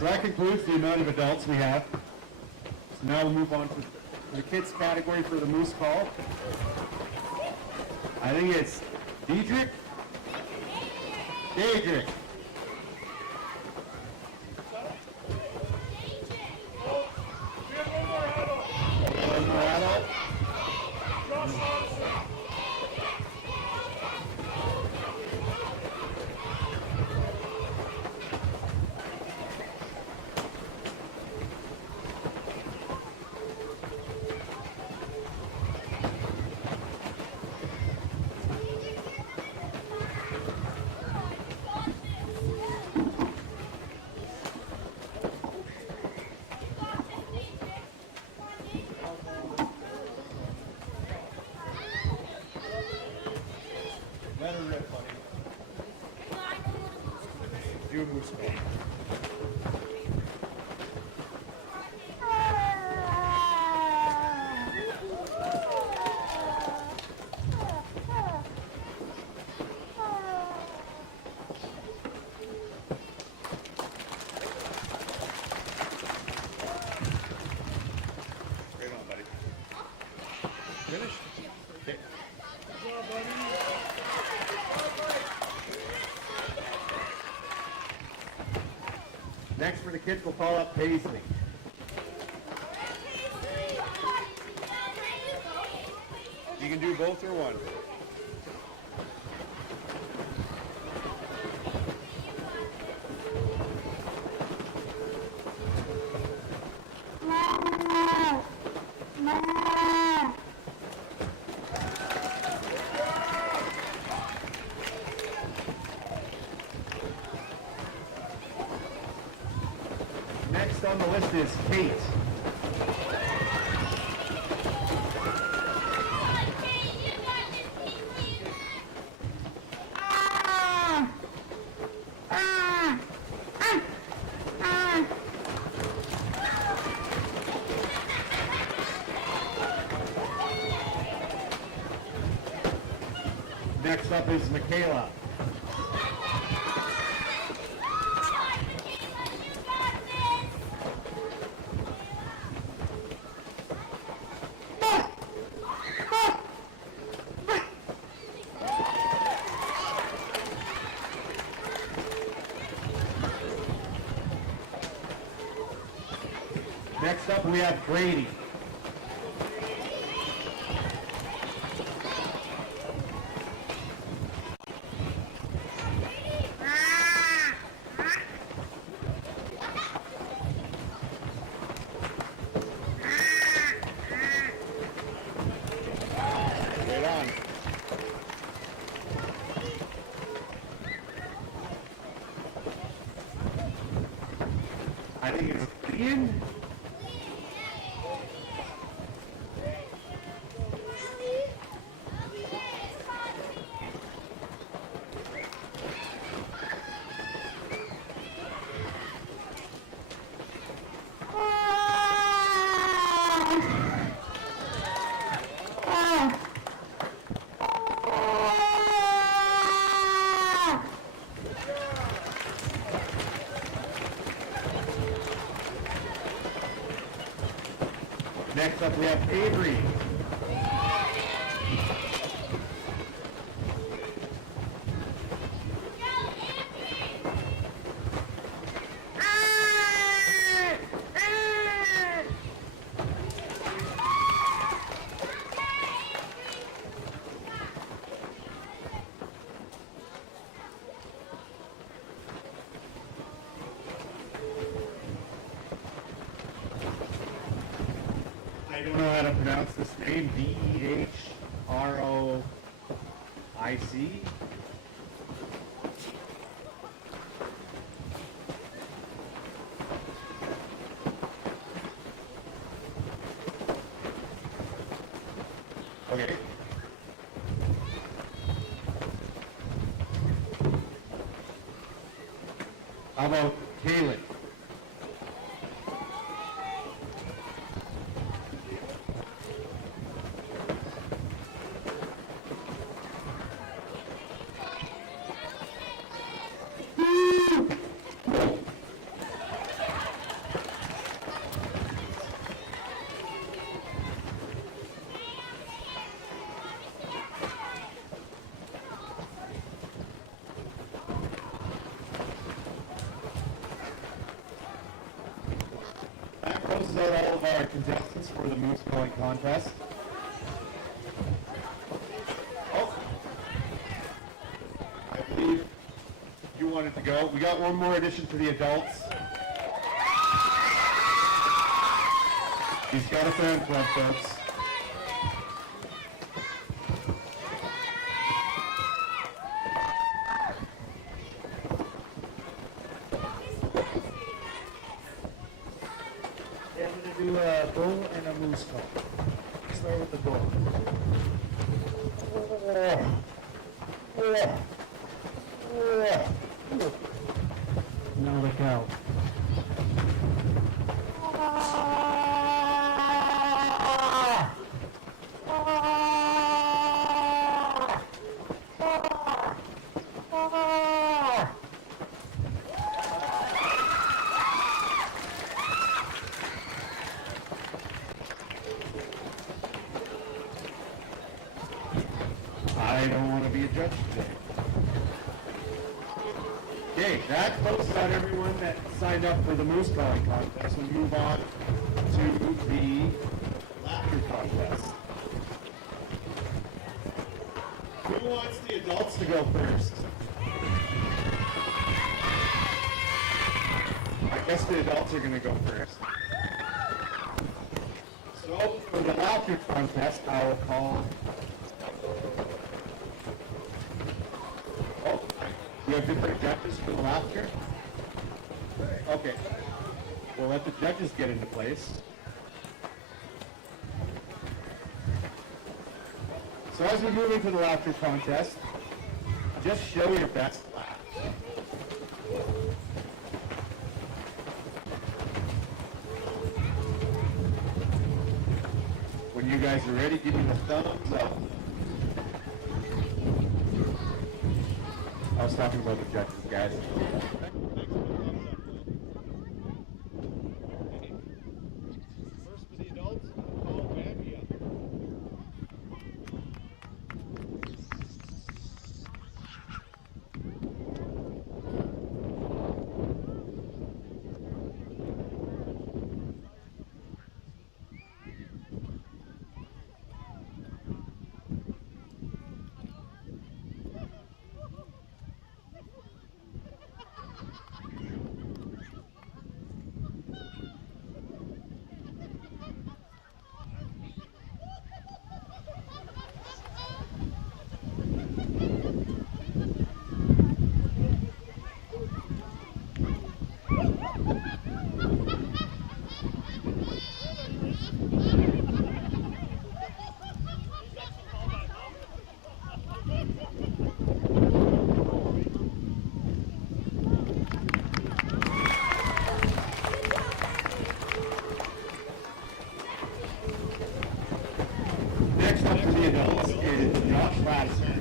So that concludes the amount of adults we have. So now we'll move on to the kids category for the moose call. I think it's Diedrich. Diedrich. One more adult. Let her rip, buddy. Do a moose call. Right on, buddy. Finish? Okay. Good job, buddy. Next for the kids, we'll call up Paisley. You can do both or one. Next on the list is Kate. Next up is Michaela. Next up we have Grady. Right on. I think it's Ian. Next up we have Avery. I don't know how to pronounce this name. D-E-H-R-O-I-C. Okay. How about Kaylin? announces out all of our contestants for the moose calling contest. Oh, I believe you wanted to go. We got one more addition to the adults. He's got a fan club, folks. Yeah, I'm going to do a bull and a moose call. Start with the bull. Now the cow. I don't want to be a judge today. Okay, that closes out everyone that signed up for the moose calling contest. We'll move on to the laughter contest. Who wants the adults to go first? I guess the adults are going to go first. So, for the laughter contest, I will call... Oh, you have different judges for the laughter? Okay. We'll let the judges get into place. So as we move into the laughter contest, just show your best laugh. When you guys are ready, give me the thumbs up. I was talking about the judges, guys. First for the adults, call Gabby up. Next up for the adults is Josh Ladison.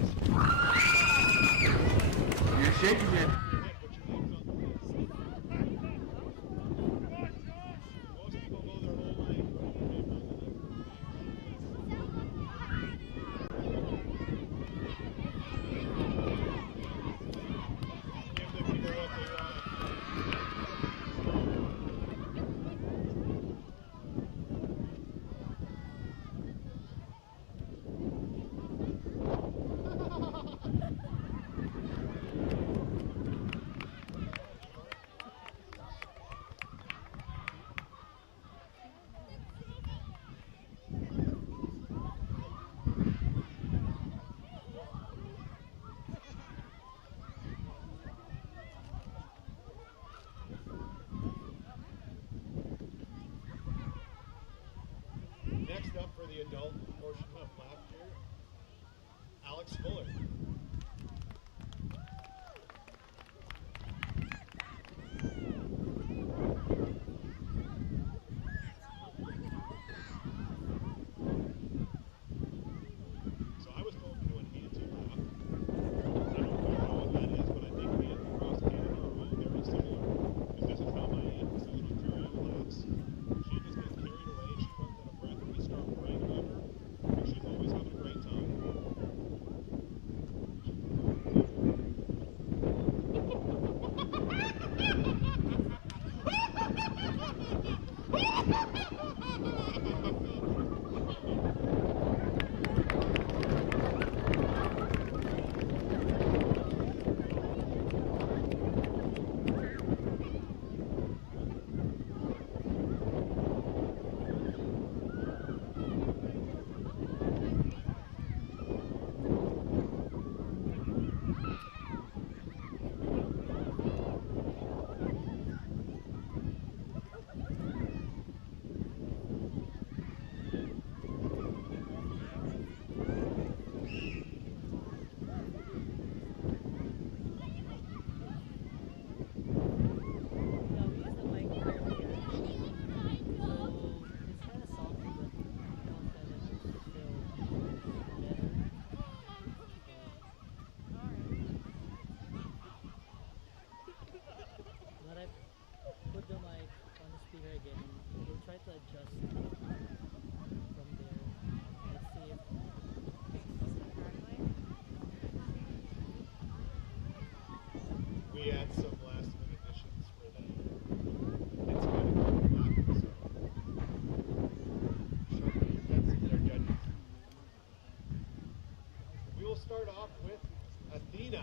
You're shaking your... Next up for the adult portion of laughter, Alex Fuller. So I was told to do an anti-laugh. I don't quite know what that is, but I think we across Canada are all very similar. Because this is how my Aunt in Southern Ontario laughs. She just gets carried away, she runs out of breath, and we start praying about her. But she's always having a great time. But I put the mic on the speaker again and we'll try to adjust from there. Let's see if We had some last minute additions for the it's kind of overlapping, so sharpen your pencils there, judges. We will start off with Athena.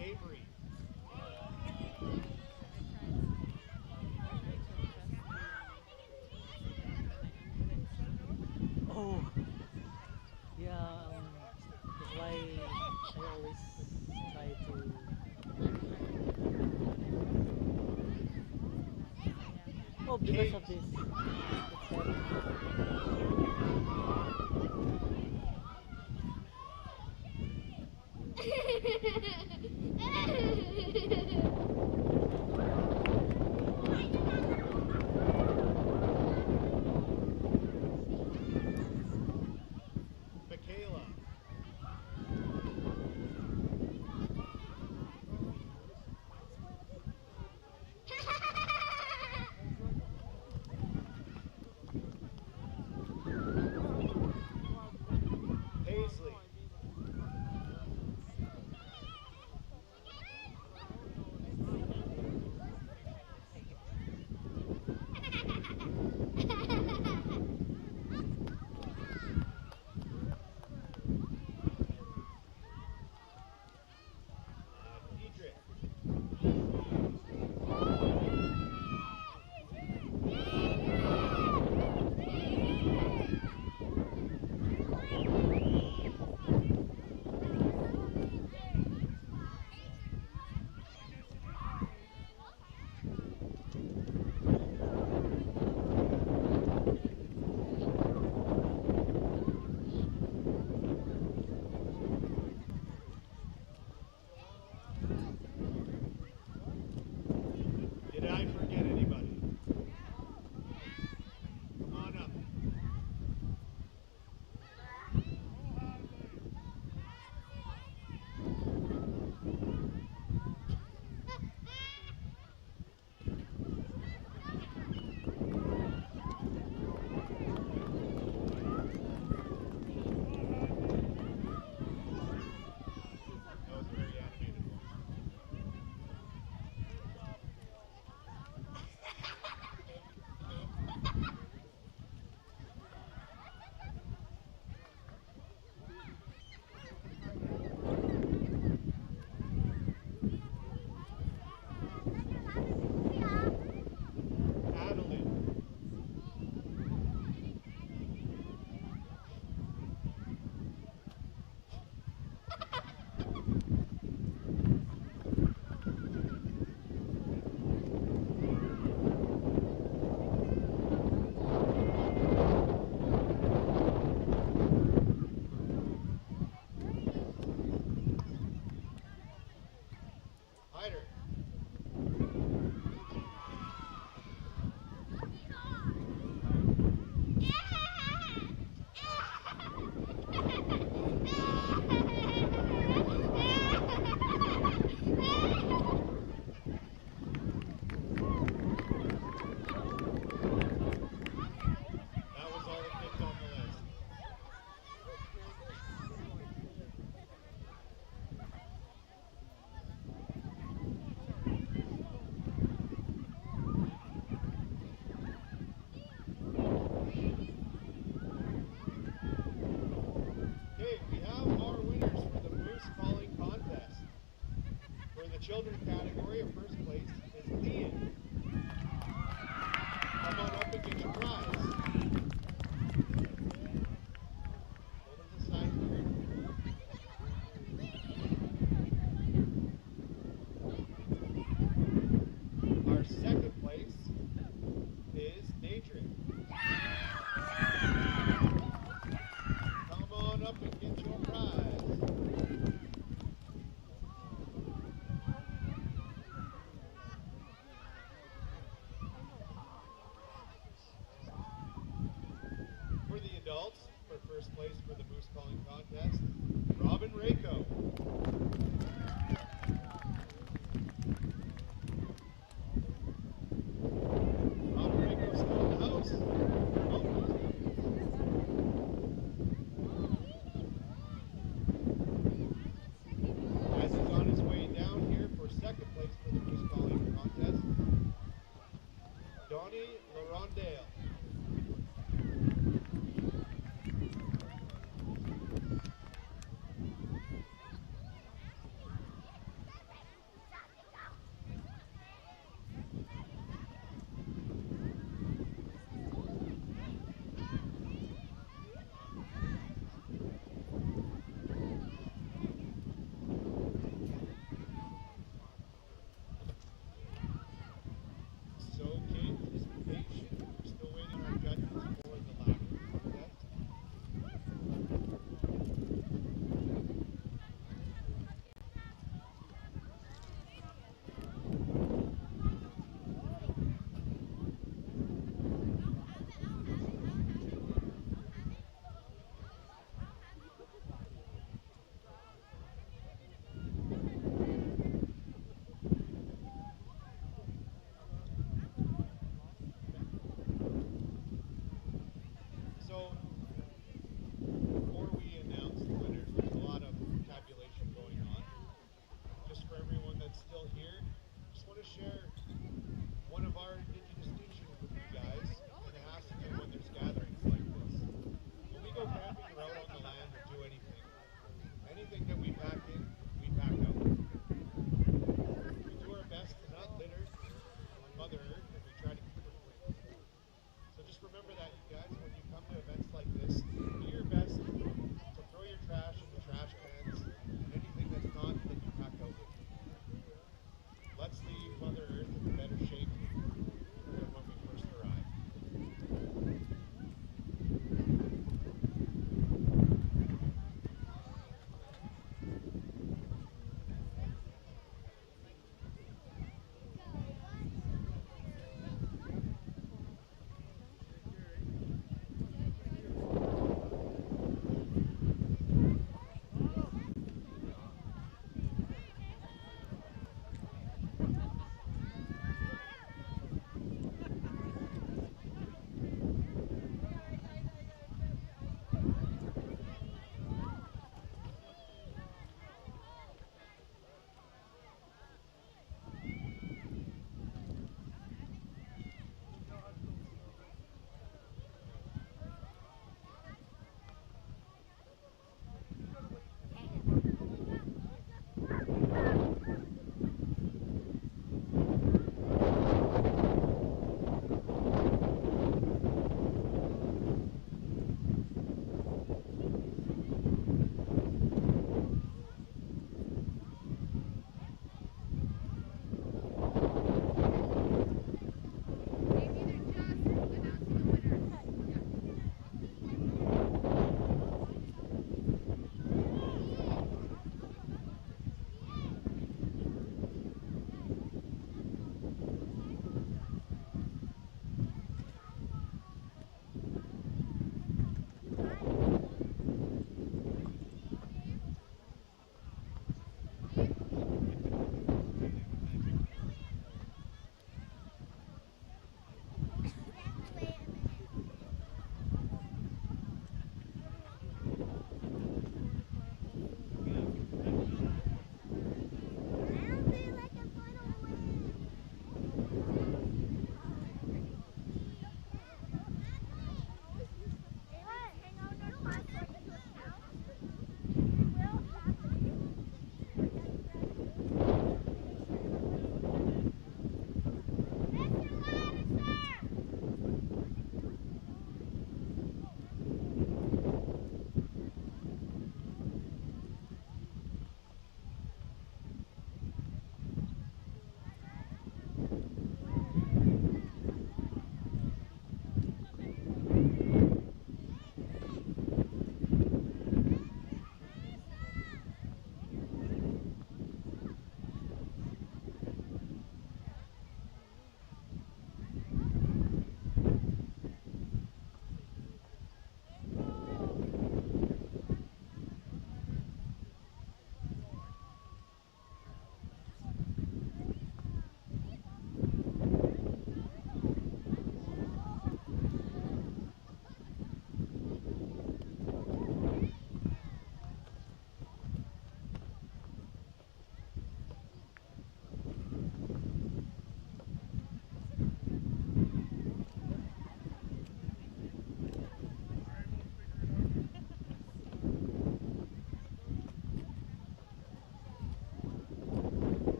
Avery. Oh, yeah. That's why I always try to. Oh, because of this. It's heavy. Michaela. Paisley. Diedrich. Did I forget anybody? Come on up. That was a very animated one. Adeline. Hyder. That was all the kids on the list. Okay, we have our winners for the Moose Calling Contest. For the children category, our first place is Liam. Come on up and get your prize. Over to the side here. Our second place is Adrian. Come on up and get your prize. For the adults, for first place for the Moose Calling Contest, Robin Rako. Robin Rako still in the house. As he's on his way down here for second place for the Moose Calling Contest, Donnie Larondale.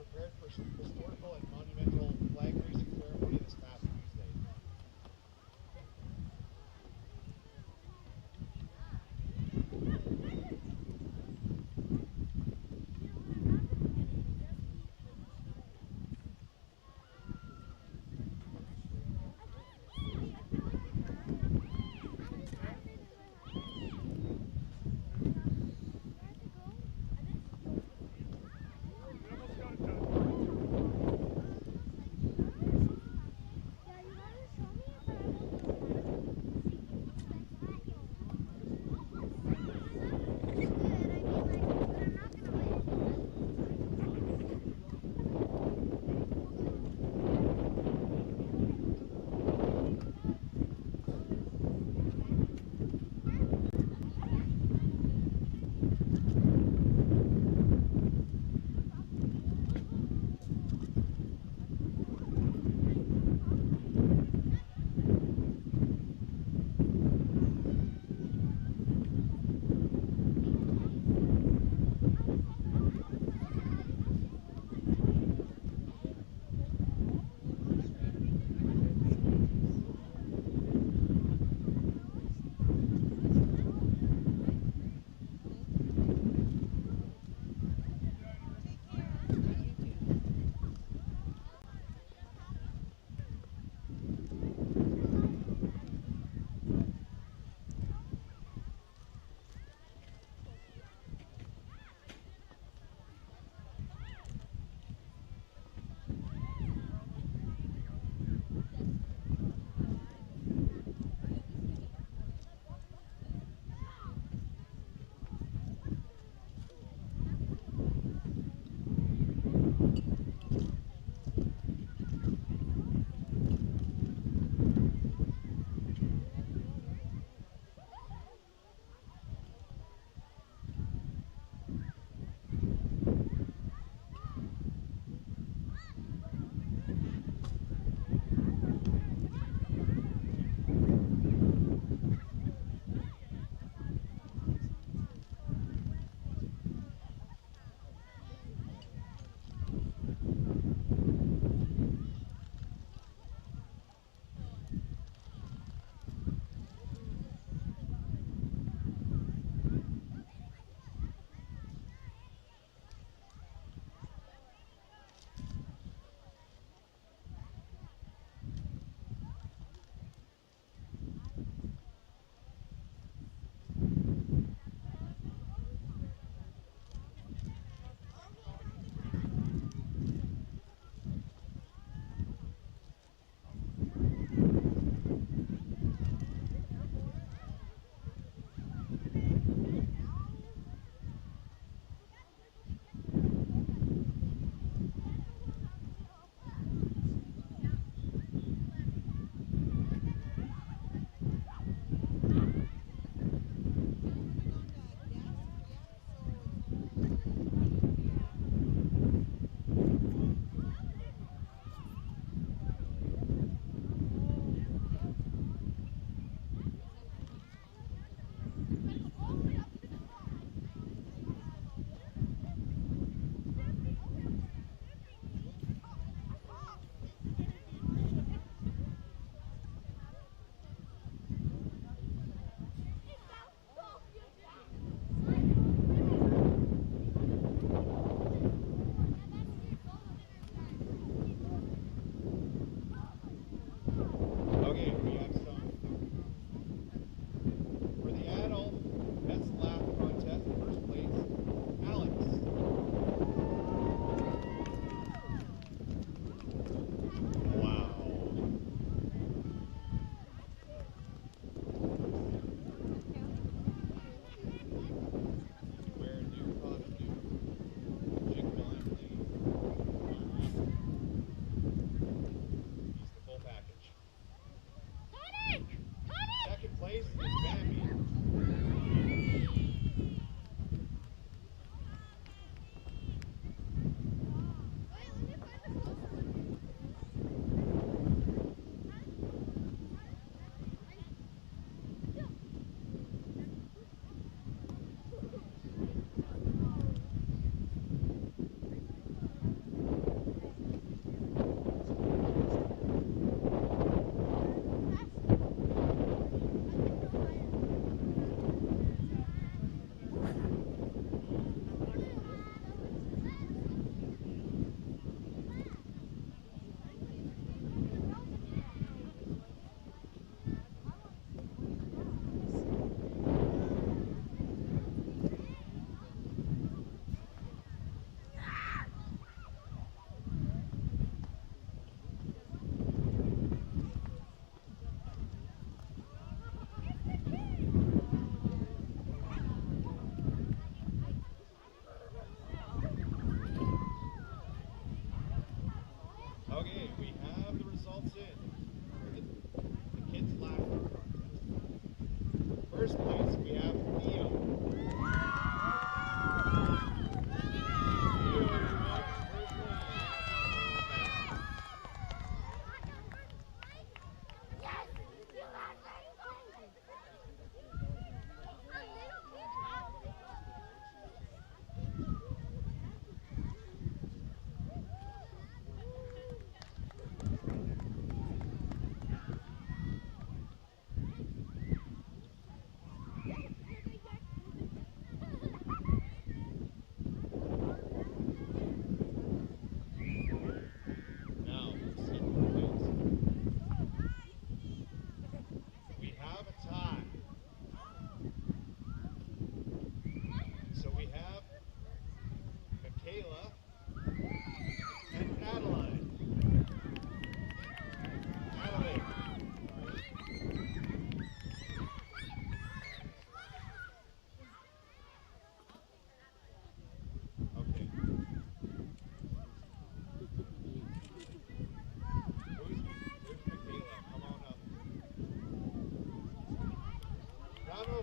prepared for historical and monumental flag raising ceremony this past Tuesday.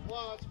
applause